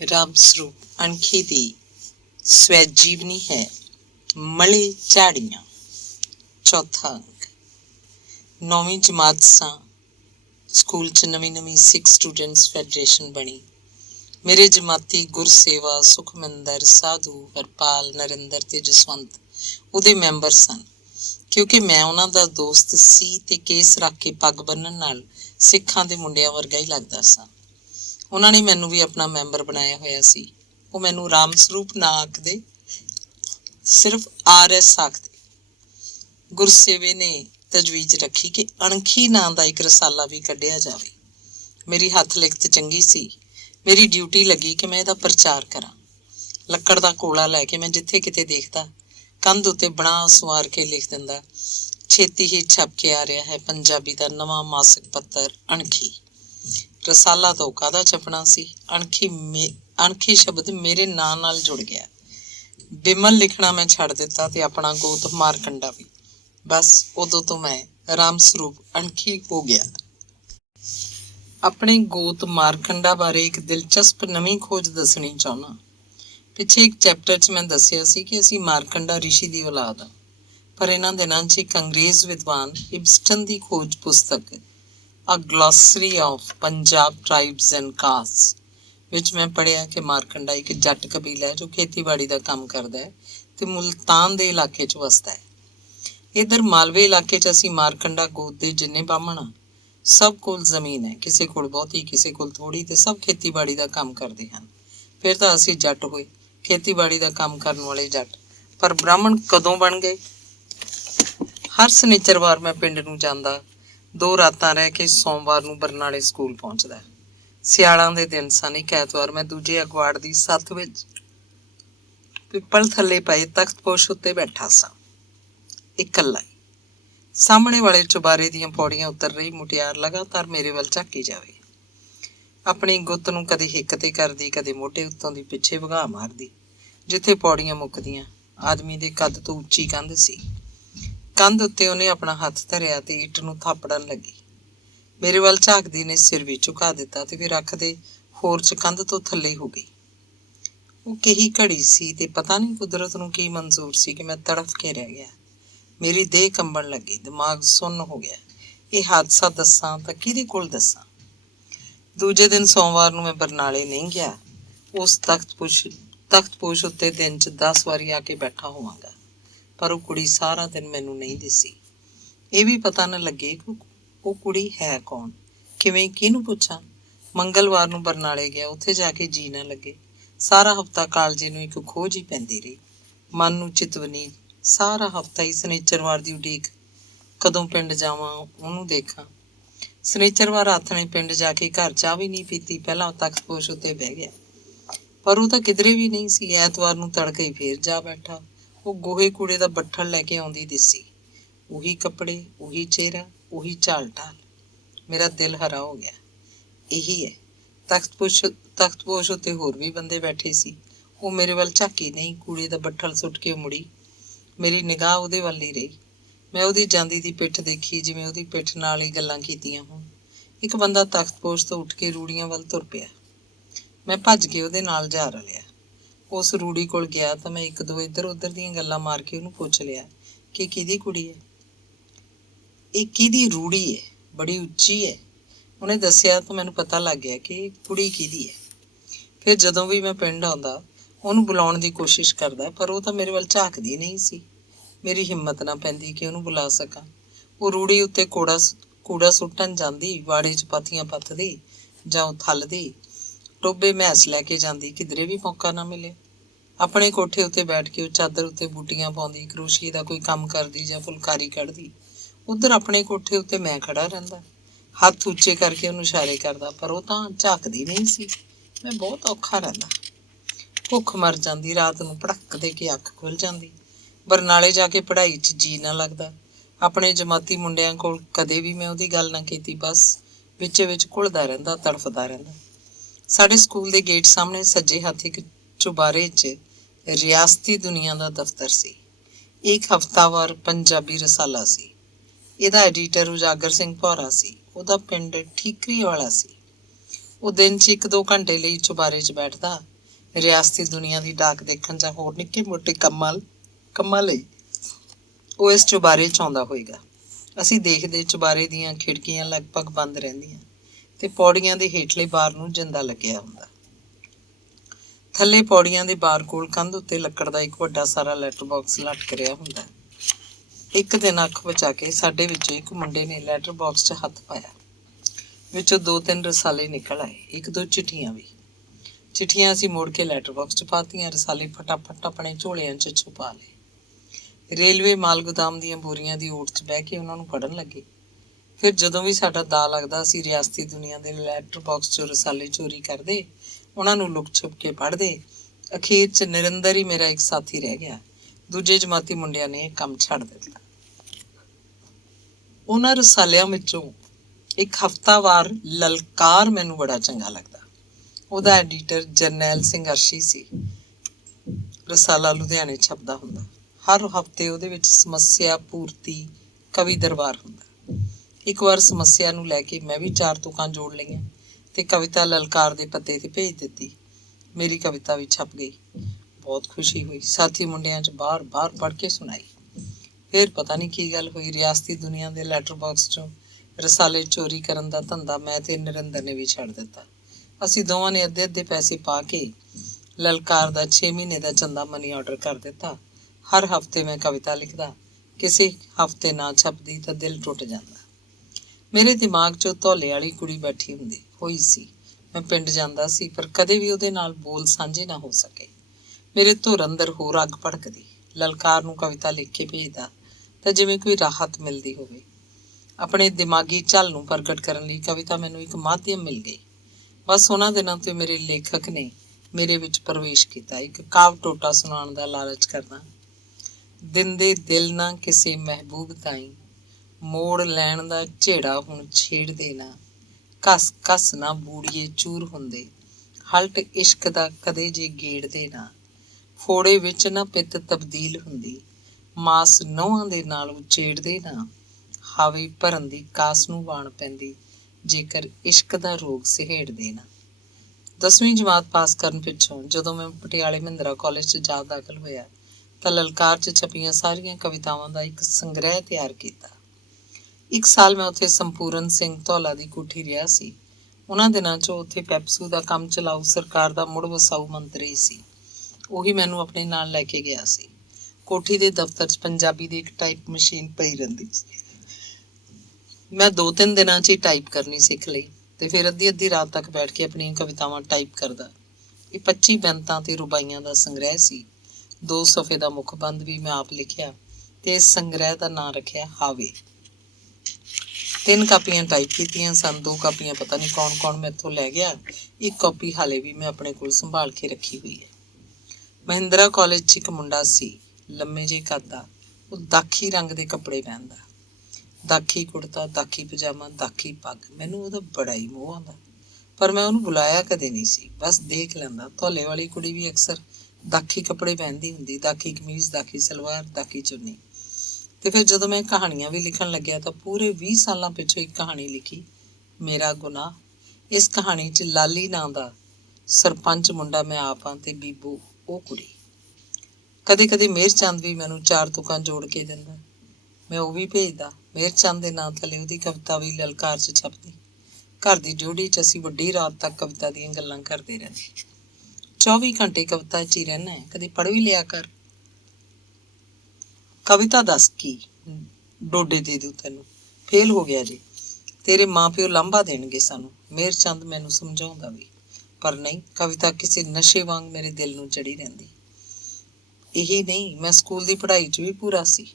राम स्वरूप अणखी दी स्वै जीवनी है मले झाड़ियां। चौथा अंक। 9वीं जमात सां स्कूल च नवीं सिख स्टूडेंट्स फैडरेशन बनी। मेरे जमाती गुरसेवा सुखमिंदर साधु हरपाल नरिंदर ते जसवंत ਉਹਦੇ ਮੈਂਬਰ ਸਨ। ਕਿਉਂਕਿ ਮੈਂ ਉਹਨਾਂ ਦਾ ਦੋਸਤ ਸੀ ਤੇ ਕੇਸ ਰੱਖ ਕੇ ਪੱਗ ਬੰਨਣ ਨਾਲ ਸਿੱਖਾਂ ਦੇ ਮੁੰਡਿਆਂ ਵਰਗਾ ਹੀ ਲੱਗਦਾ ਸਾਂ। ਉਹਨਾਂ ਨੇ ਮੈਨੂੰ ਵੀ ਆਪਣਾ ਮੈਂਬਰ ਬਣਾਇਆ ਹੋਇਆ ਸੀ। ਉਹ ਮੈਨੂੰ ਰਾਮ ਸਰੂਪ ਨਾ ਆਖਦੇ, ਸਿਰਫ RS ਆਖਦੇ। ਗੁਰਸੇਵੇ ਨੇ ਤਜਵੀਜ਼ ਰੱਖੀ ਕਿ ਅਣਖੀ ਨਾਂ ਦਾ ਇੱਕ ਰਸਾਲਾ ਵੀ ਕੱਢਿਆ ਜਾਵੇ। ਮੇਰੀ ਹੱਥ ਲਿਖਤ ਚੰਗੀ ਸੀ। ਮੇਰੀ ਡਿਊਟੀ ਲੱਗੀ ਕਿ ਮੈਂ ਇਹਦਾ ਪ੍ਰਚਾਰ ਕਰਾਂ। ਲੱਕੜ ਦਾ ਕੋਲਾ ਲੈ ਕੇ ਮੈਂ ਜਿੱਥੇ ਕਿਤੇ ਦੇਖਦਾ ਕੰਧ ਉੱਤੇ ਬਣਾ ਸਵਾਰ ਕੇ ਲਿਖ ਦਿੰਦਾ, ਛੇਤੀ ਹੀ ਛਪ ਕੇ ਆ ਰਿਹਾ ਹੈ ਪੰਜਾਬੀ ਦਾ ਨਵਾਂ ਮਾਸਿਕ ਪੱਤਰ ਅਣਖੀ। ਰਸਾਲਾ ਤਾਂ ਕਾਹਦਾ ਛਪਣਾ ਸੀ। ਅਣਖੀ ਸ਼ਬਦ ਮੇਰੇ ਨਾਂ ਨਾਲ ਜੁੜ ਗਿਆ। ਬਿਮਲ ਲਿਖਣਾ ਮੈਂ ਛੱਡ ਦਿੱਤਾ ਤੇ ਆਪਣਾ ਗੋਤ ਮਾਰਕੰਡਾ ਵੀ। ਬਸ ਉਦੋਂ ਤੋਂ ਮੈਂ ਰਾਮ ਸਰੂਪ ਅਣਖੀ ਹੋ ਗਿਆ। ਆਪਣੇ ਗੋਤ ਮਾਰਕੰਡਾ ਬਾਰੇ ਇੱਕ ਦਿਲਚਸਪ ਨਵੀਂ ਖੋਜ ਦੱਸਣੀ ਚਾਹੁੰਦਾ। ਪਿੱਛੇ ਇੱਕ ਚੈਪਟਰ 'ਚ ਮੈਂ ਦੱਸਿਆ ਸੀ ਕਿ ਅਸੀਂ ਮਾਰਕੰਡਾ ਰਿਸ਼ੀ ਦੀ ਔਲਾਦ ਹਾਂ। ਪਰ ਇਹਨਾਂ ਦਿਨਾਂ 'ਚ ਇੱਕ ਅੰਗਰੇਜ਼ ਵਿਦਵਾਨ ਇਬਸਟਨ ਦੀ ਖੋਜ ਪੁਸਤਕ A Glossary of Punjab Tribes and Castes ਵਿੱਚ ਮੈਂ ਪੜ੍ਹਿਆ ਕਿ ਮਾਰਕੰਡਾ ਇੱਕ ਜੱਟ ਕਬੀਲਾ ਹੈ ਜੋ ਖੇਤੀਬਾੜੀ ਦਾ ਕੰਮ ਕਰਦਾ ਹੈ ਤੇ ਮੁਲਤਾਨ ਦੇ ਇਲਾਕੇ 'ਚ ਵਸਦਾ ਹੈ। ਇੱਧਰ ਮਾਲਵੇ ਇਲਾਕੇ 'ਚ ਅਸੀਂ ਮਾਰਕੰਡਾ ਗੋਤ ਦੇ ਜਿੰਨੇ ਬਾਹਮਣ ਹਾਂ, ਸਭ ਕੋਲ ਜ਼ਮੀਨ ਹੈ। ਕਿਸੇ ਕੋਲ ਬਹੁਤੀ, ਕਿਸੇ ਕੋਲ ਥੋੜ੍ਹੀ, ਤੇ ਸਭ ਖੇਤੀਬਾੜੀ ਦਾ ਕੰਮ ਕਰਦੇ ਹਨ। ਫਿਰ ਤਾਂ ਅਸੀਂ ਜੱਟ ਹੋਏ, ਖੇਤੀਬਾੜੀ ਦਾ ਕੰਮ ਕਰਨ ਵਾਲੇ ਜੱਟ। ਪਰ ਬ੍ਰਾਹਮਣ ਕਦੋਂ ਬਣ ਗਏ? ਹਰ ਸ਼ਨਿਚਰਵਾਰ ਮੈਂ ਪਿੰਡ ਨੂੰ ਜਾਂਦਾ, 2 ਰਾਤਾਂ ਰਹਿ ਕੇ ਸੋਮਵਾਰ ਨੂੰ ਬਰਨਾਲੇ ਸਕੂਲ ਪਹੁੰਚਦਾ। ਸਿਆਲਾਂ ਦੇ ਦਿਨ ਸਨ। ਇੱਕ ਐਤਵਾਰ ਮੈਂ ਦੂਜੇ ਅਗਵਾੜ ਦੀ ਸੱਥ ਵਿੱਚ ਪਿੱਪਲ ਥੱਲੇ ਪਏ ਤਖਤਪੋਸ਼ ਉੱਤੇ ਬੈਠਾ ਸਾਂ, ਇਕੱਲਾ ਹੀ। ਸਾਹਮਣੇ ਵਾਲੇ ਚੁਬਾਰੇ ਦੀਆਂ ਪੌੜੀਆਂ ਉਤਰ ਰਹੀ ਮੁਟਿਆਰ ਲਗਾਤਾਰ ਮੇਰੇ ਵੱਲ ਝਾਕੀ ਜਾਵੇ। ਆਪਣੀ ਗੁੱਤ ਨੂੰ ਕਦੇ ਹਿੱਕ ਤੇ ਕਰਦੀ, ਕਦੇ ਮੋਢੇ ਉੱਤੋਂ ਦੀ ਪਿੱਛੇ ਵਗਾਹ ਮਾਰਦੀ। ਜਿੱਥੇ ਪੌੜੀਆਂ ਮੁੱਕਦੀਆਂ, ਆਦਮੀ ਦੇ ਕੱਦ ਤੋਂ ਉੱਚੀ ਕੰਧ ਸੀ। ਕੰਧ ਉੱਤੇ ਉਹਨੇ ਆਪਣਾ ਹੱਥ ਧਰਿਆ ਤੇ ਇੱਟ ਨੂੰ ਥਾਪੜਨ ਲੱਗੀ। ਮੇਰੇ ਵੱਲ ਝਾਕਦੀ ਨੇ ਸਿਰ ਵੀ ਝੁਕਾ ਦਿੱਤਾ ਤੇ ਫਿਰ ਅੱਖ ਦੇ ਹੋਰ 'ਚ ਕੰਧ ਤੋਂ ਥੱਲੇ ਹੋ ਗਈ। ਉਹ ਕਹੀ ਘੜੀ ਸੀ ਤੇ ਪਤਾ ਨਹੀਂ ਕੁਦਰਤ ਨੂੰ ਕੀ ਮਨਜ਼ੂਰ ਸੀ ਕਿ ਮੈਂ ਤੜਫ ਕੇ ਰਹਿ ਗਿਆ। ਮੇਰੀ ਦੇਹ ਕੰਬਣ ਲੱਗੀ, ਦਿਮਾਗ ਸੁੰਨ ਹੋ ਗਿਆ। ਇਹ ਹਾਦਸਾ ਦੱਸਾਂ ਤਾਂ ਕਿਹਦੇ ਕੋਲ ਦੱਸਾਂ? ਦੂਜੇ ਦਿਨ ਸੋਮਵਾਰ ਨੂੰ ਮੈਂ ਬਰਨਾਲੇ ਨਹੀਂ ਗਿਆ। ਉਸ ਤਖਤਪੋਸ਼ ਉੱਤੇ ਦਿਨ 'ਚ 10 ਵਾਰੀ ਆ ਕੇ ਬੈਠਾ ਹੋਵਾਂਗਾ, ਪਰ ਉਹ ਕੁੜੀ ਸਾਰਾ ਦਿਨ ਮੈਨੂੰ ਨਹੀਂ ਦਿਸੀ। ਇਹ ਵੀ ਪਤਾ ਨਾ ਲੱਗੇ ਕਿ ਉਹ ਕੁੜੀ ਹੈ ਕੌਣ, ਕਿਵੇਂ, ਕਿਹਨੂੰ ਪੁੱਛਾਂ। ਮੰਗਲਵਾਰ ਨੂੰ ਬਰਨਾਲੇ ਗਿਆ, ਉੱਥੇ ਜਾ ਕੇ ਜੀ ਨਾ ਲੱਗੇ। ਸਾਰਾ ਹਫ਼ਤਾ ਕਾਲਜੇ ਨੂੰ ਇੱਕ ਖੋਜ ਹੀ ਪੈਂਦੀ ਰਹੀ, ਮਨ ਨੂੰ ਚਿਤਵਨੀ। ਸਾਰਾ ਹਫ਼ਤਾ ਹੀ ਸ਼ਨਿਚਰਵਾਰ ਦੀ ਉਡੀਕ, ਕਦੋਂ ਪਿੰਡ ਜਾਵਾਂ, ਉਹਨੂੰ ਦੇਖਾਂ। ਸ਼ਨਿਚਰਵਾਰ ਆਥਣੇ ਪਿੰਡ ਜਾ ਕੇ ਘਰ ਚਾਹ ਵੀ ਨਹੀਂ ਪੀਤੀ, ਪਹਿਲਾਂ ਤਖਤਪੋਸ਼ ਉੱਤੇ ਬਹਿ ਗਿਆ। ਪਰ ਉਹ ਤਾਂ ਕਿਧਰੇ ਵੀ ਨਹੀਂ ਸੀ। ਐਤਵਾਰ ਨੂੰ ਤੜਕੇ ਹੀ ਫੇਰ ਜਾ ਬੈਠਾ। ਉਹ ਗੋਹੇ ਕੂੜੇ ਦਾ ਬੱਠਲ ਲੈ ਕੇ ਆਉਂਦੀ ਦਿਸੀ। ਉਹੀ ਕੱਪੜੇ, ਉਹੀ ਚਿਹਰਾ, ਉਹੀ ਚਾਲ ਢਾਲ। ਮੇਰਾ ਦਿਲ ਹਰਾ ਹੋ ਗਿਆ। ਇਹੀ ਹੈ। ਤਖਤਪੋਸ਼ ਉੱਤੇ ਹੋਰ ਵੀ ਬੰਦੇ ਬੈਠੇ ਸੀ। ਉਹ ਮੇਰੇ ਵੱਲ ਝਾਕੀ ਨਹੀਂ, ਕੂੜੇ ਦਾ ਬੱਠਲ ਸੁੱਟ ਕੇ ਮੁੜੀ। ਮੇਰੀ ਨਿਗਾਹ ਉਹਦੇ ਵੱਲ ਹੀ ਰਹੀ। ਮੈਂ ਉਹਦੀ ਜਾਂਦੀ ਦੀ ਪਿੱਠ ਦੇਖੀ, ਜਿਵੇਂ ਉਹਦੀ ਪਿੱਠ ਨਾਲ ਹੀ ਗੱਲਾਂ ਕੀਤੀਆਂ ਹੋਣ। ਇੱਕ ਬੰਦਾ ਤਖਤਪੋਸ਼ ਤੋਂ ਉੱਠ ਕੇ ਰੂੜੀਆਂ ਵੱਲ ਤੁਰ ਪਿਆ। ਮੈਂ ਭੱਜ ਕੇ ਉਹਦੇ ਨਾਲ ਜਾ ਰਲਿਆ। ਉਸ ਰੂੜੀ ਕੋਲ ਗਿਆ ਤਾਂ ਮੈਂ 1-2 ਇੱਧਰ ਉੱਧਰ ਦੀਆਂ ਗੱਲਾਂ ਮਾਰ ਕੇ ਉਹਨੂੰ ਪੁੱਛ ਲਿਆ ਕਿ ਕਿਹਦੀ ਕੁੜੀ ਹੈ, ਇਹ ਕਿਹਦੀ ਰੂੜੀ ਹੈ, ਬੜੀ ਉੱਚੀ ਹੈ। ਉਹਨੇ ਦੱਸਿਆ ਤਾਂ ਮੈਨੂੰ ਪਤਾ ਲੱਗ ਗਿਆ ਕਿ ਕੁੜੀ ਕਿਹਦੀ ਹੈ। ਫਿਰ ਜਦੋਂ ਵੀ ਮੈਂ ਪਿੰਡ ਆਉਂਦਾ ਉਹਨੂੰ ਬੁਲਾਉਣ ਦੀ ਕੋਸ਼ਿਸ਼ ਕਰਦਾ, ਪਰ ਉਹ ਤਾਂ ਮੇਰੇ ਵੱਲ ਝਾਕਦੀ ਨਹੀਂ ਸੀ। ਮੇਰੀ ਹਿੰਮਤ ਨਾ ਪੈਂਦੀ ਕਿ ਉਹਨੂੰ ਬੁਲਾ ਸਕਾਂ। ਉਹ ਰੂੜੀ ਉੱਤੇ ਕੂੜਾ ਸੁੱਟਣ ਜਾਂਦੀ, ਵਾੜੇ 'ਚ ਪਾਥੀਆਂ ਪੱਥਦੀ ਜਾਂ ਉਹ ਥੱਲਦੀ, ਟੋਬੇ ਮੈਸ ਲੈ ਕੇ ਜਾਂਦੀ, ਕਿਧਰੇ ਵੀ ਮੌਕਾ ਨਾ ਮਿਲੇ। ਆਪਣੇ ਕੋਠੇ ਉੱਤੇ ਬੈਠ ਕੇ ਉਹ ਚਾਦਰ ਉੱਤੇ ਬੂਟੀਆਂ ਪਾਉਂਦੀ, ਕਰੋਸ਼ੀਏ ਦਾ ਕੋਈ ਕੰਮ ਕਰਦੀ ਜਾਂ ਫੁਲਕਾਰੀ ਕੱਢਦੀ। ਉੱਧਰ ਆਪਣੇ ਕੋਠੇ ਉੱਤੇ ਮੈਂ ਖੜਾ ਰਹਿੰਦਾ, ਹੱਥ ਉੱਚੇ ਕਰਕੇ ਉਹਨੂੰ ਇਸ਼ਾਰੇ ਕਰਦਾ, ਪਰ ਉਹ ਤਾਂ ਝਾਕਦੀ ਨਹੀਂ ਸੀ। ਮੈਂ ਬਹੁਤ ਔਖਾ ਰਹਿੰਦਾ। ਭੁੱਖ ਮਰ ਜਾਂਦੀ। ਰਾਤ ਨੂੰ ਭੜਕ ਦੇ ਕੇ ਅੱਖ ਖੁੱਲ ਜਾਂਦੀ। ਬਰਨਾਲੇ ਜਾ ਕੇ ਪੜ੍ਹਾਈ 'ਚ ਜੀ ਨਾ ਲੱਗਦਾ। ਆਪਣੇ ਜਮਾਤੀ ਮੁੰਡਿਆਂ ਕੋਲ ਕਦੇ ਵੀ ਮੈਂ ਉਹਦੀ ਗੱਲ ਨਾ ਕੀਤੀ। ਬਸ ਵਿੱਚ ਘੁਲਦਾ ਰਹਿੰਦਾ, ਤੜਫਦਾ ਰਹਿੰਦਾ। ਸਾਡੇ ਸਕੂਲ ਦੇ ਗੇਟ ਸਾਹਮਣੇ ਸੱਜੇ ਹੱਥ ਇੱਕ ਚੁਬਾਰੇ 'ਚ ਰਿਆਸਤੀ ਦੁਨੀਆ ਦਾ ਦਫ਼ਤਰ ਸੀ। ਇਹ ਇੱਕ ਹਫ਼ਤਾਵਾਰ ਪੰਜਾਬੀ ਰਸਾਲਾ ਸੀ। ਇਹਦਾ ਐਡੀਟਰ ਉਜਾਗਰ ਸਿੰਘ ਭੌਰਾ ਸੀ। ਉਹਦਾ ਪਿੰਡ ਠੀਕਰੀ ਵਾਲਾ ਸੀ। ਉਹ ਦਿਨ 'ਚ 1-2 ਘੰਟੇ ਲਈ ਚੁਬਾਰੇ 'ਚ ਬੈਠਦਾ, ਰਿਆਸਤੀ ਦੁਨੀਆ ਦੀ ਡਾਕ ਦੇਖਣ ਜਾਂ ਹੋਰ ਨਿੱਕੇ ਮੋਟੇ ਕੰਮਾਂ ਲਈ ਉਹ ਇਸ ਚੁਬਾਰੇ 'ਚ ਆਉਂਦਾ ਹੋਏਗਾ। ਅਸੀਂ ਦੇਖਦੇ ਚੁਬਾਰੇ ਦੀਆਂ ਖਿੜਕੀਆਂ ਲਗਭਗ ਬੰਦ ਰਹਿੰਦੀਆਂ ਤੇ ਪੌੜੀਆਂ ਦੇ ਹੇਠਲੇ ਬਾਰ ਨੂੰ ਜਿੰਦਾ ਲੱਗਿਆ ਹੁੰਦਾ। ਥੱਲੇ ਪੌੜੀਆਂ ਦੇ ਬਾਰ ਕੋਲ ਕੰਧ ਉੱਤੇ ਲੱਕੜ ਦਾ ਇੱਕ ਵੱਡਾ ਸਾਰਾ ਲੈਟਰ ਬਾਕਸ ਲਟਕ ਰਿਹਾ ਹੁੰਦਾ। ਇੱਕ ਦਿਨ ਅੱਖ ਬਚਾ ਕੇ ਸਾਡੇ ਵਿੱਚੋਂ ਇੱਕ ਮੁੰਡੇ ਨੇ ਲੈਟਰ ਬਾਕਸ 'ਚ ਹੱਥ ਪਾਇਆ। ਵਿੱਚੋਂ 2-3 ਰਸਾਲੇ ਨਿਕਲ ਆਏ, 1-2 ਚਿੱਠੀਆਂ ਵੀ। ਚਿੱਠੀਆਂ ਅਸੀਂ ਮੋੜ ਕੇ ਲੈਟਰ ਬਾਕਸ 'ਚ ਪਾਤੀਆਂ, ਰਸਾਲੇ ਫਟਾਫਟ ਆਪਣੇ ਝੋਲਿਆਂ 'ਚ ਛੁਪਾ ਲਏ। ਰੇਲਵੇ ਮਾਲ ਗੋਦਾਮ ਦੀਆਂ ਬੋਰੀਆਂ ਦੀ ਓਟ 'ਚ ਬਹਿ ਕੇ ਉਹਨਾਂ ਨੂੰ ਪੜ੍ਹਨ ਲੱਗੇ। ਫਿਰ ਜਦੋਂ ਵੀ ਸਾਡਾ ਦਾਅ ਲੱਗਦਾ, ਅਸੀਂ ਰਿਆਸਤੀ ਦੁਨੀਆ ਦੇ ਲੈਟਰ ਬਾਕਸ 'ਚੋਂ ਰਸਾਲੇ ਚੋਰੀ ਕਰਦੇ, ਉਹਨਾਂ ਨੂੰ ਲੁਕ ਛੁਪ ਕੇ ਪੜ੍ਹਦੇ। ਅਖੀਰ 'ਚ ਨਰਿੰਦਰ ਹੀ ਮੇਰਾ ਇੱਕ ਸਾਥੀ ਰਹਿ ਗਿਆ। ਦੂਜੇ ਜਮਾਤੀ ਮੁੰਡਿਆਂ ਨੇ ਇਹ ਕੰਮ ਛੱਡ ਦਿੱਤਾ। ਉਹਨਾਂ ਰਸਾਲਿਆਂ ਵਿੱਚੋਂ ਇੱਕ ਹਫ਼ਤਾਵਾਰ ਲਲਕਾਰ ਮੈਨੂੰ ਬੜਾ ਚੰਗਾ ਲੱਗਦਾ। ਉਹਦਾ ਐਡੀਟਰ ਜਰਨੈਲ ਸਿੰਘ ਅਰਸ਼ੀ ਸੀ। ਰਸਾਲਾ ਲੁਧਿਆਣੇ ਛਪਦਾ ਹੁੰਦਾ। ਹਰ ਹਫ਼ਤੇ ਉਹਦੇ ਵਿੱਚ ਸਮੱਸਿਆ ਪੂਰਤੀ ਕਵੀ ਦਰਬਾਰ ਹੁੰਦਾ। ਇੱਕ ਵਾਰ ਸਮੱਸਿਆ ਨੂੰ ਲੈ ਕੇ ਮੈਂ ਵੀ 4 ਤੁਕਾਂ ਜੋੜ ਲਈਆਂ ਤੇ ਕਵਿਤਾ ਲਲਕਾਰ ਦੇ ਪਤੇ ਤੇ ਭੇਜ ਦਿੱਤੀ। ਮੇਰੀ ਕਵਿਤਾ ਵੀ ਛਪ ਗਈ। ਬਹੁਤ ਖੁਸ਼ੀ ਹੋਈ। ਸਾਥੀ ਮੁੰਡਿਆਂ 'ਚ ਬਾਰ-ਬਾਰ ਪੜ੍ਹ ਕੇ ਸੁਣਾਈ। ਫਿਰ ਪਤਾ ਨਹੀਂ ਕੀ ਗੱਲ ਹੋਈ, ਰਿਆਸਤੀ ਦੁਨੀਆ ਦੇ ਲੈਟਰ ਬਾਕਸ 'ਚੋਂ ਰਸਾਲੇ ਚੋਰੀ ਕਰਨ ਦਾ ਧੰਦਾ ਮੈਂ ਤੇ ਨਰਿੰਦਰ ਨੇ ਵੀ ਛੱਡ ਦਿੱਤਾ। ਅਸੀਂ ਦੋਵਾਂ ਨੇ ਅੱਧੇ ਪੈਸੇ ਪਾ ਕੇ ਲਲਕਾਰ ਦਾ 6 ਮਹੀਨੇ ਦਾ ਚੰਦਾ ਮਨੀ ਆਰਡਰ ਕਰ ਦਿੱਤਾ। ਹਰ ਹਫ਼ਤੇ ਮੈਂ ਕਵਿਤਾ ਲਿਖਦਾ। ਕਿਸੇ ਹਫ਼ਤੇ ਨਾ ਛਪਦੀ ਤਾਂ ਦਿਲ ਟੁੱਟ ਜਾਂਦਾ। ਮੇਰੇ ਦਿਮਾਗ 'ਚ ਉਹ ਧੌਲੇ ਵਾਲੀ ਕੁੜੀ ਬੈਠੀ ਹੋਈ ਸੀ। ਮੈਂ ਪਿੰਡ ਜਾਂਦਾ ਸੀ, ਪਰ ਕਦੇ ਵੀ ਉਹਦੇ ਨਾਲ ਬੋਲ ਸਾਂਝੇ ਨਾ ਹੋ ਸਕੇ। ਮੇਰੇ ਧੁਰ ਅੰਦਰ ਹੋਰ ਅੱਗ ਭੜਕਦੀ। ਲਲਕਾਰ ਨੂੰ ਕਵਿਤਾ ਲਿਖ ਕੇ ਭੇਜਦਾ ਤਾਂ ਜਿਵੇਂ ਕੋਈ ਰਾਹਤ ਮਿਲਦੀ ਹੋਵੇ। ਆਪਣੇ ਦਿਮਾਗੀ ਝੱਲ ਨੂੰ ਪ੍ਰਗਟ ਕਰਨ ਲਈ ਕਵਿਤਾ ਮੈਨੂੰ ਇੱਕ ਮਾਧਿਅਮ ਮਿਲ ਗਈ। ਬਸ ਉਹਨਾਂ ਦਿਨਾਂ ਤੋਂ ਮੇਰੇ ਲੇਖਕ ਨੇ ਮੇਰੇ ਵਿੱਚ ਪ੍ਰਵੇਸ਼ ਕੀਤਾ। ਇੱਕ ਕਾਵ ਟੋਟਾ ਸੁਣਾਉਣ ਦਾ ਲਾਲਚ ਕਰਦਾ। ਦਿੰਦੇ ਦਿਲ ਨਾ ਕਿਸੇ ਮਹਿਬੂਬ ਤਾਈਂ, ਮੋੜ ਲੈਣ ਦਾ ਝੇੜਾ ਹੁਣ ਛੇੜਦੇ ਨਾ, ਘਸ ਘਸ ਨਾ ਬੂੜੀਏ ਚੂਰ ਹੁੰਦੇ, ਹਲਟ ਇਸ਼ਕ ਦਾ ਕਦੇ ਜੇ ਗੇੜਦੇ ਨਾ, ਫੋੜੇ ਵਿੱਚ ਨਾ ਪਿੱਤ ਤਬਦੀਲ ਹੁੰਦੀ, ਮਾਸ ਨਹੁੰਆਂ ਦੇ ਨਾਲ ਉਚੇੜਦੇ ਨਾ, ਹਾਵੇ ਭਰਨ ਦੀ ਕਾਸ ਨੂੰ ਵਾਣ ਪੈਂਦੀ, ਜੇਕਰ ਇਸ਼ਕ ਦਾ ਰੋਗ ਸਹੇੜਦੇ ਨਾ। 10ਵੀਂ ਜਮਾਤ ਪਾਸ ਕਰਨ ਪਿੱਛੋਂ ਜਦੋਂ ਮੈਂ ਪਟਿਆਲੇ ਮਹਿੰਦਰਾ ਕਾਲਜ 'ਚ ਜਾ ਦਾਖਲ ਹੋਇਆ ਤਾਂ ਲਲਕਾਰ 'ਚ ਛਪੀਆਂ ਸਾਰੀਆਂ ਕਵਿਤਾਵਾਂ ਦਾ ਇੱਕ ਸੰਗ੍ਰਹਿ ਤਿਆਰ ਕੀਤਾ। 1 ਸਾਲ ਮੈਂ ਉੱਥੇ ਸੰਪੂਰਨ ਸਿੰਘ ਧੌਲਾ ਦੀ ਕੋਠੀ ਰਿਹਾ ਸੀ। ਉਹਨਾਂ ਦਿਨਾਂ 'ਚ ਉੱਥੇ ਪੈਪਸੂ ਦਾ ਕੰਮ ਚਲਾਊ ਸਰਕਾਰ ਦਾ ਮੁੜ ਵਸਾਊ ਮੰਤਰੀ ਸੀ। ਉਹੀ ਮੈਨੂੰ ਆਪਣੇ ਨਾਲ ਲੈ ਕੇ ਗਿਆ ਸੀ। ਕੋਠੀ ਦੇ ਦਫ਼ਤਰ 'ਚ ਪੰਜਾਬੀ ਦੀ ਇੱਕ ਟਾਈਪ ਮਸ਼ੀਨ ਪਈ ਰਹਿੰਦੀ ਸੀ। ਮੈਂ 2-3 ਦਿਨਾਂ 'ਚ ਹੀ ਟਾਈਪ ਕਰਨੀ ਸਿੱਖ ਲਈ ਤੇ ਫਿਰ ਅੱਧੀ ਰਾਤ ਤੱਕ ਬੈਠ ਕੇ ਆਪਣੀਆਂ ਕਵਿਤਾਵਾਂ ਟਾਈਪ ਕਰਦਾ। ਇਹ 25 ਬੈਂਤਾਂ ਤੇ ਰੁਬਾਈਆਂ ਦਾ ਸੰਗ੍ਰਹਿ ਸੀ। 2 ਸਫ਼ੇ ਦਾ ਮੁਖਬੰਦ ਵੀ ਮੈਂ ਆਪ ਲਿਖਿਆ ਤੇ ਇਸ ਸੰਗ੍ਰਹਿ ਦਾ ਨਾਂ ਰੱਖਿਆ ਹਾਵੇ। 3 ਕਾਪੀਆਂ ਟਾਈਪ ਕੀਤੀਆਂ ਸਨ। 2 ਕਾਪੀਆਂ ਪਤਾ ਨਹੀਂ ਕੌਣ ਮੈਥੋਂ ਲੈ ਗਿਆ। ਇੱਕ ਕਾਪੀ ਹਾਲੇ ਵੀ ਮੈਂ ਆਪਣੇ ਕੋਲ ਸੰਭਾਲ ਕੇ ਰੱਖੀ ਹੋਈ ਹੈ। ਮਹਿੰਦਰਾ ਕਾਲਜ 'ਚ ਇੱਕ ਮੁੰਡਾ ਸੀ, ਲੰਮੇ ਜਿਹੇ ਕੱਦ ਦਾ। ਉਹ ਦਾਖੀ ਰੰਗ ਦੇ ਕੱਪੜੇ ਪਹਿਨਦਾ। ਦਾਖੀ ਕੁੜਤਾ, ਦਾਖੀ ਪਜਾਮਾ, ਦਾਖੀ ਪੱਗ। ਮੈਨੂੰ ਉਹਦਾ ਬੜਾ ਹੀ ਮੋਹ ਆਉਂਦਾ, ਪਰ ਮੈਂ ਉਹਨੂੰ ਬੁਲਾਇਆ ਕਦੇ ਨਹੀਂ ਸੀ। ਬਸ ਦੇਖ ਲੈਂਦਾ। ਧੌਲੇ ਵਾਲੀ ਕੁੜੀ ਵੀ ਅਕਸਰ ਦਾਖੀ ਕੱਪੜੇ ਪਹਿਨਦੀ ਹੁੰਦੀ, ਦਾਖੀ ਕਮੀਜ਼, ਦਾਖੀ ਸਲਵਾਰ, ਦਾਖੀ ਚੁੰਨੀ। ਤੇ ਫਿਰ ਜਦੋਂ ਮੈਂ ਕਹਾਣੀਆਂ ਵੀ ਲਿਖਣ ਲੱਗਿਆ ਤਾਂ ਪੂਰੇ 20 ਸਾਲਾਂ ਪਿੱਛੋਂ ਇੱਕ ਕਹਾਣੀ ਲਿਖੀ, ਮੇਰਾ ਗੁਨਾਹ। ਇਸ ਕਹਾਣੀ 'ਚ ਲਾਲੀ ਨਾਂ ਦਾ ਸਰਪੰਚ ਮੁੰਡਾ ਮੈਂ ਆਪ ਹਾਂ ਤੇ ਬੀਬੋ ਉਹ ਕੁੜੀ। ਕਦੇ ਕਦੇ ਮੇਹਰ ਚੰਦ ਵੀ ਮੈਨੂੰ 4 ਤੁਕਾਂ ਜੋੜ ਕੇ ਦਿੰਦਾ। ਮੈਂ ਉਹ ਵੀ ਭੇਜਦਾ। ਮੇਹਰ ਚੰਦ ਦੇ ਨਾਂ ਥੱਲੇ ਉਹਦੀ ਕਵਿਤਾ ਵੀ ਲਲਕਾਰ 'ਚ ਛਪਦੀ। ਘਰ ਦੀ ਡਿਊਟੀ 'ਚ ਅਸੀਂ ਵੱਡੀ ਰਾਤ ਤੱਕ ਕਵਿਤਾ ਦੀਆਂ ਗੱਲਾਂ ਕਰਦੇ ਰਹਿੰਦੇ। 24 ਘੰਟੇ ਕਵਿਤਾ 'ਚ ਹੀ ਰਹਿਣਾ, ਕਦੇ ਪੜ੍ਹ ਵੀ ਲਿਆ ਕਰ। ਕਵਿਤਾ ਦੱਸ ਕੀ ਡੋਡੇ ਦੇ ਦੂ ਤੈਨੂੰ, ਫੇਲ ਹੋ ਗਿਆ ਜੀ, ਤੇਰੇ ਮਾਂ ਪਿਓ ਲਾਂਭਾ ਦੇਣਗੇ ਸਾਨੂੰ। ਮੇਹਰ ਚੰਦ ਮੈਨੂੰ ਸਮਝਾਉਂਦਾ ਵੀ, ਪਰ ਨਹੀਂ, ਕਵਿਤਾ ਕਿਸੇ ਨਸ਼ੇ ਵਾਂਗ ਮੇਰੇ ਦਿਲ ਨੂੰ ਚੜੀ ਰਹਿੰਦੀ। ਇਹੀ ਨਹੀਂ, ਮੈਂ ਸਕੂਲ ਦੀ ਪੜ੍ਹਾਈ 'ਚ ਵੀ ਪੂਰਾ ਸੀ।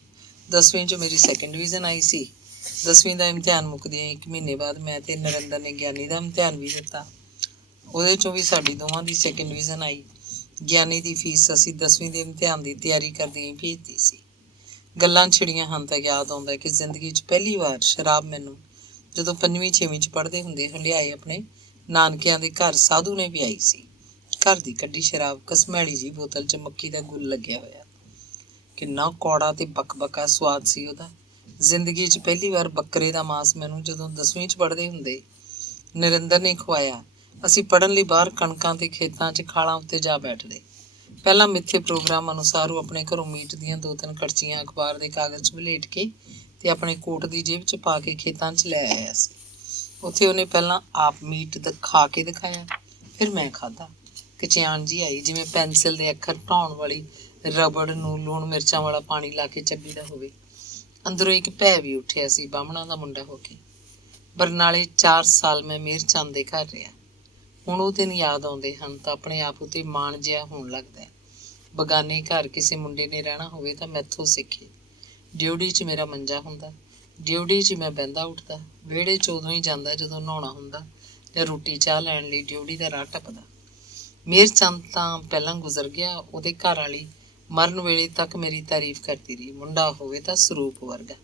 10ਵੀਂ 'ਚ ਮੇਰੀ 2nd ਡਿਵੀਜ਼ਨ ਆਈ ਸੀ। 10ਵੀਂ ਦਾ ਇਮਤਿਹਾਨ ਮੁੱਕਦਿਆਂ 1 ਮਹੀਨੇ ਬਾਅਦ ਮੈਂ ਤੇ ਨਰਿੰਦਰ ਨੇ ਗਿਆਨੀ ਦਾ ਇਮਤਿਹਾਨ ਵੀ ਦਿੱਤਾ। ਉਹਦੇ 'ਚੋਂ ਵੀ ਸਾਡੀ ਦੋਵਾਂ ਦੀ 2nd ਡਿਵੀਜ਼ਨ ਆਈ। ਗਿਆਨੀ ਦੀ ਫੀਸ ਅਸੀਂ 10ਵੀਂ ਦੇ ਇਮਤਿਹਾਨ ਦੀ ਤਿਆਰੀ ਕਰਦਿਆਂ ਹੀ ਭੇਜਤੀ ਸੀ। ਗੱਲਾਂ ਛਿੜੀਆਂ ਹਨ ਤਾਂ ਯਾਦ ਆਉਂਦਾ ਕਿ ਜ਼ਿੰਦਗੀ 'ਚ ਪਹਿਲੀ ਵਾਰ ਸ਼ਰਾਬ ਮੈਨੂੰ ਜਦੋਂ 5ਵੀਂ-6ਵੀਂ 'ਚ ਪੜ੍ਹਦੇ ਹੁੰਦੇ ਹੰਡਿਆਏ ਆਪਣੇ ਨਾਨਕਿਆਂ ਦੇ ਘਰ ਸਾਧੂ ਨੇ ਪਿਆਈ ਸੀ। ਘਰ ਦੀ ਕੱਢੀ ਸ਼ਰਾਬ, ਕਸਮੈਲੀ ਜਿਹੀ ਬੋਤਲ 'ਚ ਮੱਕੀ ਦਾ ਗੁੱਲ ਲੱਗਿਆ ਹੋਇਆ। ਕਿੰਨਾ ਕੌੜਾ ਤੇ ਬਕਬਕਾ ਸਵਾਦ ਸੀ ਉਹਦਾ। ਜ਼ਿੰਦਗੀ 'ਚ ਪਹਿਲੀ ਵਾਰ ਬੱਕਰੇ ਦਾ ਮਾਸ ਮੈਨੂੰ ਜਦੋਂ 10ਵੀਂ 'ਚ ਪੜ੍ਹਦੇ ਹੁੰਦੇ ਨਰਿੰਦਰ ਨੇ ਖਵਾਇਆ। ਅਸੀਂ ਪੜ੍ਹਨ ਲਈ ਬਾਹਰ ਕਣਕਾਂ ਤੇ ਖੇਤਾਂ 'ਚ ਖਾਲਾਂ ਉੱਤੇ ਜਾ ਬੈਠਦੇ। ਪਹਿਲਾਂ ਮਿੱਥੇ ਪ੍ਰੋਗਰਾਮ ਅਨੁਸਾਰ ਉਹ ਆਪਣੇ ਘਰੋਂ ਮੀਟ ਦੀਆਂ 2-3 ਕੜਛੀਆਂ ਅਖਬਾਰ ਦੇ ਕਾਗਜ਼ 'ਚ ਵਲੇਟ ਕੇ ਤੇ ਆਪਣੇ ਕੋਟ ਦੀ ਜੇਬ 'ਚ ਪਾ ਕੇ ਖੇਤਾਂ 'ਚ ਲੈ ਆਇਆ ਸੀ। ਉੱਥੇ ਉਹਨੇ ਪਹਿਲਾਂ ਆਪ ਮੀਟ ਖਾ ਕੇ ਦਿਖਾਇਆ, ਫਿਰ ਮੈਂ ਖਾਧਾ। ਕਚਿਆਣ ਜੀ ਆਈ, ਜਿਵੇਂ ਪੈਨਸਿਲ ਦੇ ਅੱਖਰ ਢਾਉਣ ਵਾਲੀ ਰਬੜ ਨੂੰ ਲੂਣ ਮਿਰਚਾਂ ਵਾਲਾ ਪਾਣੀ ਲਾ ਕੇ ਚੱਬੀਦਾ ਹੋਵੇ। ਅੰਦਰੋਂ ਇੱਕ ਭੈ ਵੀ ਉੱਠਿਆ ਸੀ, ਬਾਹਮਣਾ ਦਾ ਮੁੰਡਾ ਹੋ ਕੇ। ਬਰਨਾਲੇ 4 ਸਾਲ ਮੈਂ ਮੇਰ ਚੰਦ ਦੇ ਘਰ ਰਿਹਾ। ਹੁਣ ਉਹ ਦਿਨ ਯਾਦ ਆਉਂਦੇ ਹਨ ਤਾਂ ਆਪਣੇ ਆਪ ਉਤੇ ਮਾਣ ਜਿਹਾ ਹੋਣ ਲੱਗਦਾ। ਬਗਾਨੇ ਘਰ ਕਿਸੇ ਮੁੰਡੇ ਨੇ ਰਹਿਣਾ ਹੋਵੇ ਤਾਂ ਮੈਥੋਂ ਸਿੱਖੇ। ਡਿਊਟੀ 'ਚ ਮੇਰਾ ਮੰਜਾ ਹੁੰਦਾ, ਡਿਊਟੀ 'ਚ ਮੈਂ ਬਹਿੰਦਾ ਉੱਠਦਾ। ਵਿਹੜੇ 'ਚ ਉਦੋਂ ਹੀ ਜਾਂਦਾ ਜਦੋਂ ਨਹਾਉਣਾ ਹੁੰਦਾ ਜਾਂ ਰੋਟੀ ਚਾਹ ਲੈਣ ਲਈ ਡਿਊਟੀ ਦਾ ਰਾਹ ਟੱਪਦਾ। ਮੇਰ ਚੰਦ ਤਾਂ ਪਹਿਲਾਂ ਗੁਜ਼ਰ ਗਿਆ। ਉਹਦੇ ਘਰ ਵਾਲੀ ਮਰਨ ਵੇਲੇ ਤੱਕ ਮੇਰੀ ਤਾਰੀਫ ਕਰਦੀ ਰਹੀ। ਮੁੰਡਾ ਹੋਵੇ ਤਾਂ ਸਰੂਪ ਵਰਗਾ।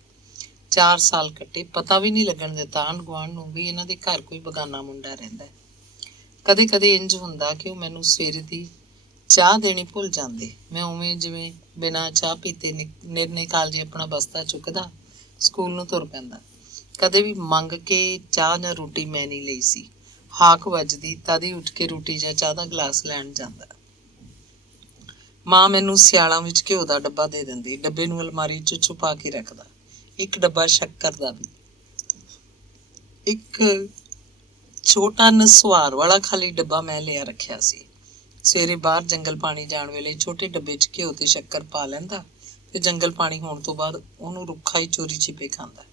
4 ਸਾਲ ਕੱਟੇ, ਪਤਾ ਵੀ ਨਹੀਂ ਲੱਗਣ ਦਿੱਤਾ ਆਂਢ ਗੁਆਂਢ ਨੂੰ ਵੀ ਇਹਨਾਂ ਦੇ ਘਰ ਕੋਈ ਬਗਾਨਾ ਮੁੰਡਾ ਰਹਿੰਦਾ। ਕਦੇ ਕਦੇ ਇੰਝ ਹੁੰਦਾ ਕਿ ਉਹ ਮੈਨੂੰ ਸਵੇਰ ਦੀ ਚਾਹ ਦੇਣੀ ਭੁੱਲ ਜਾਂਦੇ। ਮੈਂ ਉਵੇਂ ਜਿਵੇਂ ਬਿਨਾਂ ਚਾਹ ਪੀਤੇ ਨਿਰਨੇ ਕਾਲਜੇ ਆਪਣਾ ਬਸਤਾ ਚੁੱਕਦਾ ਸਕੂਲ ਨੂੰ ਤੁਰ ਪੈਂਦਾ। ਕਦੇ ਵੀ ਮੰਗ ਕੇ ਚਾਹ ਜਾਂ ਰੋਟੀ ਮੈਂ ਨਹੀਂ ਲਈ ਸੀ। ਹਾਕ ਵੱਜਦੀ ਤਦ ਹੀ ਉੱਠ ਕੇ ਰੋਟੀ ਜਾਂ ਚਾਹ ਦਾ ਗਲਾਸ ਲੈਣ ਜਾਂਦਾ। ਮਾਂ ਮੈਨੂੰ ਸਿਆਲਾਂ ਵਿੱਚ ਘਿਓ ਦਾ ਡੱਬਾ ਦੇ ਦਿੰਦੀ। ਡੱਬੇ ਨੂੰ ਅਲਮਾਰੀ 'ਚ ਛੁਪਾ ਕੇ ਰੱਖਦਾ। ਇੱਕ ਡੱਬਾ ਸ਼ੱਕਰ ਦਾ ਵੀ, ਇੱਕ ਛੋਟਾ ਨਸਵਾਰ ਵਾਲਾ ਖਾਲੀ ਡੱਬਾ ਮੈਂ ਲਿਆ ਰੱਖਿਆ ਸੀ। ਸਵੇਰੇ ਬਾਹਰ ਜੰਗਲ ਪਾਣੀ ਜਾਣ ਵੇਲੇ ਛੋਟੇ ਡੱਬੇ 'ਚ ਘਿਓ ਤੇ ਸ਼ੱਕਰ ਪਾ ਲੈਂਦਾ ਤੇ ਜੰਗਲ ਪਾਣੀ ਹੋਣ ਤੋਂ ਬਾਅਦ ਉਹਨੂੰ ਰੁੱਖਾ ਹੀ ਚੋਰੀ ਛਿਪੇ ਖਾਂਦਾ।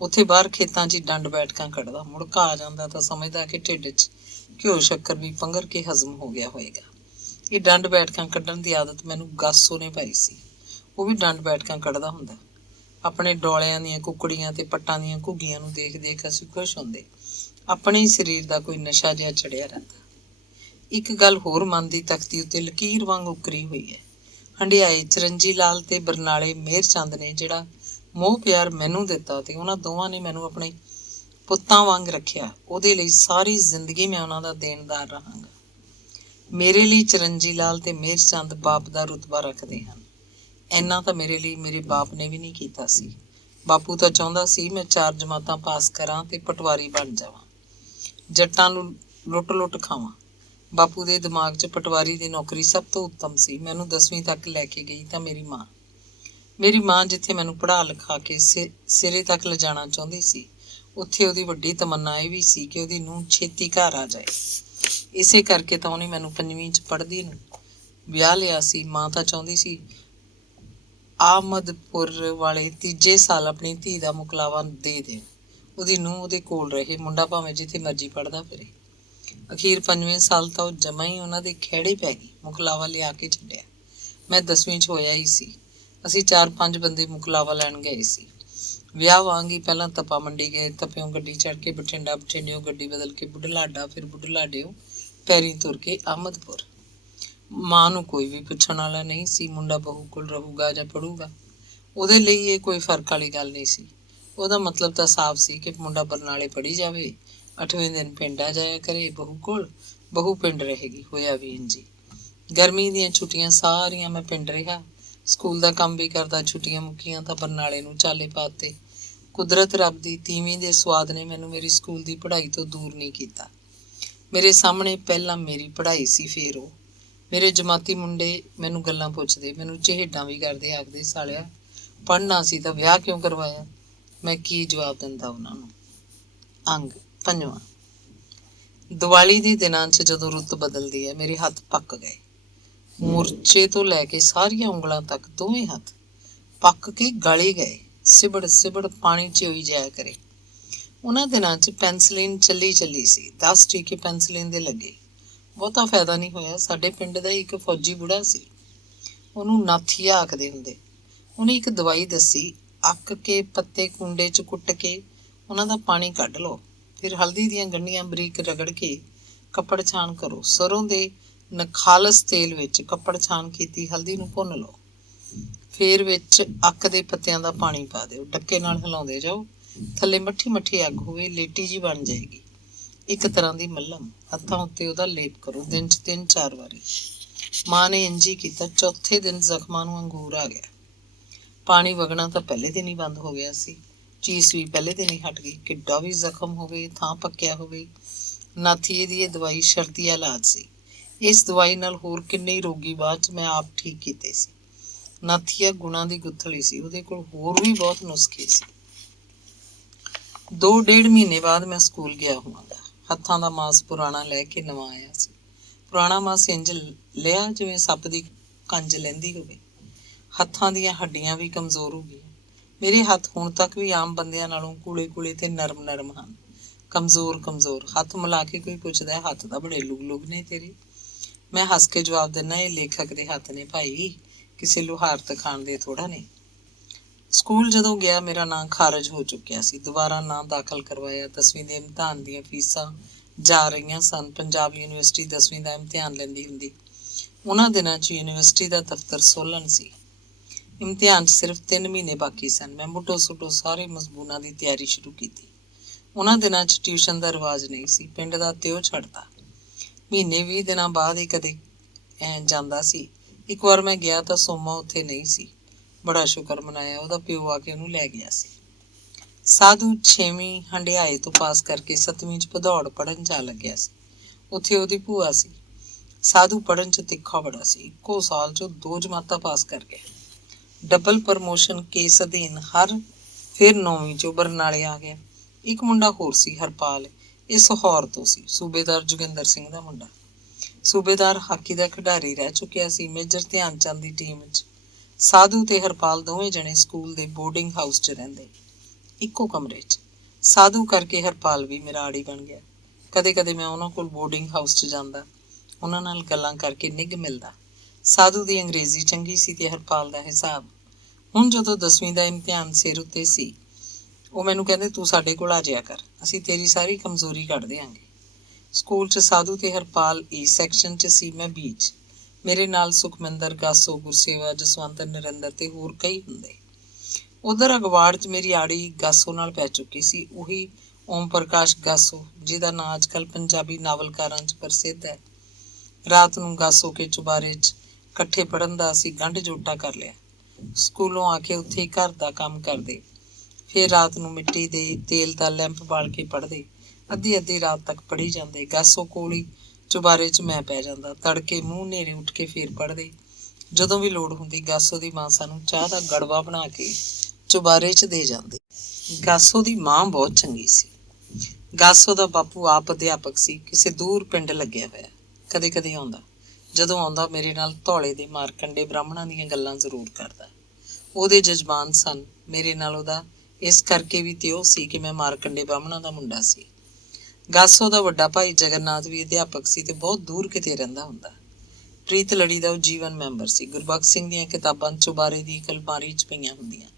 ਉੱਥੇ ਬਾਹਰ ਖੇਤਾਂ 'ਚ ਹੀ ਡੰਡ ਬੈਠਕਾਂ ਕੱਢਦਾ। ਮੁੜਕਾ ਆ ਜਾਂਦਾ ਤਾਂ ਸਮਝਦਾ ਕਿ ਢਿੱਡ 'ਚ ਘਿਓ ਸ਼ੱਕਰ ਵੀ ਪੰਘਰ ਕੇ ਹਜ਼ਮ ਹੋ ਗਿਆ ਹੋਏਗਾ। ਇਹ ਡੰਡ ਬੈਠਕਾਂ ਕੱਢਣ ਦੀ ਆਦਤ ਮੈਨੂੰ ਗਾਸੋ ਨੇ ਪਾਈ ਸੀ। ਉਹ ਵੀ ਡੰਡ ਬੈਠਕਾਂ ਕੱਢਦਾ ਹੁੰਦਾ। ਆਪਣੇ ਡੋਲਿਆਂ ਦੀਆਂ ਕੁਕੜੀਆਂ ਤੇ ਪੱਟਾਂ ਦੀਆਂ ਘੁੱਗੀਆਂ ਨੂੰ ਦੇਖ ਦੇਖ ਅਸੀਂ ਖੁਸ਼ ਹੁੰਦੇ। ਆਪਣੇ ਹੀ ਸਰੀਰ ਦਾ ਕੋਈ ਨਸ਼ਾ ਜਿਹਾ ਚੜਿਆ ਰਹਿੰਦਾ। ਇੱਕ ਗੱਲ ਹੋਰ ਮਨ ਦੀ ਤਖਤੀ ਉੱਤੇ ਲਕੀਰ ਵਾਂਗ ਉਕਰੀ ਹੋਈ ਹੈ। ਹੰਡਿਆਏ ਚਰਨਜੀ ਲਾਲ ਤੇ ਬਰਨਾਲੇ ਮੇਰ ਚੰਦ ਨੇ ਜਿਹੜਾ ਮੋਹ ਪਿਆਰ ਮੈਨੂੰ ਦਿੱਤਾ ਤੇ ਉਹਨਾਂ ਦੋਵਾਂ ਨੇ ਮੈਨੂੰ ਆਪਣੇ ਪੁੱਤਾਂ ਵਾਂਗ ਰੱਖਿਆ, ਉਹਦੇ ਲਈ ਸਾਰੀ ਜ਼ਿੰਦਗੀ ਮੈਂ ਉਹਨਾਂ ਦਾ ਦੇਣਦਾਰ ਰਹਾਂਗਾ। ਮੇਰੇ ਲਈ ਚਰਨਜੀ ਲਾਲ ਤੇ ਮੇਰ ਚੰਦ ਬਾਪ ਦਾ ਰੁਤਬਾ ਰੱਖਦੇ ਹਨ। ਇੰਨਾ ਤਾਂ ਮੇਰੇ ਲਈ ਮੇਰੇ ਬਾਪ ਨੇ ਵੀ ਨਹੀਂ ਕੀਤਾ ਸੀ। ਬਾਪੂ ਤਾਂ ਚਾਹੁੰਦਾ ਸੀ ਮੈਂ 4 ਜਮਾਤਾਂ ਪਾਸ ਕਰਾਂ ਤੇ ਪਟਵਾਰੀ ਬਣ ਜਾਵਾਂ, ਜੱਟਾਂ ਨੂੰ ਲੁੱਟ ਖਾਵਾਂ। ਬਾਪੂ ਦੇ ਦਿਮਾਗ 'ਚ ਪਟਵਾਰੀ ਦੀ ਨੌਕਰੀ ਸਭ ਤੋਂ ਉੱਤਮ ਸੀ। ਮੈਨੂੰ 10ਵੀਂ ਤੱਕ ਲੈ ਕੇ ਗਈ ਤਾਂ ਮੇਰੀ ਮਾਂ ਜਿੱਥੇ ਮੈਨੂੰ ਪੜ੍ਹਾ ਲਿਖਾ ਕੇ ਸਿਰੇ ਤੱਕ ਲਿਜਾਣਾ ਚਾਹੁੰਦੀ ਸੀ, ਉੱਥੇ ਉਹਦੀ ਵੱਡੀ ਤਮੰਨਾ ਇਹ ਵੀ ਸੀ ਕਿ ਉਹਦੀ ਨੂੰਹ ਛੇਤੀ ਘਰ ਆ ਜਾਏ। ਇਸੇ ਕਰਕੇ ਤਾਂ ਉਹਨੇ ਮੈਨੂੰ 5ਵੀਂ 'ਚ ਪੜ੍ਹਦੀ ਨੂੰ ਵਿਆਹ ਲਿਆ ਸੀ। ਮਾਂ ਤਾਂ ਚਾਹੁੰਦੀ ਸੀ ਆਮਦਪੁਰ ਵਾਲੇ ਤੀਜੇ ਸਾਲ ਆਪਣੀ ਧੀ ਦਾ ਮੁਕਲਾਵਾ ਦੇ ਦੇਣ, ਉਹਦੀ ਨੂੰਹ ਉਹਦੇ ਕੋਲ ਰਹੇ, ਮੁੰਡਾ ਭਾਵੇਂ ਜਿੱਥੇ ਮਰਜ਼ੀ ਪੜ੍ਹਦਾ ਫਿਰੇ। ਅਖੀਰ 5ਵੇਂ ਸਾਲ ਤਾਂ ਉਹ ਜਮਾ ਹੀ ਉਹਨਾਂ ਦੇ ਖਹਿੜੇ ਪੈ ਗਈ। ਮੁਕਲਾਵਾ ਲਿਆ ਕੇ ਛੱਡਿਆ। ਮੈਂ 10ਵੀਂ 'ਚ ਹੋਇਆ ਹੀ ਸੀ। ਅਸੀਂ 4-5 ਬੰਦੇ ਮੁਕਲਾਵਾ ਲੈਣ ਗਏ ਸੀ। ਵਿਆਹ ਵਾਂਗ ਹੀ ਪਹਿਲਾਂ ਤਪਾ ਮੰਡੀ ਗਏ, ਤਪਿਓਂ ਗੱਡੀ ਚੜ੍ਹ ਕੇ ਬਠਿੰਡਾ, ਬਠਿੰਡਿਓਂ ਗੱਡੀ ਬਦਲ ਕੇ ਬੁਢਲਾਡਾ, ਫਿਰ ਬੁਢਲਾਡਿਓਂ ਪੈਰੀਂ ਤੁਰ ਕੇ ਆਮਦਪੁਰ। ਮਾਂ ਨੂੰ ਕੋਈ ਵੀ ਪੁੱਛਣ ਵਾਲਾ ਨਹੀਂ ਸੀ ਮੁੰਡਾ ਬਹੂ ਕੋਲ ਰਹੂਗਾ ਜਾਂ ਪੜ੍ਹੂਗਾ। ਉਹਦੇ ਲਈ ਇਹ ਕੋਈ ਫਰਕ ਵਾਲੀ ਗੱਲ ਨਹੀਂ ਸੀ। ਉਹਦਾ ਮਤਲਬ ਤਾਂ ਸਾਫ਼ ਸੀ ਕਿ ਮੁੰਡਾ ਬਰਨਾਲੇ ਪੜ੍ਹੀ ਜਾਵੇ, 8ਵੇਂ ਦਿਨ ਪਿੰਡ ਆ ਜਾਇਆ ਕਰੇ ਬਹੂ ਕੋਲ, ਬਹੂ ਪਿੰਡ ਰਹੇਗੀ। ਹੋਇਆ ਵੀ ਇੰਝ ਹੀ। ਗਰਮੀ ਦੀਆਂ ਛੁੱਟੀਆਂ ਸਾਰੀਆਂ ਮੈਂ ਪਿੰਡ ਰਿਹਾ। ਸਕੂਲ ਦਾ ਕੰਮ ਵੀ ਕਰਦਾ। ਛੁੱਟੀਆਂ ਮੁੱਕੀਆਂ ਤਾਂ ਬਰਨਾਲੇ ਨੂੰ ਚਾਲੇ ਪਾਤੇ। ਕੁਦਰਤ ਰੱਬ ਦੀ ਤੀਵੀਂ ਦੇ ਸਵਾਦ ਨੇ ਮੈਨੂੰ ਮੇਰੀ ਸਕੂਲ ਦੀ ਪੜ੍ਹਾਈ ਤੋਂ ਦੂਰ ਨਹੀਂ ਕੀਤਾ। ਮੇਰੇ ਸਾਹਮਣੇ ਪਹਿਲਾਂ ਮੇਰੀ ਪੜ੍ਹਾਈ ਸੀ, ਫਿਰ ਉਹ। ਮੇਰੇ ਜਮਾਤੀ ਮੁੰਡੇ ਮੈਨੂੰ ਗੱਲਾਂ ਪੁੱਛਦੇ, ਮੈਨੂੰ ਚਿਹੇਡਾਂ ਵੀ ਕਰਦੇ, ਆਖਦੇ ਸਾਲਿਆ ਪੜ੍ਹਨਾ ਸੀ ਤਾਂ ਵਿਆਹ ਕਿਉਂ ਕਰਵਾਇਆ। ਮੈਂ ਕੀ ਜਵਾਬ ਦਿੰਦਾ ਉਹਨਾਂ ਨੂੰ। ਅੰਗ 5ਵਾਂ। ਦੀਵਾਲੀ ਦੇ ਦਿਨਾਂ 'ਚ ਜਦੋਂ ਰੁੱਤ ਬਦਲਦੀ ਹੈ, ਮੇਰੇ ਹੱਥ ਪੱਕ ਗਏ। ਮੁਰਚੇ ਤੋਂ ਲੈ ਕੇ ਸਾਰੀਆਂ ਉਂਗਲਾਂ ਤੱਕ ਦੋਵੇਂ ਹੱਥ ਪੱਕ ਕੇ ਗਲੇ ਗਏ। ਸਿਬੜ ਪਾਣੀ 'ਚ ਹੋਈ ਜਾਇਆ ਕਰੇ। ਉਹਨਾਂ ਦਿਨਾਂ 'ਚ ਪੈਨਸਲੀਨ ਚੱਲੀ ਸੀ। 10 ਟੀਕੇ ਪੈਨਸਲੀਨ ਦੇ ਲੱਗੇ। ਬਹੁਤਾ ਫਾਇਦਾ ਨਹੀਂ ਹੋਇਆ। ਸਾਡੇ ਪਿੰਡ ਦਾ ਇੱਕ ਫੌਜੀ ਬੁੜਾ ਸੀ, ਉਹਨੂੰ ਨਾਥੀਆ ਆਖਦੇ ਹੁੰਦੇ। ਉਹਨੇ ਇੱਕ ਦਵਾਈ ਦੱਸੀ, ਅੱਕ ਕੇ ਪੱਤੇ ਕੁੰਡੇ 'ਚ ਕੁੱਟ ਕੇ ਉਹਨਾਂ ਦਾ ਪਾਣੀ ਕੱਢ ਲਓ, ਫਿਰ ਹਲਦੀ ਦੀਆਂ ਗੰਢੀਆਂ ਬਰੀਕ ਰਗੜ ਕੇ ਕੱਪੜ ਛਾਣ ਕਰੋ। ਸਰੋਂ ਦੇ ਨਖਾਲਸ ਤੇਲ ਵਿੱਚ ਕੱਪੜ ਛਾਣ ਕੀਤੀ ਹਲਦੀ ਨੂੰ ਭੁੰਨ ਲਓ, ਫਿਰ ਵਿੱਚ ਅੱਕ ਦੇ ਪੱਤਿਆਂ ਦਾ ਪਾਣੀ ਪਾ ਦਿਓ। ਡੱਕੇ ਨਾਲ ਹਿਲਾਉਂਦੇ ਜਾਓ, ਥੱਲੇ ਮੱਠੀ ਅੱਗ ਹੋਵੇ, ਲੇਟੀ ਜੀ ਬਣ ਜਾਏਗੀ। ਇੱਕ ਤਰ੍ਹਾਂ ਦੀ ਮੱਲਮ। ਹੱਥਾਂ ਉੱਤੇ ਉਹਦਾ ਲੇਪ ਕਰੋ, ਦਿਨ 'ਚ 3-4 ਵਾਰੀ। ਮਾਂ ਨੇ ਇੰਝ ਹੀ ਕੀਤਾ। ਚੌਥੇ ਦਿਨ ਜ਼ਖਮਾਂ ਨੂੰ ਅੰਗੂਰ ਆ ਗਿਆ। ਪਾਣੀ ਵਗਣਾ ਤਾਂ ਪਹਿਲੇ ਦਿਨ ਹੀ ਬੰਦ ਹੋ ਗਿਆ ਸੀ। ਚੀਸ ਵੀ ਪਹਿਲੇ ਦਿਨ ਹੀ ਹਟ ਗਈ। ਕਿੱਡਾ ਵੀ ਜ਼ਖਮ ਹੋਵੇ, ਥਾਂ ਪੱਕਿਆ ਹੋਵੇ, ਨਾਥੀਏ ਦੀ ਇਹ ਦਵਾਈ ਸ਼ਰਤੀ ਇਲਾਜ ਸੀ। ਇਸ ਦਵਾਈ ਨਾਲ ਹੋਰ ਕਿੰਨੇ ਹੀ ਰੋਗੀ ਬਾਅਦ 'ਚ ਮੈਂ ਆਪ ਠੀਕ ਕੀਤੇ ਸੀ। ਨਾਥੀਆ ਗੁਣਾਂ ਦੀ ਗੁੱਥਲੀ ਸੀ, ਉਹਦੇ ਕੋਲ ਹੋਰ ਵੀ ਬਹੁਤ ਨੁਸਖੇ ਸੀ। 2 ਡੇਢ ਮਹੀਨੇ ਬਾਅਦ ਮੈਂ ਸਕੂਲ ਗਿਆ ਹੋਵਾਂਗਾ। ਹੱਥਾਂ ਦਾ ਮਾਸ ਪੁਰਾਣਾ ਲੈ ਕੇ ਨਵਾਂ ਆਇਆ ਸੀ। ਪੁਰਾਣਾ ਮਾਸ ਇੰਝ ਲਿਆ ਜਿਵੇਂ ਸੱਪ ਦੀ ਕੰਜ ਲੈਂਦੀ ਹੋਵੇ। ਹੱਥਾਂ ਦੀਆਂ ਹੱਡੀਆਂ ਵੀ ਕਮਜ਼ੋਰ ਹੋ ਗਈਆਂ। ਮੇਰੇ ਹੱਥ ਹੁਣ ਤੱਕ ਵੀ ਆਮ ਬੰਦਿਆਂ ਨਾਲੋਂ ਕੂਲੇ ਕੂਲੇ ਤੇ ਨਰਮ ਨਰਮ ਹਨ। ਕਮਜ਼ੋਰ ਹੱਥ ਮਿਲਾ ਕੇ ਕੋਈ ਪੁੱਛਦਾ, ਹੱਥ ਤਾਂ ਬੜੇ ਲੁਗ ਨੇ ਤੇਰੇ। ਮੈਂ ਹੱਸ ਕੇ ਜਵਾਬ ਦਿੰਦਾ, ਇਹ ਲੇਖਕ ਦੇ ਹੱਥ ਨੇ ਭਾਈ, ਕਿਸੇ ਲੁਹਾਰ ਤਖਾਣ ਦੇ ਥੋੜਾ ਨੇ। ਸਕੂਲ ਜਦੋਂ ਗਿਆ ਮੇਰਾ ਨਾਂ ਖਾਰਜ ਹੋ ਚੁੱਕਿਆ ਸੀ। ਦੁਬਾਰਾ ਨਾਂ ਦਾਖਲ ਕਰਵਾਇਆ। 10ਵੀਂ ਦੇ ਇਮਤਿਹਾਨ ਦੀਆਂ ਫੀਸਾਂ ਜਾ ਰਹੀਆਂ ਸਨ। ਪੰਜਾਬ ਯੂਨੀਵਰਸਿਟੀ 10ਵੀਂ ਦਾ ਇਮਤਿਹਾਨ ਲੈਂਦੀ ਹੁੰਦੀ। ਉਹਨਾਂ ਦਿਨਾਂ 'ਚ ਯੂਨੀਵਰਸਿਟੀ ਦਾ ਦਫ਼ਤਰ ਸੋਲਨ ਸੀ। ਇਮਤਿਹਾਨ 'ਚ ਸਿਰਫ 3 ਮਹੀਨੇ ਬਾਕੀ ਸਨ। ਮੈਂ ਮੁੱਢੋਂ ਸੁੱਢੋਂ ਸਾਰੇ ਮਜ਼ਮੂਨਾਂ ਦੀ ਤਿਆਰੀ ਸ਼ੁਰੂ ਕੀਤੀ। ਉਹਨਾਂ ਦਿਨਾਂ 'ਚ ਟਿਊਸ਼ਨ ਦਾ ਰਿਵਾਜ਼ ਨਹੀਂ ਸੀ। ਪਿੰਡ ਦਾ ਤਿਉ ਛੱਡਦਾ ਮਹੀਨੇ 20 ਦਿਨਾਂ ਬਾਅਦ ਹੀ ਕਦੇ ਜਾਂਦਾ ਸੀ। ਇੱਕ ਵਾਰ ਮੈਂ ਗਿਆ ਤਾਂ ਸੋਮਾ ਉੱਥੇ ਨਹੀਂ ਸੀ। ਬੜਾ ਸ਼ੁਕਰ ਮਨਾਇਆ, ਉਹਦਾ ਪਿਓ ਆ ਕੇ ਉਹਨੂੰ ਲੈ ਗਿਆ ਸੀ। ਸਾਧੂ 6ਵੀਂ ਹੰਡਿਆਏ ਤੋਂ ਪਾਸ ਕਰਕੇ 7ਵੀਂ 'ਚ ਭਦੌੜ ਪੜ੍ਹਨ ਜਾ ਲੱਗਿਆ ਸੀ। ਉੱਥੇ ਉਹਦੀ ਭੂਆ ਸੀ। ਸਾਧੂ ਪੜ੍ਹਨ 'ਚ ਤਿੱਖਾ ਬੜਾ ਸੀ। ਇੱਕੋ ਸਾਲ 'ਚ 2 ਜਮਾਤਾਂ ਪਾਸ ਕਰ ਗਿਆ। ਡਬਲ ਪ੍ਰਮੋਸ਼ਨ ਕੇਸ ਅਧੀਨ ਫਿਰ 9ਵੀਂ 'ਚ ਬਰਨਾਲੇ ਆ ਗਿਆ। ਇੱਕ ਮੁੰਡਾ ਹੋਰ ਸੀ, ਹਰਪਾਲ। ਇਹ ਸਹੌਰ ਤੋਂ ਸੀ, ਸੂਬੇਦਾਰ ਜੋਗਿੰਦਰ ਸਿੰਘ ਦਾ ਮੁੰਡਾ। ਸੂਬੇਦਾਰ ਹਾਕੀ ਦਾ ਖਿਡਾਰੀ ਰਹਿ ਚੁੱਕਿਆ ਸੀ। ਮੇਜਰ ਧਿਆਨ ਚੰਦ ਦੀ ਟੀਮ 'ਚ। ਸਾਧੂ ਤੇ ਹਰਪਾਲ ਦੋਵੇਂ ਜਣੇ ਸਕੂਲ ਦੇ ਬੋਰਡਿੰਗ ਹਾਊਸ 'ਚ ਰਹਿੰਦੇ, ਇੱਕੋ ਕਮਰੇ 'ਚ। ਸਾਧੂ ਕਰਕੇ ਹਰਪਾਲ ਵੀ ਮੇਰਾ ਆੜੀ ਬਣ ਗਿਆ। ਕਦੇ ਕਦੇ ਮੈਂ ਉਹਨਾਂ ਕੋਲ ਬੋਰਡਿੰਗ ਹਾਊਸ 'ਚ ਜਾਂਦਾ, ਉਹਨਾਂ ਨਾਲ ਗੱਲਾਂ ਕਰਕੇ ਨਿੱਘ ਮਿਲਦਾ। ਸਾਧੂ ਦੀ ਅੰਗਰੇਜ਼ੀ ਚੰਗੀ ਸੀ ਤੇ ਹਰਪਾਲ ਦਾ ਹਿਸਾਬ। ਹੁਣ ਜਦੋਂ 10ਵੀਂ ਦਾ ਇਮਤਿਹਾਨ ਸਿਰ ਉੱਤੇ ਸੀ, ਉਹ ਮੈਨੂੰ ਕਹਿੰਦੇ, ਤੂੰ ਸਾਡੇ ਕੋਲ ਆ ਜਾਇਆ ਕਰ, ਅਸੀਂ ਤੇਰੀ ਸਾਰੀ ਕਮਜ਼ੋਰੀ ਕੱਢ ਦਿਆਂਗੇ। ਸਕੂਲ 'ਚ ਸਾਧੂ ਤੇ ਹਰਪਾਲ ਈ ਸੈਕਸ਼ਨ 'ਚ ਸੀ, ਮੈਂ ਬੀ 'ਚ। ਮੇਰੇ ਨਾਲ ਸੁਖਮਿੰਦਰ, ਗਾਸੋ, ਗੁਰਸੇਵਾ, ਜਸਵੰਤ, ਨਰਿੰਦਰ ਤੇ ਹੋਰ ਕਈ ਹੁੰਦੇ। ਉਧਰ ਅਗਵਾੜ 'ਚ ਮੇਰੀ ਆੜੀ ਗਾਸੋ ਨਾਲ ਪੈ ਚੁੱਕੀ ਸੀ। ਉਹੀ ਓਮ ਪ੍ਰਕਾਸ਼ ਗਾਸੋ, ਜਿਹਦਾ ਨਾਂ ਅੱਜ ਕੱਲ੍ਹ ਪੰਜਾਬੀ ਨਾਵਲਕਾਰਾਂ 'ਚ ਪ੍ਰਸਿੱਧ ਹੈ। ਰਾਤ ਨੂੰ ਗਾਸੋ ਕੇ ਚੁਬਾਰੇ 'ਚ ਇਕੱਠੇ ਪੜ੍ਹਨ ਦਾ ਅਸੀਂ ਗੰਢ ਜੋਟਾ ਕਰ ਲਿਆ। ਸਕੂਲੋਂ ਆ ਕੇ ਉੱਥੇ ਹੀ ਘਰ ਦਾ ਕੰਮ ਕਰਦੇ। ਫਿਰ ਰਾਤ ਨੂੰ ਮਿੱਟੀ ਦੇ ਤੇਲ ਦਾ ਲੈਂਪ ਬਾਲ ਕੇ ਪੜ੍ਹਦੇ। ਅੱਧੀ ਰਾਤ ਤੱਕ ਪੜ੍ਹੀ ਜਾਂਦੇ। ਗਾਸੋ ਕੋਲ ਹੀ ਚੁਬਾਰੇ 'ਚ ਮੈਂ ਪੈ ਜਾਂਦਾ। ਤੜਕੇ ਮੂੰਹ ਹਨੇਰੇ ਉੱਠ ਕੇ ਫੇਰ ਪੜ੍ਹਦੇ। ਜਦੋਂ ਵੀ ਲੋੜ ਹੁੰਦੀ ਗਾਸੋ ਦੀ ਮਾਂ ਸਾਨੂੰ ਚਾਹ ਦਾ ਗੜਵਾ ਬਣਾ ਕੇ ਚੁਬਾਰੇ 'ਚ ਦੇ ਜਾਂਦੀ। ਗਾਸੋ ਦੀ ਮਾਂ ਬਹੁਤ ਚੰਗੀ ਸੀ। ਗਾਸੋ ਦਾ ਬਾਪੂ ਆਪ ਅਧਿਆਪਕ ਸੀ, ਕਿਸੇ ਦੂਰ ਪਿੰਡ ਲੱਗਿਆ ਹੋਇਆ। ਕਦੇ ਕਦੇ ਆਉਂਦਾ। ਜਦੋਂ ਆਉਂਦਾ ਮੇਰੇ ਨਾਲ ਧੌਲੇ ਦੇ ਮਾਰਕੰਡੇ ਬ੍ਰਾਹਮਣਾਂ ਦੀਆਂ ਗੱਲਾਂ ਜ਼ਰੂਰ ਕਰਦਾ। ਉਹਦੇ ਜਜ਼ਬਾਨ ਸਨ। ਮੇਰੇ ਨਾਲ ਉਹਦਾ ਇਸ ਕਰਕੇ ਵੀ ਤਿਉ ਸੀ ਕਿ ਮੈਂ ਮਾਰਕੰਡੇ ਬ੍ਰਾਹਮਣਾਂ ਦਾ ਮੁੰਡਾ ਸੀ। ਗਾਸੋ ਦਾ ਵੱਡਾ ਭਾਈ ਜਗਨਨਾਥ ਵੀ ਅਧਿਆਪਕ ਸੀ ਤੇ ਬਹੁਤ ਦੂਰ ਕਿਤੇ ਰਹਿੰਦਾ ਹੁੰਦਾ। ਪ੍ਰੀਤ ਲੜੀ ਦਾ ਉਹ ਜੀਵਨ ਮੈਂਬਰ ਸੀ। ਗੁਰਬਖਸ਼ ਸਿੰਘ ਦੀਆਂ ਕਿਤਾਬਾਂ ਚੁਬਾਰੇ ਦੀ ਇੱਕ ਅਲਮਾਰੀ 'ਚ ਪਈਆਂ ਹੁੰਦੀਆਂ।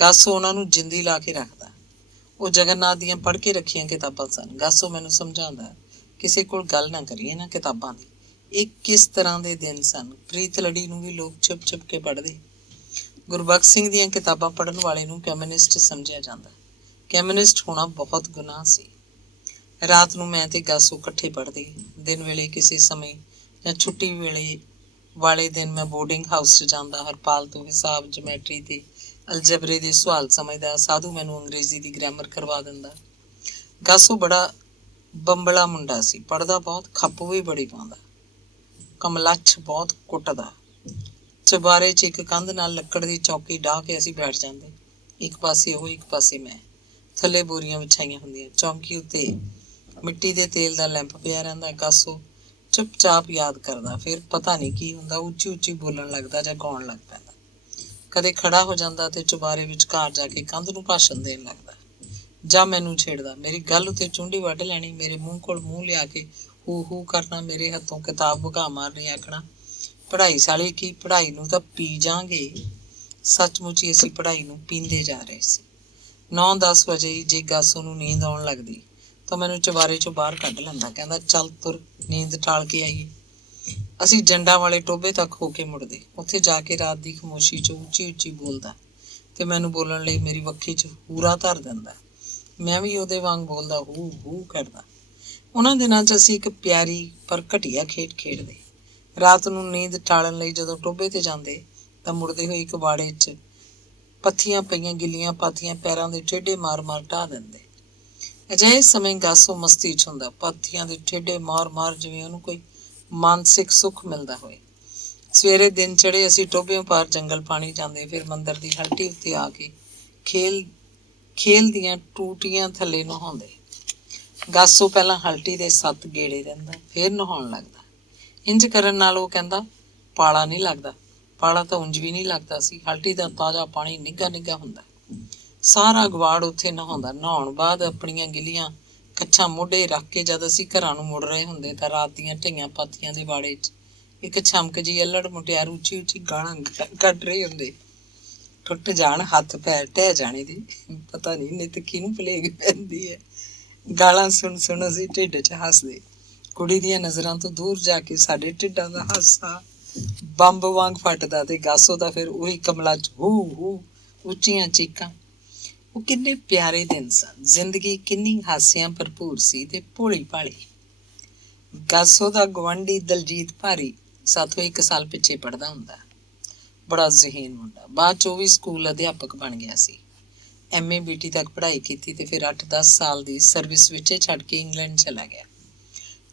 ਗਾਸੋ ਉਹਨਾਂ ਨੂੰ ਜਿੰਦੀ ਲਾ ਕੇ ਰੱਖਦਾ। ਉਹ ਜਗਨਨਾਥ ਦੀਆਂ ਪੜ੍ਹ ਕੇ ਰੱਖੀਆਂ ਕਿਤਾਬਾਂ ਸਨ। ਗਾਸੋ ਮੈਨੂੰ ਸਮਝਾਉਂਦਾ, ਕਿਸੇ ਕੋਲ ਗੱਲ ਨਾ ਕਰੀਏ ਇਹਨਾਂ ਕਿਤਾਬਾਂ ਦੀ। ਇਹ ਕਿਸ ਤਰ੍ਹਾਂ ਦੇ ਦਿਨ ਸਨ। ਪ੍ਰੀਤ ਲੜੀ ਨੂੰ ਵੀ ਲੋਕ ਛੁਪ ਛੁਪ ਕੇ ਪੜ੍ਹਦੇ। ਗੁਰਬਖਸ਼ ਸਿੰਘ ਦੀਆਂ ਕਿਤਾਬਾਂ ਪੜ੍ਹਨ ਵਾਲੇ ਨੂੰ ਕਮਿਊਨਿਸਟ ਸਮਝਿਆ ਜਾਂਦਾ। ਕਮਿਊਨਿਸਟ ਹੋਣਾ ਬਹੁਤ ਗੁਨਾਹ ਸੀ। ਰਾਤ ਨੂੰ ਮੈਂ ਤੇ ਗਾਸੋ ਇਕੱਠੇ ਪੜ੍ਹਦੇ। ਦਿਨ ਵੇਲੇ ਕਿਸੇ ਸਮੇਂ ਜਾਂ ਛੁੱਟੀ ਵੇਲੇ ਵਾਲੇ ਦਿਨ ਮੈਂ ਬੋਰਡਿੰਗ ਹਾਊਸ 'ਚ ਜਾਂਦਾ। ਹਰਪਾਲ ਤੋਂ ਹਿਸਾਬ, ਜਿਓਮੈਟਰੀ ਤੇ ਅਲਜਬਰੇ ਦੇ ਸਵਾਲ ਸਮਝਦਾ। ਸਾਧੂ ਮੈਨੂੰ ਅੰਗਰੇਜ਼ੀ ਦੀ ਗ੍ਰਾਮਰ ਕਰਵਾ ਦਿੰਦਾ। ਗਾਸੋ ਬੜਾ ਬੰਬਲਾ ਮੁੰਡਾ ਸੀ, ਪੜ੍ਹਦਾ ਬਹੁਤ, ਖੱਪ ਵੀ ਬੜੀ ਪਾਉਂਦਾ। ਕਮਲੱਛ ਬਹੁਤ ਕੁੱਟਦਾ। ਚੁਬਾਰੇ 'ਚ ਇੱਕ ਕੰਧ ਨਾਲ ਲੱਕੜ ਦੀ ਚੌਕੀ ਡਾਹ ਕੇ ਅਸੀਂ ਬੈਠ ਜਾਂਦੇ। ਇੱਕ ਪਾਸੇ ਉਹ, ਇੱਕ ਪਾਸੇ ਮੈਂ। ਥੱਲੇ ਬੋਰੀਆਂ ਵਿਛਾਈਆਂ ਹੁੰਦੀਆਂ। ਚੌਂਕੀ ਉੱਤੇ ਮਿੱਟੀ ਦੇ ਤੇਲ ਦਾ ਲੈਂਪ ਪਿਆ ਰਹਿੰਦਾ। ਗਾਸੋ ਚੁੱਪਚਾਪ ਯਾਦ ਕਰਦਾ। ਫਿਰ ਪਤਾ ਨਹੀਂ ਕੀ ਹੁੰਦਾ, ਉੱਚੀ ਉੱਚੀ ਬੋਲਣ ਲੱਗਦਾ ਜਾਂ ਗਾਉਣ ਲੱਗ ਪੈਂਦਾ। ਕਦੇ ਖੜਾ ਹੋ ਜਾਂਦਾ ਤੇ ਚੁਬਾਰੇ ਵਿਚਕਾਰ ਜਾ ਕੇ ਕੰਧ ਨੂੰ ਭਾਸ਼ਣ ਦੇਣ ਲੱਗਦਾ। ਜਾਂ ਮੈਨੂੰ ਛੇੜਦਾ, ਮੇਰੀ ਗੱਲ ਉੱਤੇ ਚੁੰਡੀ ਵੱਢ ਲੈਣੀ, ਮੇਰੇ ਮੂੰਹ ਕੋਲ ਮੂੰਹ ਲਿਆ ਕੇ ਹੂ ਹੂ ਕਰਨਾ, ਮੇਰੇ ਹੱਥੋਂ ਕਿਤਾਬ ਵਗਾ ਮਾਰਨੀ, ਆਖਣਾ, ਪੜ੍ਹਾਈ ਸਾਲੇ ਕੀ, ਪੜ੍ਹਾਈ ਨੂੰ ਤਾਂ ਪੀ ਜਾਗੇ। ਸੱਚਮੁੱਚ ਹੀ ਅਸੀਂ ਪੜ੍ਹਾਈ ਨੂੰ ਪੀਂਦੇ ਜਾ ਰਹੇ ਸੀ। 9-10 ਵਜੇ ਜੇ ਗਾਸੋ ਨੂੰ ਨੀਂਦ ਆਉਣ ਲੱਗਦੀ ਤਾਂ ਮੈਨੂੰ ਚੁਬਾਰੇ 'ਚੋਂ ਬਾਹਰ ਕੱਢ ਲੈਂਦਾ। ਕਹਿੰਦਾ, ਚੱਲ ਤੁਰ, ਨੀਂਦ ਟਾਲ ਕੇ ਆਈਏ। ਅਸੀਂ ਜੰਡਾਂ ਵਾਲੇ ਟੋਭੇ ਤੱਕ ਹੋ ਕੇ ਮੁੜਦੇ। ਉੱਥੇ ਜਾ ਕੇ ਰਾਤ ਦੀ ਖਾਮੋਸ਼ੀ 'ਚ ਉੱਚੀ ਉੱਚੀ ਬੋਲਦਾ ਤੇ ਮੈਨੂੰ ਬੋਲਣ ਲਈ ਮੇਰੀ ਵੱਖੀ 'ਚ ਹੂਰਾ ਧਰ ਦਿੰਦਾ। ਮੈਂ ਵੀ ਉਹਦੇ ਵਾਂਗ ਬੋਲਦਾ, ਹੂ ਹੂ ਕਰਦਾ। ਉਹਨਾਂ ਦਿਨਾਂ 'ਚ ਅਸੀਂ ਇੱਕ ਪਿਆਰੀ ਪਰ ਘਟੀਆ ਖੇਡ ਖੇਡਦੇ। ਰਾਤ ਨੂੰ ਨੀਂਦ ਟਾਲਣ ਲਈ ਜਦੋਂ ਟੋਭੇ ਤੇ ਜਾਂਦੇ ਤਾਂ ਮੁੜਦੇ ਹੋਏ ਇੱਕ ਵਾੜੇ 'ਚ ਪੱਥੀਆਂ ਪਈਆਂ ਗਿੱਲੀਆਂ ਪਾਥੀਆਂ ਪੈਰਾਂ ਦੇ ਟੇਢੇ ਮਾਰ ਮਾਰ ਢਾਹ ਦਿੰਦੇ। ਅਜਿਹੇ ਸਮੇਂ ਗਾਸੋ ਮਸਤੀ 'ਚ ਹੁੰਦਾ, ਪਾਥੀਆਂ ਦੇ ਠੇਡੇ ਮਾਰ ਜਿਵੇਂ ਉਹਨੂੰ ਕੋਈ ਮਾਨਸਿਕ ਸੁੱਖ ਮਿਲਦਾ ਹੋਏ। ਸਵੇਰੇ ਦਿਨ ਚੜੇ ਅਸੀਂ ਟੋਭਿਓਂ ਪਾਰ ਜੰਗਲ ਪਾਣੀ ਜਾਂਦੇ, ਫਿਰ ਮੰਦਰ ਦੀ ਹਲਟੀ ਉੱਤੇ ਆ ਕੇ ਖੇਲ ਦੀਆਂ ਟੂਟੀਆਂ ਥੱਲੇ ਨਹਾਉਂਦੇ। ਗਾਸੋ ਪਹਿਲਾਂ ਹਲਟੀ ਦੇ 7 ਗੇੜੇ ਰਹਿੰਦਾ, ਫਿਰ ਨਹਾਉਣ ਲੱਗਦਾ। ਇੰਜ ਕਰਨ ਨਾਲ ਉਹ ਕਹਿੰਦਾ ਪਾਲਾ ਨਹੀਂ ਲੱਗਦਾ। ਪਾਲਾ ਤਾਂ ਉਂਝ ਵੀ ਨਹੀਂ ਲੱਗਦਾ ਸੀ। ਹਲਟੀ ਦਾ ਤਾਜ਼ਾ ਪਾਣੀ ਨਿੱਘਾ ਨਿੱਘਾ ਹੁੰਦਾ। ਸਾਰਾ ਗਵਾੜ ਉੱਥੇ ਨਹਾਉਂਦਾ। ਨਹਾਉਣ ਬਾਅਦ ਆਪਣੀਆਂ ਗਿੱਲੀਆਂ ਕੱਛਾਂ ਮੋਢੇ ਰੱਖ ਕੇ ਜਦ ਅਸੀਂ ਘਰਾਂ ਨੂੰ ਮੁੜ ਰਹੇ ਹੁੰਦੇ ਤਾਂ ਰਾਤ ਦੀਆਂ ਢਈਆਂ ਪਾਥੀਆਂ ਦੇ ਵਾੜੇ 'ਚ ਇੱਕ ਛਮਕ ਜੀ ਅੱਲੜ ਮੁਟਿਆਰ ਉੱਚੀ ਉੱਚੀ ਗਾਲਾਂ ਕੱਢ ਰਹੇ ਹੁੰਦੇ। ਟੁੱਟ ਜਾਣ ਹੱਥ ਪੈਰ ਢਹਿ ਜਾਣੇ ਦੇ, ਪਤਾ ਨਹੀਂ ਨਿੱਤ ਕਿਹਨੂੰ ਪਲੇਗ ਪੈਂਦੀ ਹੈ। ਗਾਲਾਂ ਸੁਣ ਸੁਣ ਅਸੀਂ ਢਿੱਡ 'ਚ ਹੱਸਦੇ। ਕੁੜੀ ਦੀਆਂ ਨਜ਼ਰਾਂ ਤੋਂ ਦੂਰ ਜਾ ਕੇ ਸਾਡੇ ਢਿੱਡਾਂ ਦਾ ਹਾਸਾ ਬੰਬ ਵਾਂਗ ਫਟਦਾ ਤੇ ਗਾਸੋ ਦਾ ਫਿਰ ਉਹੀ ਕਮਲਾ 'ਚ ਹੂ ਉੱਚੀਆਂ ਚੀਕਾਂ। ਉਹ ਕਿੰਨੇ ਪਿਆਰੇ ਦਿਨ ਸਨ। ਜ਼ਿੰਦਗੀ ਕਿੰਨੀ ਹਾਸਿਆਂ ਭਰਪੂਰ ਸੀ ਤੇ ਭੋਲੀ ਭਾਲੀ। ਗਾਸੋ ਦਾ ਗੁਆਂਢੀ ਦਲਜੀਤ ਭਾਰੀ ਸਾਥੋਂ 1 ਸਾਲ ਪਿੱਛੇ ਪੜ੍ਹਦਾ ਹੁੰਦਾ। ਬੜਾ ਜ਼ਹੀਨ ਮੁੰਡਾ। ਬਾਅਦ 'ਚ ਉਹ ਵੀ ਸਕੂਲ ਅਧਿਆਪਕ ਬਣ ਗਿਆ ਸੀ। MA BT ਤੱਕ ਪੜ੍ਹਾਈ ਕੀਤੀ ਤੇ ਫਿਰ 8-10 ਸਾਲ ਦੀ ਸਰਵਿਸ ਵਿੱਚੇ ਛੱਡ ਕੇ ਇੰਗਲੈਂਡ ਚਲਾ ਗਿਆ।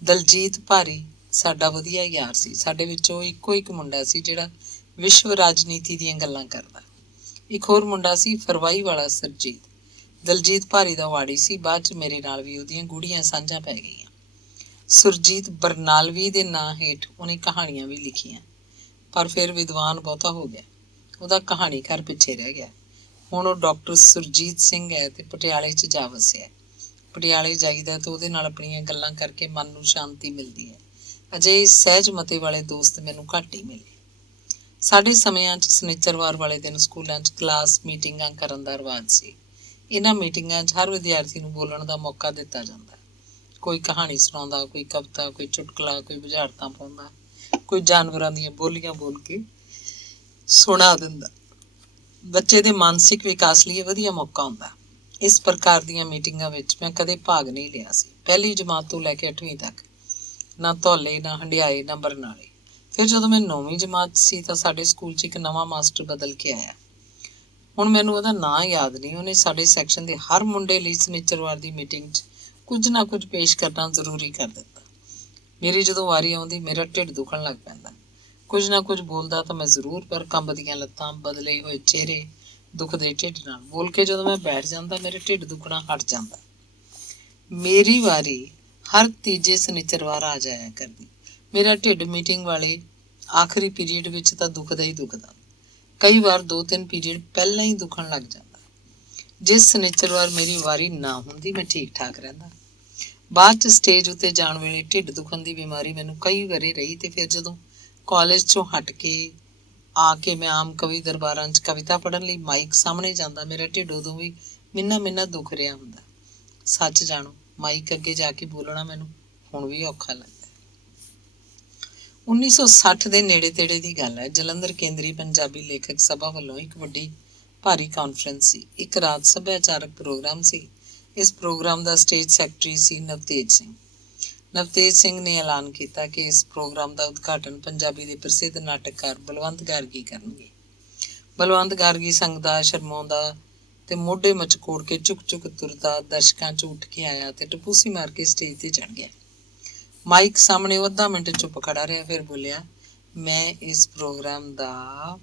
ਦਲਜੀਤ ਭਾਰੀ ਸਾਡਾ ਵਧੀਆ ਯਾਰ ਸੀ। ਸਾਡੇ ਵਿੱਚੋਂ ਇੱਕੋ ਇੱਕ ਮੁੰਡਾ ਸੀ ਜਿਹੜਾ ਵਿਸ਼ਵ ਰਾਜਨੀਤੀ ਦੀਆਂ ਗੱਲਾਂ ਕਰਦਾ। ਇੱਕ ਹੋਰ ਮੁੰਡਾ ਸੀ ਫਰਵਾਈ ਵਾਲਾ ਸਰਜੀਤ। ਦਲਜੀਤ ਭਾਰੀ ਦਾ ਵਾੜੀ ਸੀ। ਬਾਅਦ 'ਚ ਮੇਰੇ ਨਾਲ ਵੀ ਉਹਦੀਆਂ ਗੂੜੀਆਂ ਸਾਂਝਾਂ ਪੈ ਗਈਆਂ। ਸੁਰਜੀਤ ਬਰਨਾਲਵੀ ਦੇ ਨਾਂ ਹੇਠ ਉਹਨੇ ਕਹਾਣੀਆਂ ਵੀ ਲਿਖੀਆਂ, ਪਰ ਫਿਰ ਵਿਦਵਾਨ ਬਹੁਤਾ ਹੋ ਗਿਆ। ਉਹਦਾ ਕਹਾਣੀਕਾਰ ਪਿੱਛੇ ਰਹਿ ਗਿਆ। ਹੁਣ ਉਹ ਡਾਕਟਰ ਸੁਰਜੀਤ ਸਿੰਘ ਹੈ ਤੇ ਪਟਿਆਲੇ 'ਚ ਜਾ ਵਸਿਆ। ਪਟਿਆਲੇ ਜਾਈਦਾ ਤਾਂ ਉਹਦੇ ਨਾਲ ਆਪਣੀਆਂ ਗੱਲਾਂ ਕਰਕੇ ਮਨ ਨੂੰ ਸ਼ਾਂਤੀ ਮਿਲਦੀ ਹੈ। ਅਜੇ ਸਹਿਜ ਮਤੇ ਵਾਲੇ ਦੋਸਤ ਮੈਨੂੰ ਘੱਟ ਹੀ ਮਿਲੇ। ਸਾਡੇ ਸਮਿਆਂ 'ਚ ਸ਼ਨਿਚਰਵਾਰ ਵਾਲੇ ਦਿਨ ਸਕੂਲਾਂ 'ਚ ਕਲਾਸ ਮੀਟਿੰਗਾਂ ਕਰਨ ਦਾ ਰਿਵਾਜ ਸੀ। ਇਹਨਾਂ ਮੀਟਿੰਗਾਂ 'ਚ ਹਰ ਵਿਦਿਆਰਥੀ ਨੂੰ ਬੋਲਣ ਦਾ ਮੌਕਾ ਦਿੱਤਾ ਜਾਂਦਾ। ਕੋਈ ਕਹਾਣੀ ਸੁਣਾਉਂਦਾ, ਕੋਈ ਕਵਿਤਾ, ਕੋਈ ਚੁਟਕਲਾ, ਕੋਈ ਬੁਝਾਰਤਾਂ ਪਾਉਂਦਾ, ਕੋਈ ਜਾਨਵਰਾਂ ਦੀਆਂ ਬੋਲੀਆਂ ਬੋਲ ਕੇ ਸੁਣਾ ਦਿੰਦਾ। ਬੱਚੇ ਦੇ ਮਾਨਸਿਕ ਵਿਕਾਸ ਲਈ ਇਹ ਵਧੀਆ ਮੌਕਾ ਹੁੰਦਾ। ਇਸ ਪ੍ਰਕਾਰ ਦੀਆਂ ਮੀਟਿੰਗਾਂ ਵਿੱਚ ਮੈਂ ਕਦੇ ਭਾਗ ਨਹੀਂ ਲਿਆ ਸੀ। ਪਹਿਲੀ ਜਮਾਤ ਤੋਂ ਲੈ ਕੇ 8ਵੀਂ ਤੱਕ ਨਾ ਧੌਲੇ, ਨਾ ਹੰਡਿਆਏ, ਨਾ ਬਰਨਾਲੇ। ਫਿਰ ਜਦੋਂ ਮੈਂ 9ਵੀਂ ਜਮਾਤ ਸੀ ਤਾਂ ਸਾਡੇ ਸਕੂਲ 'ਚ ਇੱਕ ਨਵਾਂ ਮਾਸਟਰ ਬਦਲ ਕੇ ਆਇਆ। ਹੁਣ ਮੈਨੂੰ ਉਹਦਾ ਨਾਂ ਯਾਦ ਨਹੀਂ। ਉਹਨੇ ਸਾਡੇ ਸੈਕਸ਼ਨ ਦੇ ਹਰ ਮੁੰਡੇ ਲਈ ਸ਼ਨਿਚਰਵਾਰ ਦੀ ਮੀਟਿੰਗ 'ਚ ਕੁਝ ਨਾ ਕੁਝ ਪੇਸ਼ ਕਰਨਾ ਜ਼ਰੂਰੀ ਕਰ ਦਿੱਤਾ। ਮੇਰੀ ਜਦੋਂ ਵਾਰੀ ਆਉਂਦੀ ਮੇਰਾ ਢਿੱਡ ਦੁਖਣ ਲੱਗ ਪੈਂਦਾ। ਕੁਝ ਨਾ ਕੁਝ ਬੋਲਦਾ ਤਾਂ ਮੈਂ ਜ਼ਰੂਰ, ਪਰ ਕੰਬਦੀਆਂ ਲੱਤਾਂ, ਬਦਲੇ ਹੋਏ ਚਿਹਰੇ, ਦੁਖਦੇ ਢਿੱਡ ਨਾਲ ਬੋਲ ਕੇ ਜਦੋਂ ਮੈਂ ਬੈਠ ਜਾਂਦਾ ਮੇਰੇ ਢਿੱਡ ਦੁਖਣਾ ਹਟ ਜਾਂਦਾ। ਮੇਰੀ ਵਾਰੀ ਹਰ ਤੀਜੇ ਸ਼ਨਿਚਰਵਾਰ ਆ ਜਾਇਆ ਕਰਦੀ। ਮੇਰਾ ਢਿੱਡ ਮੀਟਿੰਗ ਵਾਲੇ ਆਖਰੀ ਪੀਰੀਅਡ ਵਿੱਚ ਤਾਂ ਦੁਖਦਾ ਹੀ ਦੁਖਦਾ। ਕਈ ਵਾਰ 2-3 ਪੀਰੀਅਡ ਪਹਿਲਾਂ ਹੀ ਦੁਖਣ ਲੱਗ ਜਾਂਦਾ। ਜਿਸ ਸ਼ਨਿਚਰਵਾਰ ਮੇਰੀ ਵਾਰੀ ਨਾ ਹੁੰਦੀ ਮੈਂ ਠੀਕ ਠਾਕ ਰਹਿੰਦਾ। ਬਾਅਦ 'ਚ ਸਟੇਜ ਉੱਤੇ ਜਾਣ ਵੇਲੇ ਢਿੱਡ ਦੁਖਣ ਦੀ ਬਿਮਾਰੀ ਮੈਨੂੰ ਕਈ ਵਾਰੀ ਰਹੀ ਤੇ ਫਿਰ ਜਦੋਂ ਕਾਲਜ 'ਚੋਂ ਹਟ ਕੇ ਆ ਕੇ ਮੈਂ ਆਮ ਕਵੀ ਦਰਬਾਰਾਂ 'ਚ ਕਵਿਤਾ ਪੜ੍ਹਨ ਲਈ ਮਾਈਕ ਸਾਹਮਣੇ ਜਾਂਦਾ, ਮੇਰਾ ਢਿੱਡ ਉਦੋਂ ਵੀ ਮਿੰਨਾ ਦੁਖ ਰਿਹਾ ਹੁੰਦਾ। ਸੱਚ ਜਾਣੋ, ਮਾਈਕ ਅੱਗੇ ਜਾ ਕੇ ਬੋਲਣਾ ਮੈਨੂੰ ਹੁਣ ਵੀ ਔਖਾ ਲੱਗਦਾ। 1960 ਦੇ ਨੇੜੇ ਤੇੜੇ ਦੀ ਗੱਲ ਹੈ। ਜਲੰਧਰ ਕੇਂਦਰੀ ਪੰਜਾਬੀ ਲੇਖਕ ਸਭਾ ਵੱਲੋਂ ਇੱਕ ਵੱਡੀ ਭਾਰੀ ਕਾਨਫਰੰਸ ਸੀ। ਇੱਕ ਰਾਤ ਸੱਭਿਆਚਾਰਕ ਪ੍ਰੋਗਰਾਮ ਸੀ। ਇਸ ਪ੍ਰੋਗਰਾਮ ਦਾ ਸਟੇਜ ਸੈਕਟਰੀ ਸੀ ਨਵਤੇਜ ਸਿੰਘ। ਨਵਤੇਜ ਸਿੰਘ ਨੇ ਐਲਾਨ ਕੀਤਾ ਕਿ ਇਸ ਪ੍ਰੋਗਰਾਮ ਦਾ ਉਦਘਾਟਨ ਪੰਜਾਬੀ ਦੇ ਪ੍ਰਸਿੱਧ ਨਾਟਕਕਾਰ ਬਲਵੰਤ ਗਾਰਗੀ ਕਰਨਗੇ। ਬਲਵੰਤ ਗਾਰਗੀ ਸੰਗਦਾ, ਸ਼ਰਮਾਉਂਦਾ ਤੇ ਮੋਢੇ ਮਚਕੋੜ ਕੇ ਚੁੱਕ ਤੁਰਦਾ ਦਰਸ਼ਕਾਂ 'ਚ ਉੱਠ ਕੇ ਆਇਆ ਤੇ ਟਪੂਸੀ ਮਾਰ ਕੇ ਸਟੇਜ ਤੇ ਚੜ੍ਹ ਗਿਆ। ਮਾਈਕ ਸਾਹਮਣੇ ਉਹ ਅੱਧਾ ਮਿੰਟ ਚੁੱਪ ਖੜਾ ਰਿਹਾ, ਫਿਰ ਬੋਲਿਆ, ਮੈਂ ਇਸ ਪ੍ਰੋਗਰਾਮ ਦਾ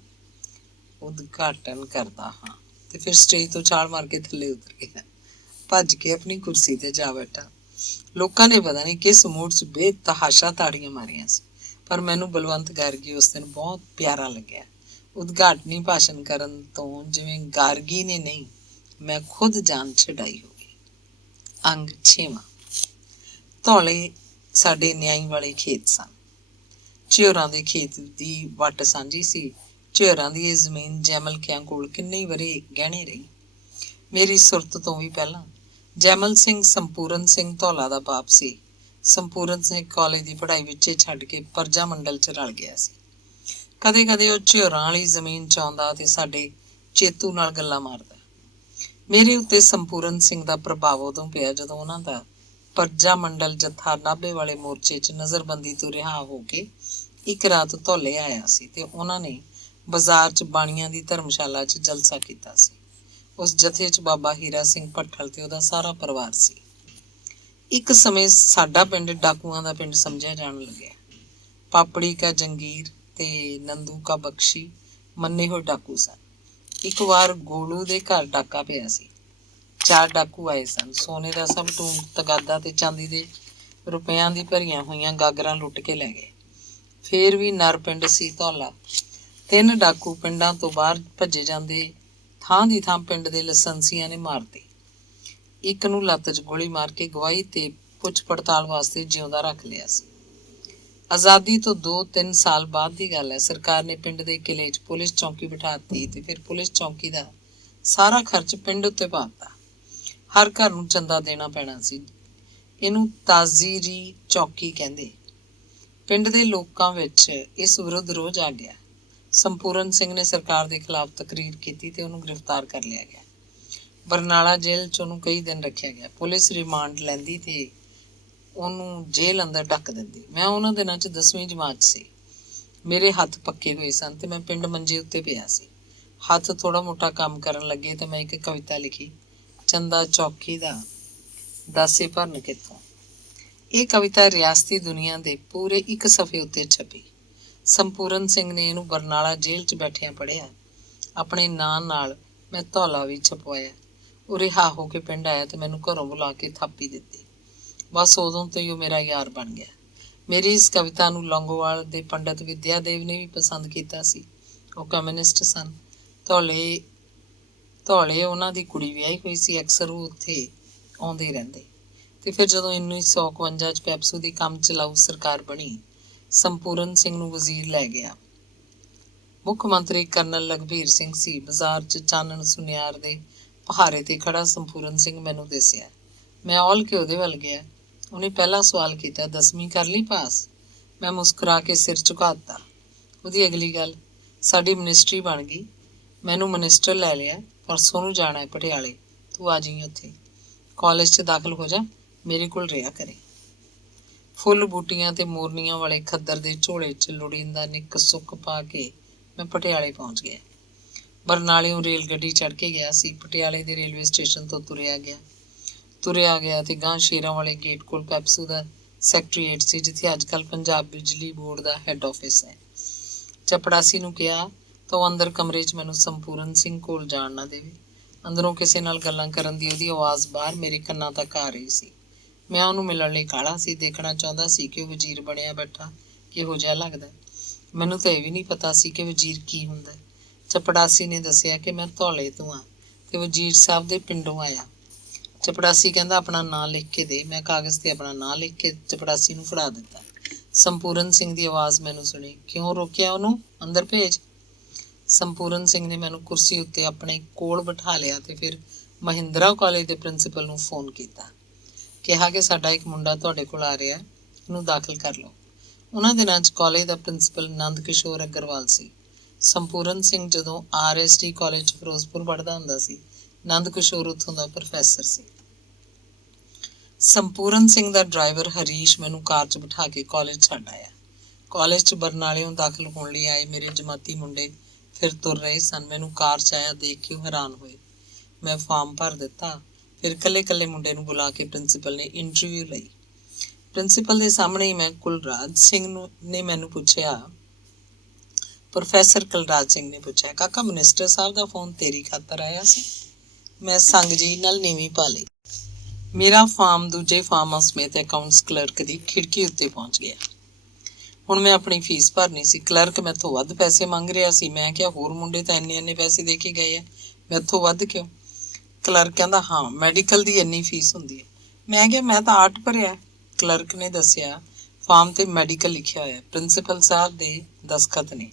ਉਦਘਾਟਨ ਕਰਦਾ ਹਾਂ, ਤੇ ਫਿਰ ਸਟੇਜ ਤੋਂ ਛਾਲ ਮਾਰ ਕੇ ਥੱਲੇ ਉਤਰ ਗਿਆ। ਭੱਜ ਕੇ ਆਪਣੀ ਕੁਰਸੀ ਤੇ ਜਾ ਬੈਠਾ। ਲੋਕਾਂ ਨੇ ਪਤਾ ਨਹੀਂ ਕਿਸ ਮੂਡ 'ਚ ਬੇਤਹਾਸ਼ਾ ਤਾੜੀਆਂ ਮਾਰੀਆਂ ਸੀ, ਪਰ ਮੈਨੂੰ ਬਲਵੰਤ ਗਾਰਗੀ ਉਸ ਦਿਨ ਬਹੁਤ ਪਿਆਰਾ ਲੱਗਿਆ। ਉਦਘਾਟਨੀ ਭਾਸ਼ਣ ਕਰਨ ਤੋਂ ਜਿਵੇਂ ਗਾਰਗੀ ਨੇ ਨਹੀਂ, ਮੈਂ ਖੁਦ ਜਾਨ ਛਡਾਈ ਹੋਈ। ਅੰਗ 6ਵਾਂ। ਧੌਲੇ ਸਾਡੇ ਨਿਆਈ ਵਾਲੇ ਖੇਤ ਸਨ। ਝਿਉਰਾਂ ਦੇ ਖੇਤ ਦੀ ਵੱਟ ਸਾਂਝੀ ਸੀ। ਝਿਉਰਾਂ ਦੀ ਇਹ ਜ਼ਮੀਨ ਜੈਮਲ ਕਿਆਂ ਕੋਲ ਕਿੰਨੇ ਵਰੇ ਗਹਿਣੇ ਰਹੀ, ਮੇਰੀ ਸੁਰਤ ਤੋਂ ਵੀ ਪਹਿਲਾਂ। ਜੈਮਲ ਸਿੰਘ ਸੰਪੂਰਨ ਸਿੰਘ ਧੌਲਾ ਦਾ ਬਾਪ ਸੀ। ਸੰਪੂਰਨ ਸਿੰਘ ਕਾਲਜ ਦੀ ਪੜ੍ਹਾਈ ਵਿੱਚੇ ਛੱਡ ਕੇ ਪਰਜਾ ਮੰਡਲ 'ਚ ਰਲ ਗਿਆ ਸੀ। ਕਦੇ ਕਦੇ ਉਹ ਝਿਉਰਾਂ ਵਾਲੀ ਜ਼ਮੀਨ 'ਚ ਆਉਂਦਾ ਤੇ ਸਾਡੇ ਚੇਤੂ ਨਾਲ ਗੱਲਾਂ ਮਾਰਦਾ। ਮੇਰੇ ਉੱਤੇ ਸੰਪੂਰਨ ਸਿੰਘ ਦਾ ਪ੍ਰਭਾਵ ਉਦੋਂ ਪਿਆ ਜਦੋਂ ਉਹਨਾਂ ਦਾ ਪਰਜਾ ਮੰਡਲ ਜੱਥਾ ਨਾਭੇ ਵਾਲੇ ਮੋਰਚੇ 'ਚ ਨਜ਼ਰਬੰਦੀ ਤੋਂ ਰਿਹਾ ਹੋ ਕੇ ਇੱਕ ਰਾਤ ਧੌਲੇ ਆਇਆ ਸੀ ਤੇ ਉਹਨਾਂ ਨੇ ਬਾਜ਼ਾਰ 'ਚ ਬਾਣੀਆਂ ਦੀ ਧਰਮਸ਼ਾਲਾ 'ਚ ਜਲਸਾ ਕੀਤਾ ਸੀ। ਉਸ ਜਥੇ 'ਚ ਬਾਬਾ ਹੀਰਾ ਸਿੰਘ ਭੱਠਲ ਤੇ ਉਹਦਾ ਸਾਰਾ ਪਰਿਵਾਰ ਸੀ। ਇੱਕ ਸਮੇਂ ਸਾਡਾ ਪਿੰਡ ਡਾਕੂਆਂ ਦਾ ਪਿੰਡ ਸਮਝਿਆ ਜਾਣ ਲੱਗਿਆ। ਪਾਪੜੀ ਕਾ ਜੰਗੀਰ ਤੇ ਨੰਦੂ ਕਾ ਬਖਸ਼ੀ ਮੰਨੇ ਹੋਏ ਡਾਕੂ ਸਨ। ਇੱਕ ਵਾਰ ਗੋਲੂ ਦੇ ਘਰ ਡਾਕਾ ਪਿਆ ਸੀ। 4 ਡਾਕੂ ਆਏ ਸਨ। ਸੋਨੇ ਦਾ ਸਭ ਤੋਂ ਤਗਾਦਾ ਤੇ ਚਾਂਦੀ ਦੇ ਰੁਪਇਆਂ ਦੀ ਭਰੀਆਂ ਹੋਈਆਂ ਗਾਗਰਾਂ ਲੁੱਟ ਕੇ ਲੈ ਗਏ। ਫੇਰ ਵੀ ਨਰ ਪਿੰਡ ਸੀ ਧੌਲਾ। 3 ਡਾਕੂ ਪਿੰਡਾਂ ਤੋਂ ਬਾਹਰ ਭੱਜੇ ਜਾਂਦੇ ਥਾਂ ਦੀ ਥਾਂ ਪਿੰਡ ਦੇ ਲਾਇਸੈਂਸੀਆਂ ਨੇ ਮਾਰਤੇ। ਇੱਕ ਨੂੰ ਲੱਤ 'ਚ ਗੋਲੀ ਮਾਰ ਕੇ ਗਵਾਹੀ ਤੇ ਪੁੱਛ ਪੜਤਾਲ ਵਾਸਤੇ ਜਿਉਂਦਾ ਰੱਖ ਲਿਆ ਸੀ। ਆਜ਼ਾਦੀ ਤੋਂ 2-3 ਸਾਲ ਬਾਅਦ ਦੀ ਗੱਲ ਹੈ। ਸਰਕਾਰ ਨੇ ਪਿੰਡ ਦੇ ਕਿਲੇ 'ਚ ਪੁਲਿਸ ਚੌਕੀ ਬਿਠਾ ਦਿੱਤੀ ਤੇ ਫਿਰ ਪੁਲਿਸ ਚੌਕੀ ਦਾ ਸਾਰਾ ਖਰਚ ਪਿੰਡ ਉੱਤੇ ਪਾ ਦਿੱਤਾ। ਹਰ ਘਰ ਨੂੰ ਚੰਦਾ ਦੇਣਾ ਪੈਣਾ ਸੀ। ਇਹਨੂੰ ਤਾਜ਼ੀਰੀ ਚੌਕੀ ਕਹਿੰਦੇ। ਪਿੰਡ ਦੇ ਲੋਕਾਂ ਵਿੱਚ ਇਸ ਵਿਰੁੱਧ ਰੋਜ ਆ ਗਿਆ। ਸੰਪੂਰਨ ਸਿੰਘ ਨੇ ਸਰਕਾਰ ਦੇ ਖਿਲਾਫ ਤਕਰੀਰ ਕੀਤੀ ਤੇ ਉਹਨੂੰ ਗ੍ਰਿਫਤਾਰ ਕਰ ਲਿਆ ਗਿਆ। ਬਰਨਾਲਾ ਜੇਲ੍ਹ 'ਚ ਉਹਨੂੰ ਕਈ ਦਿਨ ਰੱਖਿਆ ਗਿਆ। ਪੁਲਿਸ ਰਿਮਾਂਡ ਲੈਂਦੀ ਤੇ ਉਹਨੂੰ ਜੇਲ੍ਹ ਅੰਦਰ ਢੱਕ ਦਿੰਦੀ। ਮੈਂ ਉਹਨਾਂ ਦਿਨਾਂ 'ਚ 10ਵੀਂ ਜਮਾਤ 'ਚ ਸੀ। ਮੇਰੇ ਹੱਥ ਪੱਕੇ ਹੋਏ ਸਨ ਤੇ ਮੈਂ ਪਿੰਡ ਮੰਜੇ ਉੱਤੇ ਪਿਆ ਸੀ। ਹੱਥ ਥੋੜਾ ਮੋਟਾ ਕੰਮ ਕਰਨ ਲੱਗੇ ਤੇ ਮੈਂ ਇੱਕ ਕਵਿਤਾ ਲਿਖੀ, ਚੰਦਾ ਚੌਕੀ ਦਾ ਦਾਸੇ ਭਰਨ ਕਿੱਥੋਂ। ਇਹ ਕਵਿਤਾ ਰਿਆਸਤੀ ਦੁਨੀਆ ਦੇ ਪੂਰੇ ਇੱਕ ਸਫ਼ੇ ਉੱਤੇ ਛਪੀ। ਸੰਪੂਰਨ ਸਿੰਘ ਨੇ ਇਹਨੂੰ ਬਰਨਾਲਾ ਜੇਲ੍ਹ 'ਚ ਬੈਠਿਆਂ ਪੜ੍ਹਿਆ। ਆਪਣੇ ਨਾਂ ਨਾਲ ਮੈਂ ਧੌਲਾ ਵੀ ਛਪਵਾਇਆ। ਉਹ ਰਿਹਾ ਹੋ ਕੇ ਪਿੰਡ ਆਇਆ ਤੇ ਮੈਨੂੰ ਘਰੋਂ ਬੁਲਾ ਕੇ ਥਾਪੀ ਦਿੱਤੀ। ਬਸ ਉਦੋਂ ਤੋਂ ਹੀ ਉਹ ਮੇਰਾ ਯਾਰ ਬਣ ਗਿਆ। ਮੇਰੀ ਇਸ ਕਵਿਤਾ ਨੂੰ ਲੌਂਗੋਵਾਲ ਦੇ ਪੰਡਤ ਵਿਦਿਆ ਦੇਵ ਨੇ ਵੀ ਪਸੰਦ ਕੀਤਾ ਸੀ। ਉਹ ਕਮਿਊਨਿਸਟ ਸਨ। ਧੌਲੇ ਉਹਨਾਂ ਦੀ ਕੁੜੀ ਵਿਆਹੀ ਹੋਈ ਸੀ। ਅਕਸਰ ਉਹ ਉੱਥੇ ਆਉਂਦੇ ਰਹਿੰਦੇ। ਤੇ ਫਿਰ ਜਦੋਂ 1951 'ਚ ਪੈਪਸੂ ਦੀ ਕੰਮ ਚਲਾਊ ਸਰਕਾਰ ਬਣੀ, ਸੰਪੂਰਨ ਸਿੰਘ ਨੂੰ ਵਜ਼ੀਰ ਲੈ ਗਿਆ। ਮੁੱਖ ਮੰਤਰੀ ਕਰਨਲ ਲਖਬੀਰ ਸਿੰਘ ਸੀ। ਬਾਜ਼ਾਰ 'ਚ ਚਾਨਣ ਸੁਨਿਆਰ ਦੇ ਪਹਾਰੇ ਤੇ ਖੜਾ ਸੰਪੂਰਨ ਸਿੰਘ ਮੈਨੂੰ ਦਿਸਿਆ। ਮੈਂ ਔਲ ਕੇ ਉਹਦੇ ਵੱਲ ਗਿਆ। ਉਹਨੇ ਪਹਿਲਾ ਸਵਾਲ ਕੀਤਾ, 10ਵੀਂ ਕਰ ਲਈ ਪਾਸ? ਮੈਂ ਮੁਸਕਰਾ ਕੇ ਸਿਰ ਝੁਕਾ ਦਿੱਤਾ। ਉਹਦੀ ਅਗਲੀ ਗੱਲ, ਸਾਡੀ ਮਿਨਿਸਟਰੀ ਬਣ ਗਈ। ਮੈਨੂੰ ਮਿਨਿਸਟਰ ਲੈ ਲਿਆ। ਪਰਸੋਂ ਨੂੰ ਜਾਣਾ ਹੈ ਪਟਿਆਲੇ। ਤੂੰ ਆ ਜਾਈਂ ਉੱਥੇ। ਕਾਲਜ 'ਚ ਦਾਖਲ ਹੋ ਜਾ, ਮੇਰੇ ਕੋਲ ਰਿਹਾ ਕਰੇ। ਫੁੱਲ ਬੂਟੀਆਂ ਤੇ ਮੋਰਨੀਆਂ ਵਾਲੇ ਖੱਦਰ ਦੇ ਝੋਲੇ 'ਚ ਲੋੜੀਂਦਾ ਨਿੱਕ ਸੁੱਕ ਪਾ ਕੇ ਮੈਂ ਪਟਿਆਲੇ ਪਹੁੰਚ ਗਿਆ। ਬਰਨਾਲਿਓਂ ਰੇਲ ਗੱਡੀ ਚੜ੍ਹ ਕੇ ਗਿਆ ਸੀ। ਪਟਿਆਲੇ ਦੇ ਰੇਲਵੇ ਸਟੇਸ਼ਨ ਤੋਂ ਤੁਰਿਆ ਗਿਆ ਤੇ ਗਾਂਹ ਸ਼ੇਰਾਂ ਵਾਲੇ ਗੇਟ ਕੋਲ ਪੈਪਸੂ ਦਾ ਸੈਕਟਰੀਏਟ ਸੀ, ਜਿੱਥੇ ਅੱਜ ਕੱਲ੍ਹ ਪੰਜਾਬ ਬਿਜਲੀ ਬੋਰਡ ਦਾ ਹੈੱਡ ਆਫਿਸ ਹੈ। ਚਪੜਾਸੀ ਨੂੰ ਕਿਹਾ ਤਾਂ ਉਹ ਅੰਦਰ ਕਮਰੇ 'ਚ ਮੈਨੂੰ ਸੰਪੂਰਨ ਸਿੰਘ ਕੋਲ ਜਾਣ ਨਾ ਦੇਵੇ। ਅੰਦਰੋਂ ਕਿਸੇ ਨਾਲ ਗੱਲਾਂ ਕਰਨ ਦੀ ਉਹਦੀ ਆਵਾਜ਼ ਬਾਹਰ ਮੇਰੇ ਕੰਨਾਂ ਤੱਕ ਆ ਰਹੀ ਸੀ। ਮੈਂ ਉਹਨੂੰ ਮਿਲਣ ਲਈ ਕਾਹਲਾ ਸੀ। ਦੇਖਣਾ ਚਾਹੁੰਦਾ ਸੀ ਕਿ ਉਹ ਵਜ਼ੀਰ ਬਣਿਆ ਬੈਠਾ ਕਿਹੋ ਜਿਹਾ ਲੱਗਦਾ। ਮੈਨੂੰ ਤਾਂ ਇਹ ਵੀ ਨਹੀਂ ਪਤਾ ਸੀ ਕਿ ਵਜ਼ੀਰ ਕੀ ਹੁੰਦਾ। ਚਪੜਾਸੀ ਨੇ ਦੱਸਿਆ ਕਿ ਮੈਂ ਧੌਲੇ ਤੋਂ ਹਾਂ ਤੇ ਵਜ਼ੀਰ ਸਾਹਿਬ ਦੇ ਪਿੰਡੋਂ ਆਇਆ। ਚਪੜਾਸੀ ਕਹਿੰਦਾ, ਆਪਣਾ ਨਾਂ ਲਿਖ ਕੇ ਦੇ। ਮੈਂ ਕਾਗਜ਼ ਤੇ ਆਪਣਾ ਨਾਂ ਲਿਖ ਕੇ ਚਪੜਾਸੀ ਨੂੰ ਫੜਾ ਦਿੱਤਾ। ਸੰਪੂਰਨ ਸਿੰਘ ਦੀ ਆਵਾਜ਼ ਮੈਨੂੰ ਸੁਣੀ, ਕਿਉਂ ਰੋਕਿਆ ਉਹਨੂੰ? ਅੰਦਰ ਭੇਜ। ਸੰਪੂਰਨ ਸਿੰਘ ਨੇ ਮੈਨੂੰ ਕੁਰਸੀ ਉੱਤੇ ਆਪਣੇ ਕੋਲ ਬਿਠਾ ਲਿਆ ਤੇ ਫਿਰ ਮਹਿੰਦਰਾ ਕਾਲਜ ਦੇ ਪ੍ਰਿੰਸੀਪਲ ਨੂੰ ਫੋਨ ਕੀਤਾ। ਕਿਹਾ ਕਿ ਸਾਡਾ ਇੱਕ ਮੁੰਡਾ ਤੁਹਾਡੇ ਕੋਲ ਆ ਰਿਹਾ, ਇਹਨੂੰ ਦਾਖਲ ਕਰ ਲਓ। ਉਹਨਾਂ ਦਿਨਾਂ 'ਚ ਕਾਲਜ ਦਾ ਪ੍ਰਿੰਸੀਪਲ ਨੰਦ ਕਿਸ਼ੋਰ ਅਗਰਵਾਲ ਸੀ। ਸੰਪੂਰਨ ਸਿੰਘ ਜਦੋਂ RSD ਕਾਲਜ 'ਚ ਫਿਰੋਜ਼ਪੁਰ ਪੜ੍ਹਦਾ ਹੁੰਦਾ ਸੀ, ਨੰਦ ਕਿਸ਼ੋਰ ਉੱਥੋਂ ਦਾ ਪ੍ਰੋਫੈਸਰ ਸੀ। ਸੰਪੂਰਨ ਸਿੰਘ ਦਾ ਡਰਾਈਵਰ ਹਰੀਸ਼ ਮੈਨੂੰ ਕਾਰ 'ਚ ਬਿਠਾ ਕੇ ਕਾਲਜ ਛੱਡ ਆਇਆ। ਕਾਲਜ 'ਚ ਬਰਨਾਲਿਓਂ ਦਾਖਲ ਹੋਣ ਲਈ ਆਏ ਮੇਰੇ ਜਮਾਤੀ ਮੁੰਡੇ ਫਿਰ ਤੁਰ ਰਹੇ ਸਨ। ਮੈਨੂੰ ਕਾਰ 'ਚ ਆਇਆ ਦੇਖ ਕੇ ਉਹ ਹੈਰਾਨ ਹੋਏ। ਮੈਂ ਫਾਰਮ ਭਰ ਦਿੱਤਾ। ਫਿਰ ਇਕੱਲੇ ਮੁੰਡੇ ਨੂੰ ਬੁਲਾ ਕੇ ਪ੍ਰਿੰਸੀਪਲ ਨੇ ਇੰਟਰਵਿਊ ਲਈ। ਪ੍ਰਿੰਸੀਪਲ ਦੇ ਸਾਹਮਣੇ ਹੀ ਮੈਂ ਕੁਲਰਾਜ ਸਿੰਘ ਨੇ ਮੈਨੂੰ ਪੁੱਛਿਆ, ਪ੍ਰੋਫੈਸਰ ਕੁਲਰਾਜ ਸਿੰਘ ਨੇ ਪੁੱਛਿਆ, ਕਾਕਾ ਮਿਨਿਸਟਰ ਸਾਹਿਬ ਦਾ ਫੋਨ ਤੇਰੀ ਖਾਤਰ ਆਇਆ ਸੀ? ਮੈਂ ਸੰਗ ਜੀ ਨਾਲ ਨੀਵੀਂ ਪਾ ਲਈ। ਮੇਰਾ ਫਾਰਮ ਦੂਜੇ ਫਾਰਮਾਂ ਸਮੇਤ ਅਕਾਊਂਟਸ ਕਲਰਕ ਦੀ ਖਿੜਕੀ ਉੱਤੇ ਪਹੁੰਚ ਗਿਆ। ਹੁਣ ਮੈਂ ਆਪਣੀ ਫੀਸ ਭਰਨੀ ਸੀ। ਕਲਰਕ ਮੈਥੋਂ ਵੱਧ ਪੈਸੇ ਮੰਗ ਰਿਹਾ ਸੀ। ਮੈਂ ਕਿਹਾ, ਹੋਰ ਮੁੰਡੇ ਤਾਂ ਇੰਨੇ ਪੈਸੇ ਦੇ ਕੇ ਗਏ ਆ, ਮੈਥੋਂ ਵੱਧ ਕਿਉਂ? ਕਲਰਕ ਕਹਿੰਦਾ, ਹਾਂ ਮੈਡੀਕਲ ਦੀ ਇੰਨੀ ਫੀਸ ਹੁੰਦੀ ਹੈ। ਮੈਂ ਕਿਹਾ, ਮੈਂ ਤਾਂ ਆਰਟ ਭਰਿਆ। ਕਲਰਕ ਨੇ ਦੱਸਿਆ, ਫਾਰਮ ਤੇ ਮੈਡੀਕਲ ਲਿਖਿਆ ਹੋਇਆ। ਪ੍ਰਿੰਸੀਪਲ ਸਾਹਿਬ ਦੇ ਦਸਖਤ ਨੇ।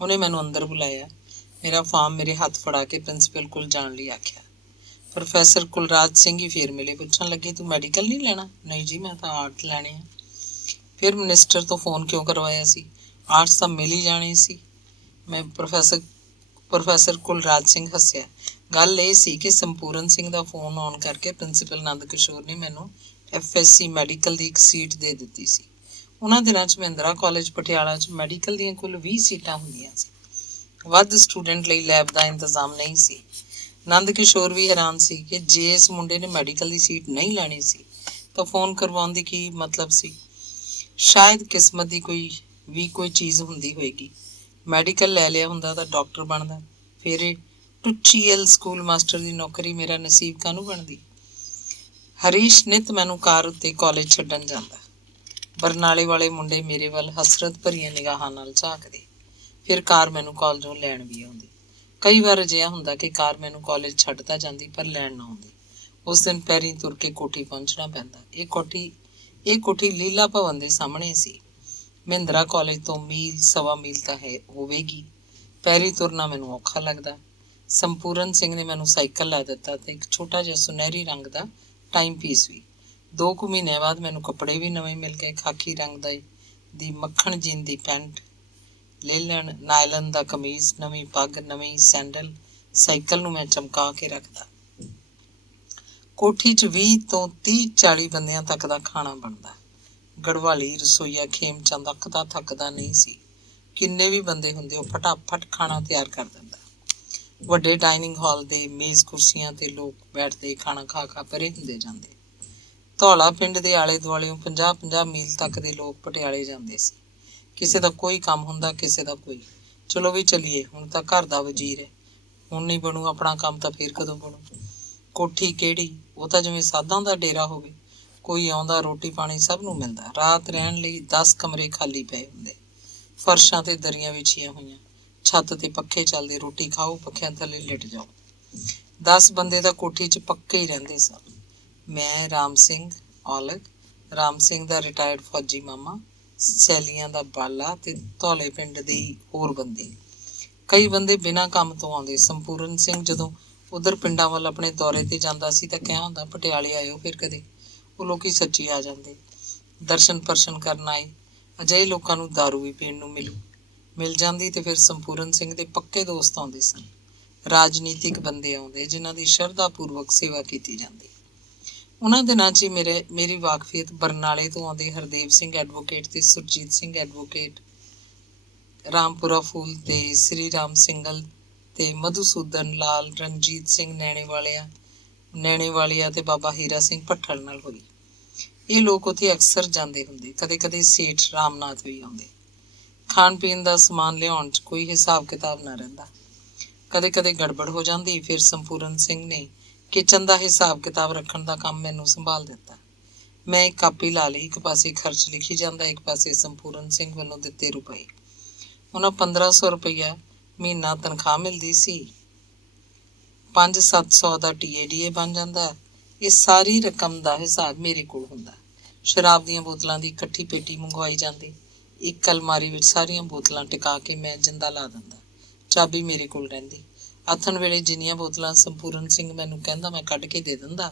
ਉਹਨੇ ਮੈਨੂੰ ਅੰਦਰ ਬੁਲਾਇਆ। ਮੇਰਾ ਫਾਰਮ ਮੇਰੇ ਹੱਥ ਫੜਾ ਕੇ ਪ੍ਰਿੰਸੀਪਲ ਕੋਲ ਜਾਣ ਲਈ ਆਖਿਆ। ਪ੍ਰੋਫੈਸਰ ਕੁਲਰਾਜ ਸਿੰਘ ਹੀ ਫੇਰ ਮਿਲੇ। ਪੁੱਛਣ ਲੱਗੇ, ਤੂੰ ਮੈਡੀਕਲ ਨਹੀਂ ਲੈਣਾ? ਨਹੀਂ ਜੀ, ਮੈਂ ਤਾਂ ਆਰਟ ਲੈਣੇ ਆ। ਫਿਰ ਮਿਨਿਸਟਰ ਤੋਂ ਫੋਨ ਕਿਉਂ ਕਰਵਾਇਆ ਸੀ? ਆਰਟਸ ਤਾਂ ਮਿਲ ਹੀ ਜਾਣੀ ਸੀ। ਮੈਂ ਪ੍ਰੋਫੈਸਰ ਕੁਲਰਾਜ ਸਿੰਘ ਹੱਸਿਆ। ਗੱਲ ਇਹ ਸੀ ਕਿ ਸੰਪੂਰਨ ਸਿੰਘ ਦਾ ਫੋਨ ਆਉਣ ਕਰਕੇ ਪ੍ਰਿੰਸੀਪਲ ਨੰਦ ਕਿਸ਼ੋਰ ਨੇ ਮੈਨੂੰ FSC ਮੈਡੀਕਲ ਦੀ ਇੱਕ ਸੀਟ ਦੇ ਦਿੱਤੀ ਸੀ। ਉਹਨਾਂ ਦਿਨਾਂ 'ਚ ਮਹਿੰਦਰਾ ਕਾਲਜ ਪਟਿਆਲਾ 'ਚ ਮੈਡੀਕਲ ਦੀਆਂ ਕੁੱਲ 20 ਸੀਟਾਂ ਹੁੰਦੀਆਂ ਸੀ। ਵੱਧ ਸਟੂਡੈਂਟ ਲਈ ਲੈਬ ਦਾ ਇੰਤਜ਼ਾਮ ਨਹੀਂ ਸੀ। ਨੰਦ ਕਿਸ਼ੋਰ ਵੀ ਹੈਰਾਨ ਸੀ ਕਿ ਜੇ ਇਸ ਮੁੰਡੇ ਨੇ ਮੈਡੀਕਲ ਦੀ ਸੀਟ ਨਹੀਂ ਲੈਣੀ ਸੀ ਤਾਂ ਫੋਨ ਕਰਵਾਉਣ ਦੀ ਕੀ ਮਤਲਬ ਸੀ? ਸ਼ਾਇਦ ਕਿਸਮਤ ਦੀ ਕੋਈ ਚੀਜ਼ ਹੁੰਦੀ ਹੋਏਗੀ। ਮੈਡੀਕਲ ਲੈ ਲਿਆ ਹੁੰਦਾ ਤਾਂ ਡਾਕਟਰ ਬਣਦਾ, ਫਿਰ ਇਹ ਟੁੱਚੀਐਲ ਸਕੂਲ ਮਾਸਟਰ ਦੀ ਨੌਕਰੀ ਮੇਰਾ ਨਸੀਬ ਕਾਹਨੂੰ ਬਣਦੀ? ਹਰੀਸ਼ ਨਿੱਤ ਮੈਨੂੰ ਕਾਰ ਉੱਤੇ ਕਾਲਜ ਛੱਡਣ ਜਾਂਦਾ। ਬਰਨਾਲੇ ਵਾਲੇ ਮੁੰਡੇ ਮੇਰੇ ਵੱਲ ਹਸਰਤ ਭਰੀਆਂ ਨਿਗਾਹਾਂ ਨਾਲ ਝਾਕਦੇ। ਫਿਰ ਕਾਰ ਮੈਨੂੰ ਕਾਲਜੋਂ ਲੈਣ ਵੀ ਆਉਂਦੀ। ਕਈ ਵਾਰ ਅਜਿਹਾ ਹੁੰਦਾ ਕਿ ਕਾਰ ਮੈਨੂੰ ਕਾਲਜ ਛੱਡ ਤਾਂ ਜਾਂਦੀ ਪਰ ਲੈਣ ਨਾ ਆਉਂਦੀ। ਉਸ ਦਿਨ ਪੈਰੀਂ ਤੁਰ ਕੇ ਕੋਠੀ ਪਹੁੰਚਣਾ ਪੈਂਦਾ। ਇਹ ਕੋਠੀ ਲੀਲਾ ਭਵਨ ਦੇ ਸਾਹਮਣੇ ਸੀ। ਮਹਿੰਦਰਾ ਕਾਲਜ ਤੋਂ ਮੀਲ ਸਵਾ ਮੀਲ ਤਾਂ ਹੋਵੇਗੀ। ਪੈਰੀਂ ਤੁਰਨਾ ਮੈਨੂੰ ਔਖਾ ਲੱਗਦਾ। ਸੰਪੂਰਨ ਸਿੰਘ ਨੇ ਮੈਨੂੰ ਸਾਈਕਲ ਲੈ ਦਿੱਤਾ ਤੇ ਇੱਕ ਛੋਟਾ ਜਿਹਾ ਸੁਨਹਿਰੀ ਰੰਗ ਦਾ ਟਾਈਮ ਪੀਸ ਵੀ। 2 ਕੁ ਮਹੀਨਿਆਂ ਬਾਅਦ ਮੈਨੂੰ ਕੱਪੜੇ ਵੀ ਨਵੇਂ ਮਿਲ ਗਏ। ਖਾਕੀ ਰੰਗ ਦੀ ਮੱਖਣ ਜੀਨ ਦੀ ਪੈਂਟ, ਲੇਲਣ ਨਾਇਲਨ ਦਾ ਕਮੀਜ਼, ਨਵੀਂ ਪੱਗ, ਨਵੀਂ ਸੈਂਡਲ। ਸਾਈਕਲ ਨੂੰ ਮੈਂ ਚਮਕਾ ਕੇ ਰੱਖਦਾ। ਕੋਠੀ 'ਚ 20 ਤੋਂ 30-40 ਬੰਦਿਆਂ ਤੱਕ ਦਾ ਖਾਣਾ ਬਣਦਾ। ਗੜਵਾਲੀ ਰਸੋਈਆ ਖੇਮਚੰਦ ਅੱਕਦਾ ਥੱਕਦਾ ਨਹੀਂ ਸੀ। ਕਿੰਨੇ ਵੀ ਬੰਦੇ ਹੁੰਦੇ ਉਹ ਫਟਾਫਟ ਖਾਣਾ ਤਿਆਰ ਕਰ ਦਿੰਦਾ। ਵੱਡੇ ਡਾਈਨਿੰਗ ਹਾਲ ਦੇ ਮੇਜ਼ ਕੁਰਸੀਆਂ ਤੇ ਲੋਕ ਬੈਠਦੇ, ਖਾਣਾ ਖਾ ਖਾ ਪਰੇ ਹੁੰਦੇ ਜਾਂਦੇ। ਧੌਲਾ ਪਿੰਡ ਦੇ ਆਲੇ ਦੁਆਲਿਓਂ 50-50 ਮੀਲ ਤੱਕ ਦੇ ਲੋਕ ਪਟਿਆਲੇ ਜਾਂਦੇ ਸੀ। ਕਿਸੇ ਦਾ ਕੋਈ ਕੰਮ ਹੁੰਦਾ, ਕਿਸੇ ਦਾ ਕੋਈ। ਚਲੋ ਵੀ ਚੱਲੀਏ, ਹੁਣ ਤਾਂ ਘਰ ਦਾ ਵਜ਼ੀਰ ਹੈ। ਹੁਣ ਨਹੀਂ ਬਣੂ ਆਪਣਾ ਕੰਮ ਤਾਂ ਫੇਰ ਕਦੋਂ ਬਣੂ? ਕੋਠੀ ਕਿਹੜੀ? ਉਹ ਤਾਂ ਜਿਵੇਂ ਸਾਧਾਂ ਦਾ ਡੇਰਾ ਹੋਵੇ। ਕੋਈ ਆਉਂਦਾ, ਰੋਟੀ ਪਾਣੀ ਸਭ ਨੂੰ ਮਿਲਦਾ। ਰਾਤ ਰਹਿਣ ਲਈ 10 ਕਮਰੇ ਖਾਲੀ ਪਏ ਹੁੰਦੇ। ਫਰਸ਼ਾਂ ਤੇ ਦਰੀਆਂ ਵਿਛੀਆਂ ਹੋਈਆਂ। ਛੱਤ ਤੇ ਪੱਖੇ ਚੱਲਦੇ। ਰੋਟੀ ਖਾਓ, ਪੱਖਿਆਂ ਥੱਲੇ ਲਿਟ ਜਾਓ। 10 ਬੰਦੇ ਤਾਂ ਕੋਠੀ 'ਚ ਪੱਕੇ ਹੀ ਰਹਿੰਦੇ ਸਨ। ਮੈਂ, ਰਾਮ ਸਿੰਘ ਔਲਖ, ਰਾਮ ਸਿੰਘ ਦਾ ਰਿਟਾਇਰਡ ਫੌਜੀ ਮਾਮਾ, ਸੈਲੀਆਂ ਦਾ ਬਾਲਾ ਤੇ ਧੌਲੇ ਪਿੰਡ ਦੇ ਹੋਰ ਬੰਦੇ। ਕਈ ਬੰਦੇ ਬਿਨਾਂ ਕੰਮ ਤੋਂ ਆਉਂਦੇ। ਸੰਪੂਰਨ ਸਿੰਘ ਜਦੋਂ ਉਧਰ ਪਿੰਡਾਂ ਵੱਲ ਆਪਣੇ ਦੌਰੇ ਤੇ ਜਾਂਦਾ ਸੀ ਤਾਂ ਕਿਹਾ ਹੁੰਦਾ, ਪਟਿਆਲੇ ਆਇਓ ਫਿਰ ਕਦੇ। ਉਹ ਲੋਕੀ ਸੱਚੀ ਆ ਜਾਂਦੇ। ਦਰਸ਼ਨ ਪਰਸ਼ਨ ਕਰਨ ਆਏ। ਅਜਿਹੇ ਲੋਕਾਂ ਨੂੰ ਦਾਰੂ ਵੀ ਪੀਣ ਨੂੰ ਮਿਲ ਜਾਂਦੀ ਤੇ ਫਿਰ ਸੰਪੂਰਨ ਸਿੰਘ ਦੇ ਪੱਕੇ ਦੋਸਤ ਆਉਂਦੇ ਸਨ। ਰਾਜਨੀਤਿਕ ਬੰਦੇ ਆਉਂਦੇ ਜਿਨ੍ਹਾਂ ਦੀ ਸ਼ਰਧਾ ਪੂਰਵਕ ਸੇਵਾ ਕੀਤੀ ਜਾਂਦੀ। ਉਹਨਾਂ ਦਿਨਾਂ 'ਚ ਹੀ ਮੇਰੀ ਵਾਕਫੀਅਤ ਬਰਨਾਲੇ ਤੋਂ ਆਉਂਦੇ ਹਰਦੇਵ ਸਿੰਘ ਐਡਵੋਕੇਟ ਤੇ ਸੁਰਜੀਤ ਸਿੰਘ ਐਡਵੋਕੇਟ, ਰਾਮਪੁਰਾ ਫੂਲ ਤੇ ਸ੍ਰੀ ਰਾਮ ਸਿੰਘਲ ਤੇ ਮਧੂਸੂਦਨ ਲਾਲ, ਰਣਜੀਤ ਸਿੰਘ ਨੈਣੇ ਵਾਲਿਆ ਤੇ ਬਾਬਾ ਹੀਰਾ ਸਿੰਘ ਭੱਠਲ ਨਾਲ ਹੋਈ। ਇਹ ਲੋਕ ਉੱਥੇ ਅਕਸਰ ਜਾਂਦੇ ਹੁੰਦੇ। ਕਦੇ ਕਦੇ ਸੇਠ ਰਾਮਨਾਥ ਵੀ ਆਉਂਦੇ। ਖਾਣ ਪੀਣ ਦਾ ਸਮਾਨ ਲਿਆਉਣ 'ਚ ਕੋਈ ਹਿਸਾਬ ਕਿਤਾਬ ਨਾ ਰਹਿੰਦਾ। ਕਦੇ ਕਦੇ ਗੜਬੜ ਹੋ ਜਾਂਦੀ। ਫਿਰ ਸੰਪੂਰਨ ਸਿੰਘ ਨੇ ਕਿਚਨ ਦਾ ਹਿਸਾਬ ਕਿਤਾਬ ਰੱਖਣ ਦਾ ਕੰਮ ਮੈਨੂੰ ਸੰਭਾਲ ਦਿੱਤਾ। ਮੈਂ ਇੱਕ ਕਾਪੀ ਲਾ ਲਈ। ਇੱਕ ਪਾਸੇ ਖਰਚ ਲਿਖੀ ਜਾਂਦਾ, ਇੱਕ ਪਾਸੇ ਸੰਪੂਰਨ ਸਿੰਘ ਵੱਲੋਂ ਦਿੱਤੇ ਰੁਪਏ। ਉਹਨਾਂ 1500 ਰੁਪਈਆ ਮਹੀਨਾ ਤਨਖਾਹ ਮਿਲਦੀ ਸੀ। 500-700 ਦਾ TADA ਬਣ ਜਾਂਦਾ। ਇਹ ਸਾਰੀ ਰਕਮ ਦਾ ਹਿਸਾਬ ਮੇਰੇ ਕੋਲ ਹੁੰਦਾ। ਸ਼ਰਾਬ ਦੀਆਂ ਬੋਤਲਾਂ ਦੀ ਇਕੱਠੀ ਪੇਟੀ ਮੰਗਵਾਈ ਜਾਂਦੀ। ਇੱਕ ਅਲਮਾਰੀ ਵਿੱਚ ਸਾਰੀਆਂ ਬੋਤਲਾਂ ਟਿਕਾ ਕੇ ਮੈਂ ਜਿੰਦਾ ਲਾ ਦਿੰਦਾ। ਚਾਬੀ ਮੇਰੇ ਕੋਲ ਰਹਿੰਦੀ। ਆਥਣ ਵੇਲੇ ਜਿੰਨੀਆਂ ਬੋਤਲਾਂ ਸੰਪੂਰਨ ਸਿੰਘ ਮੈਨੂੰ ਕਹਿੰਦਾ ਮੈਂ ਕੱਢ ਕੇ ਦੇ ਦਿੰਦਾ।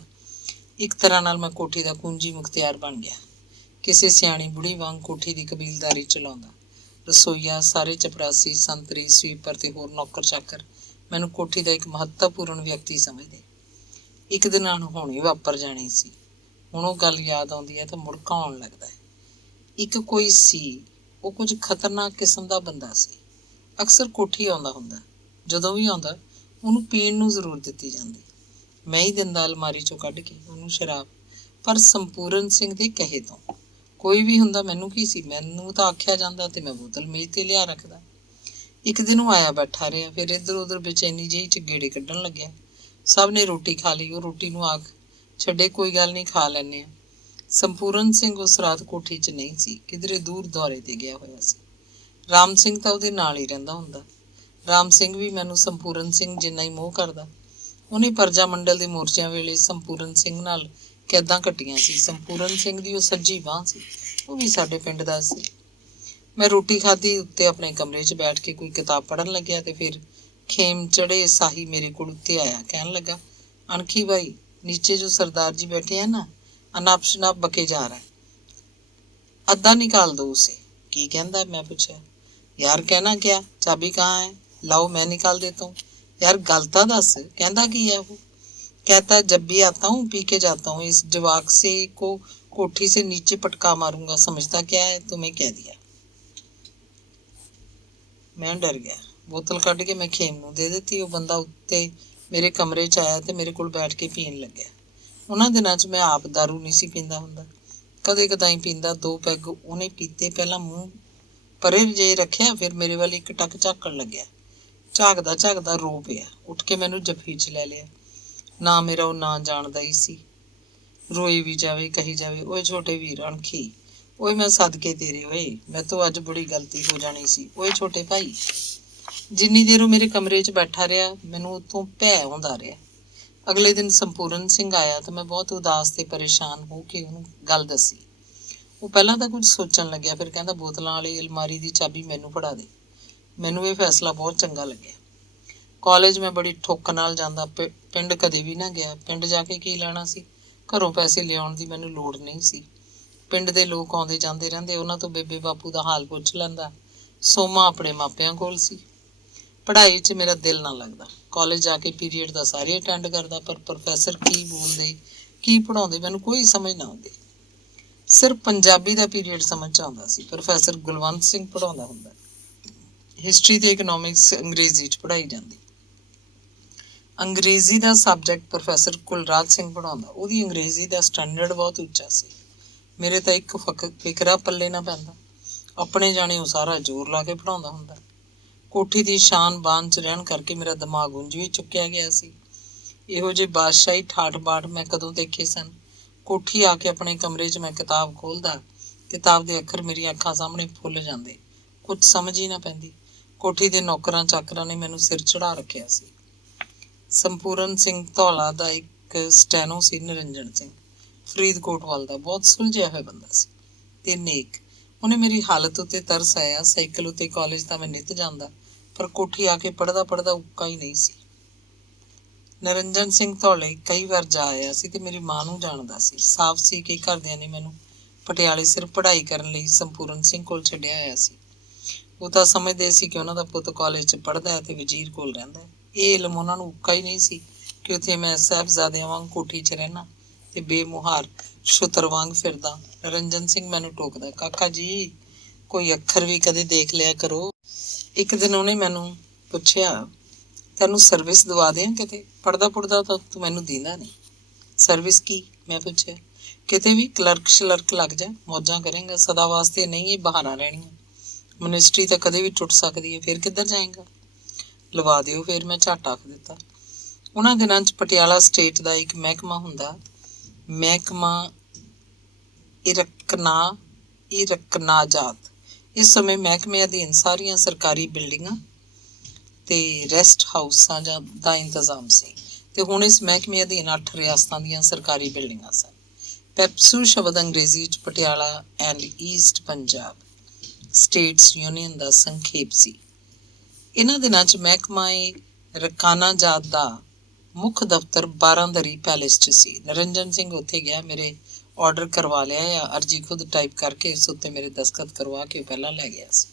ਇੱਕ ਤਰ੍ਹਾਂ ਨਾਲ ਮੈਂ ਕੋਠੀ ਦਾ ਕੁੰਜੀ ਮੁਖਤਿਆਰ ਬਣ ਗਿਆ। ਕਿਸੇ ਸਿਆਣੀ ਬੁੜੀ ਵਾਂਗ ਕੋਠੀ ਦੀ ਕਬੀਲਦਾਰੀ ਚਲਾਉਂਦਾ। ਰਸੋਈਆ, ਸਾਰੇ ਚਪੜਾਸੀ, ਸੰਤਰੀ, ਸਵੀਪਰ ਤੇ ਹੋਰ ਨੌਕਰ ਚਾਕਰ ਮੈਨੂੰ ਕੋਠੀ ਦਾ ਇੱਕ ਮਹੱਤਵਪੂਰਨ ਵਿਅਕਤੀ ਸਮਝਦੇ। ਇੱਕ ਦਿਨ ਅਣਹੋਣੀ ਵਾਪਰ ਜਾਣੀ ਸੀ। ਹੁਣ ਉਹ ਗੱਲ ਯਾਦ ਆਉਂਦੀ ਹੈ ਤਾਂ ਮੁੜਕਾ ਆਉਣ ਲੱਗਦਾ ਹੈ। ਇੱਕ ਕੋਈ ਸੀ, ਉਹ ਕੁਝ ਖਤਰਨਾਕ ਕਿਸਮ ਦਾ ਬੰਦਾ ਸੀ। ਅਕਸਰ ਕੋਠੀ ਆਉਂਦਾ ਹੁੰਦਾ। ਜਦੋਂ ਵੀ ਆਉਂਦਾ ਉਹਨੂੰ ਪੀਣ ਨੂੰ ਜ਼ਰੂਰ ਦਿੱਤੀ ਜਾਂਦੀ। ਮੈਂ ਹੀ ਦਿੰਦਾ ਅਲਮਾਰੀ 'ਚੋਂ ਕੱਢ ਕੇ ਉਹਨੂੰ ਸ਼ਰਾਬ, ਪਰ ਸੰਪੂਰਨ ਸਿੰਘ ਦੇ ਕਹੇ ਤੋਂ। ਕੋਈ ਵੀ ਹੁੰਦਾ, ਮੈਨੂੰ ਕੀ ਸੀ, ਮੈਨੂੰ ਤਾਂ ਆਖਿਆ ਜਾਂਦਾ ਤੇ ਮੈਂ ਬੋਤਲ ਮੇਜ਼ ਤੇ ਲਿਆ ਰੱਖਦਾ। ਇੱਕ ਦਿਨ ਉਹ ਆਇਆ ਬੈਠਾ ਰਿਹਾ, ਫਿਰ ਇੱਧਰ ਉੱਧਰ ਬੇਚੈਨੀ ਜਿਹੀ 'ਚ ਗੇੜੇ ਕੱਢਣ ਲੱਗਿਆ। ਸਭ ਨੇ ਰੋਟੀ ਖਾ ਲਈ। ਉਹ ਰੋਟੀ ਨੂੰ ਆਖ ਛੱਡੇ, ਕੋਈ ਗੱਲ ਨਹੀਂ, ਖਾ ਲੈਂਦੇ ਹਾਂ। ਸੰਪੂਰਨ ਸਿੰਘ ਉਸ ਰਾਤ ਕੋਠੀ 'ਚ ਨਹੀਂ ਸੀ, ਕਿਧਰੇ ਦੂਰ ਦੌਰੇ ਤੇ ਗਿਆ ਹੋਇਆ ਸੀ। ਰਾਮ ਸਿੰਘ ਤਾਂ ਉਹਦੇ ਨਾਲ ਹੀ ਰਹਿੰਦਾ ਹੁੰਦਾ। ਰਾਮ ਸਿੰਘ ਵੀ ਮੈਨੂੰ ਸੰਪੂਰਨ ਸਿੰਘ ਜਿੰਨਾ ਹੀ ਮੋਹ ਕਰਦਾ। ਉਹਨੇ ਪਰਜਾ ਮੰਡਲ ਦੇ ਮੋਰਚਿਆਂ ਵੇਲੇ ਸੰਪੂਰਨ ਸਿੰਘ ਨਾਲ ਕੈਦਾਂ ਕੱਟੀਆਂ ਸੀ। ਸੰਪੂਰਨ ਸਿੰਘ ਦੀ ਉਹ ਸੱਜੀ ਬਾਂਹ ਸੀ। ਉਹ ਵੀ ਸਾਡੇ ਪਿੰਡ ਦਾ ਸੀ। ਮੈਂ ਰੋਟੀ ਖਾਧੀ ਉੱਤੇ ਆਪਣੇ ਕਮਰੇ 'ਚ ਬੈਠ ਕੇ ਕੋਈ ਕਿਤਾਬ ਪੜ੍ਹਨ ਲੱਗਿਆ ਤੇ ਫਿਰ ਖੇਮ ਚੜੇ ਸਾਹੀ ਮੇਰੇ ਕੋਲ ਉੱਤੇ ਆਇਆ। ਕਹਿਣ ਲੱਗਾ, ਅਣਖੀ ਭਾਈ, ਨੀਚੇ ਜੋ ਸਰਦਾਰ जी बैठे हैं ना, अनाप शनाप बके जा रहा है, अद्धा निकाल दो उसे। की कहता? मैं पूछा। यार कहना क्या, चाबी कहाँ है? लाओ मैं निकाल देता हूँ। यार गलता दस, कहता की है वो? कहता जब भी आता हूँ पी के जाता हूँ, इस जवाक से को कोठी से नीचे पटका मारूंगा, समझता क्या है? तुम्हें कह दिया। मैं डर गया। बोतल कढ़ के मैं खेम नूं दे ਦਿੱਤੀ। ਉਹ ਬੰਦਾ ਉੱਤੇ ਮੇਰੇ ਕਮਰੇ 'ਚ ਆਇਆ ਤੇ ਮੇਰੇ ਕੋਲ ਬੈਠ ਕੇ ਪੀਣ ਲੱਗਿਆ। ਉਹਨਾਂ ਦਿਨਾਂ 'ਚ ਮੈਂ ਆਪ ਦਾਰੂ ਨਹੀਂ ਸੀ ਪੀਂਦਾ ਹੁੰਦਾ, ਕਦੇ ਕਦਾਈ ਪੀਂਦਾ। 2 ਪੈਗ ਉਹਨੇ ਪੀਤੇ, ਪਹਿਲਾਂ ਮੂੰਹ ਪਰੇ ਜੇ ਰੱਖਿਆ, ਫਿਰ ਮੇਰੇ ਵੱਲ ਇੱਕ ਟੱਕ ਝਾਕਣ ਲੱਗਿਆ। ਝਾਕਦਾ ਝਾਕਦਾ ਰੋ ਪਿਆ, ਉੱਠ ਕੇ ਮੈਨੂੰ ਜੱਫੀ 'ਚ ਲੈ ਲਿਆ। ਨਾ ਮੇਰਾ ਉਹ ਨਾਂ ਜਾਣਦਾ ਹੀ ਸੀ। ਰੋਈ ਵੀ ਜਾਵੇ, ਕਹੀ ਜਾਵੇ, ਓਏ ਛੋਟੇ ਵੀਰ ਅਣਖੀ, ਓਏ ਮੈਂ ਸਦਕੇ ਤੇਰੇ, ਓਏ ਮੈਂ ਤੋਂ ਅੱਜ ਬੜੀ ਗਲਤੀ ਹੋ ਜਾਣੀ ਸੀ, ਓਏ ਛੋਟੇ ਭਾਈ। ਜਿੰਨੀ ਦੇਰ ਉਹ ਮੇਰੇ ਕਮਰੇ 'ਚ ਬੈਠਾ ਰਿਹਾ, ਮੈਨੂੰ ਉੱਥੋਂ ਭੈ ਆਉਂਦਾ ਰਿਹਾ। ਅਗਲੇ ਦਿਨ ਸੰਪੂਰਨ ਸਿੰਘ ਆਇਆ ਤਾਂ ਮੈਂ ਬਹੁਤ ਉਦਾਸ ਤੇ ਪਰੇਸ਼ਾਨ ਹੋ ਕੇ ਉਹਨੂੰ ਗੱਲ ਦੱਸੀ। ਉਹ ਪਹਿਲਾਂ ਤਾਂ ਕੁਝ ਸੋਚਣ ਲੱਗਿਆ, ਫਿਰ ਕਹਿੰਦਾ ਬੋਤਲਾਂ ਵਾਲੀ ਅਲਮਾਰੀ ਦੀ ਚਾਬੀ ਮੈਨੂੰ ਫੜਾ ਦੇ। ਮੈਨੂੰ ਇਹ ਫੈਸਲਾ ਬਹੁਤ ਚੰਗਾ ਲੱਗਿਆ। ਕਾਲਜ ਮੈਂ ਬੜੀ ਠੁੱਕ ਨਾਲ ਜਾਂਦਾ, ਪਿੰਡ ਕਦੇ ਵੀ ਨਾ ਗਿਆ। ਪਿੰਡ ਜਾ ਕੇ ਕੀ ਲੈਣਾ ਸੀ? ਘਰੋਂ ਪੈਸੇ ਲਿਆਉਣ ਦੀ ਮੈਨੂੰ ਲੋੜ ਨਹੀਂ ਸੀ। ਪਿੰਡ ਦੇ ਲੋਕ ਆਉਂਦੇ ਜਾਂਦੇ ਰਹਿੰਦੇ, ਉਹਨਾਂ ਤੋਂ ਬੇਬੇ ਬਾਪੂ ਦਾ ਹਾਲ ਪੁੱਛ ਲੈਂਦਾ। ਸੋਮਾ ਆਪਣੇ ਮਾਪਿਆਂ ਕੋਲ ਸੀ। ਪੜ੍ਹਾਈ 'ਚ ਮੇਰਾ ਦਿਲ ਨਾ ਲੱਗਦਾ। ਕਾਲਜ ਜਾ ਕੇ ਪੀਰੀਅਡ ਦਾ ਸਾਰੇ ਅਟੈਂਡ ਕਰਦਾ, ਪਰ ਪ੍ਰੋਫੈਸਰ ਕੀ ਬੋਲਦੇ, ਕੀ ਪੜ੍ਹਾਉਂਦੇ, ਮੈਨੂੰ ਕੋਈ ਸਮਝ ਨਾ ਆਉਂਦੀ। ਸਿਰਫ ਪੰਜਾਬੀ ਦਾ ਪੀਰੀਅਡ ਸਮਝ 'ਚ ਆਉਂਦਾ ਸੀ। ਪ੍ਰੋਫੈਸਰ ਗੁਲਵੰਤ ਸਿੰਘ ਪੜ੍ਹਾਉਂਦਾ ਹੁੰਦਾ। ਹਿਸਟਰੀ ਤੇ ਇਕਨੋਮਿਕਸ ਅੰਗਰੇਜ਼ੀ 'ਚ ਪੜ੍ਹਾਈ ਜਾਂਦੀ। ਅੰਗਰੇਜ਼ੀ ਦਾ ਸਬਜੈਕਟ ਪ੍ਰੋਫੈਸਰ ਕੁਲਰਾਜ ਸਿੰਘ ਪੜ੍ਹਾਉਂਦਾ। ਉਹਦੀ ਅੰਗਰੇਜ਼ੀ ਦਾ ਸਟੈਂਡਰਡ ਬਹੁਤ ਉੱਚਾ ਸੀ। ਮੇਰੇ ਤਾਂ ਇੱਕ ਫਿਕਰਾ ਪੱਲੇ ਨਾ ਪੈਂਦਾ। ਆਪਣੇ ਜਾਣੇ ਉਹ ਸਾਰਾ ਜ਼ੋਰ ਲਾ ਕੇ ਪੜ੍ਹਾਉਂਦਾ ਹੁੰਦਾ। ਕੋਠੀ ਦੀ ਸ਼ਾਨ ਬਾਨ 'ਚ ਰਹਿਣ ਕਰਕੇ ਮੇਰਾ ਦਿਮਾਗ ਉਂਝ ਵੀ ਚੁੱਕਿਆ ਗਿਆ ਸੀ। ਇਹੋ ਜਿਹੇ ਬਾਦਸ਼ਾਹੀ ਠਾਠ ਬਾਠ ਮੈਂ ਕਦੋਂ ਦੇਖੇ ਸਨ। ਕੋਠੀ ਆ ਕੇ ਆਪਣੇ ਕਮਰੇ 'ਚ ਮੈਂ ਕਿਤਾਬ ਖੋਲ੍ਹਦਾ, ਕਿਤਾਬ ਦੇ ਅੱਖਰ ਮੇਰੀਆਂ ਅੱਖਾਂ ਸਾਹਮਣੇ ਫੁੱਲ ਜਾਂਦੇ। ਕੁਝ ਸਮਝ ਹੀ ਨਾ ਪੈਂਦੀ। ਕੋਠੀ ਦੇ ਨੌਕਰਾਂ ਚਾਕਰਾਂ ਨੇ ਮੈਨੂੰ ਸਿਰ ਚੜ੍ਹਾ ਰੱਖਿਆ ਸੀ। ਸੰਪੂਰਨ ਸਿੰਘ ਧੌਲਾ ਦਾ ਇੱਕ ਸਟੈਨੋ ਸੀ, ਨਿਰੰਜਨ ਸਿੰਘ, ਫਰੀਦਕੋਟ ਵੱਲ ਦਾ, ਬਹੁਤ ਸੁਲਝਿਆ ਹੋਇਆ ਬੰਦਾ ਸੀ ਤੇ ਨੇਕ। ਉਹਨੇ ਮੇਰੀ ਹਾਲਤ ਉੱਤੇ ਤਰਸ ਆਇਆ। ਸਾਈਕਲ ਉੱਤੇ ਕਾਲਜ ਤਾਂ ਮੈਂ ਨਿੱਤ ਜਾਂਦਾ, ਪਰ ਕੋਠੀ ਆ ਕੇ ਪੜ੍ਹਦਾ ਪੜ੍ਹਦਾ ਉੱਕਾ ਹੀ ਨਹੀਂ ਸੀ। ਨਿਰੰਜਨ ਸਿੰਘ ਧੌਲੇ ਕਈ ਵਾਰ ਜਾ ਆਇਆ ਸੀ ਤੇ ਮੇਰੀ ਮਾਂ ਨੂੰ ਜਾਣਦਾ ਸੀ। ਸਾਫ਼ ਸੀ ਕਿ ਘਰਦਿਆਂ ਨੇ ਮੈਨੂੰ ਪਟਿਆਲੇ ਸਿਰਫ ਪੜ੍ਹਾਈ ਕਰਨ ਲਈ ਸੰਪੂਰਨ ਸਿੰਘ ਕੋਲ ਛੱਡਿਆ ਹੋਇਆ ਸੀ। ਉਹ ਤਾਂ ਸਮਝਦੇ ਸੀ ਕਿ ਉਹਨਾਂ ਦਾ ਪੁੱਤ ਕਾਲਜ 'ਚ ਪੜ੍ਹਦਾ ਹੈ ਤੇ ਵਜ਼ੀਰ ਕੋਲ ਰਹਿੰਦਾ ਹੈ। ਇਹ ਇਲਮ ਉਹਨਾਂ ਨੂੰ ਉੱਕਾ ਹੀ ਨਹੀਂ ਸੀ ਕਿ ਉੱਥੇ ਮੈਂ ਸਾਹਿਬਜ਼ਾਦਿਆਂ ਵਾਂਗ ਕੋਠੀ 'ਚ ਰਹਿਣਾ ਤੇ ਬੇਮੁਹਾਰ ਛੁੱਤਰ ਵਾਂਗ ਫਿਰਦਾ। ਨਿਰੰਜਨ ਸਿੰਘ ਮੈਨੂੰ ਟੋਕਦਾ, ਕਾਕਾ ਜੀ ਕੋਈ ਅੱਖਰ ਵੀ ਕਦੇ ਦੇਖ ਲਿਆ ਕਰੋ। ਇੱਕ ਦਿਨ ਉਹਨੇ ਮੈਨੂੰ ਪੁੱਛਿਆ, ਤੈਨੂੰ ਸਰਵਿਸ ਦਵਾ ਦਿਆਂ ਕਿਤੇ? ਪੜ੍ਹਦਾ ਪੁੜਦਾ ਤਾਂ ਤੂੰ ਮੈਨੂੰ ਦੀਂਦਾ ਨਹੀਂ। ਸਰਵਿਸ ਕੀ? ਮੈਂ ਪੁੱਛਿਆ। ਕਿਤੇ ਵੀ ਕਲਰਕ ਸ਼ਲਰਕ ਲੱਗ ਜਾ, ਮੌਜਾਂ ਕਰੇਂਗਾ। ਸਦਾ ਵਾਸਤੇ ਨਹੀਂ, ਇਹ ਬਹਾਨਾ ਰਹਿਣੀਆਂ। ਮਿਨਿਸਟਰੀ ਤਾਂ ਕਦੇ ਵੀ ਟੁੱਟ ਸਕਦੀ ਹੈ, ਫਿਰ ਕਿੱਧਰ ਜਾਏਗਾ? ਲਵਾ ਦਿਓ ਫਿਰ, ਮੈਂ ਝੱਟ ਆਖ ਦਿੱਤਾ। ਉਹਨਾਂ ਦਿਨਾਂ 'ਚ ਪਟਿਆਲਾ ਸਟੇਟ ਦਾ ਇੱਕ ਮਹਿਕਮਾ ਹੁੰਦਾ, ਮਹਿਕਮਾ ਇਰਕਨਾਜਾਤ। ਇਸ ਸਮੇਂ ਮਹਿਕਮੇ ਅਧੀਨ ਸਾਰੀਆਂ ਸਰਕਾਰੀ ਬਿਲਡਿੰਗਾਂ ਤੇ ਰੈਸਟ ਹਾਊਸਾਂ ਦਾ ਇੰਤਜ਼ਾਮ ਸੀ ਤੇ ਹੁਣ ਇਸ ਮਹਿਕਮੇ ਅਧੀਨ 8 ਰਿਆਸਤਾਂ ਦੀਆਂ ਸਰਕਾਰੀ ਬਿਲਡਿੰਗਾਂ ਸਨ। ਪੈਪਸੂ ਸ਼ਬਦ ਅੰਗਰੇਜ਼ੀ 'ਚ Patiala and East Punjab states union ਦਾ ਸੰਖੇਪ ਸੀ। ਇਹਨਾਂ ਦਿਨਾਂ 'ਚ ਮਹਿਕਮਾ ਰਕਾਨਾਜਾਤ ਦਾ ਮੁੱਖ ਦਫ਼ਤਰ ਬਾਰਾਂਦਰੀ ਪੈਲੇਸ 'ਚ ਸੀ। ਨਿਰੰਜਨ ਸਿੰਘ ਉੱਥੇ ਗਿਆ, ਮੇਰੇ ਆਰਡਰ ਕਰਵਾ ਲਿਆ ਜਾਂ ਅਰਜੀ ਖੁਦ ਟਾਈਪ ਕਰਕੇ ਇਸ ਉੱਤੇ ਮੇਰੇ ਦਸਤਖਤ ਕਰਵਾ ਕੇ ਪਹਿਲਾਂ ਲੈ ਗਿਆ ਸੀ।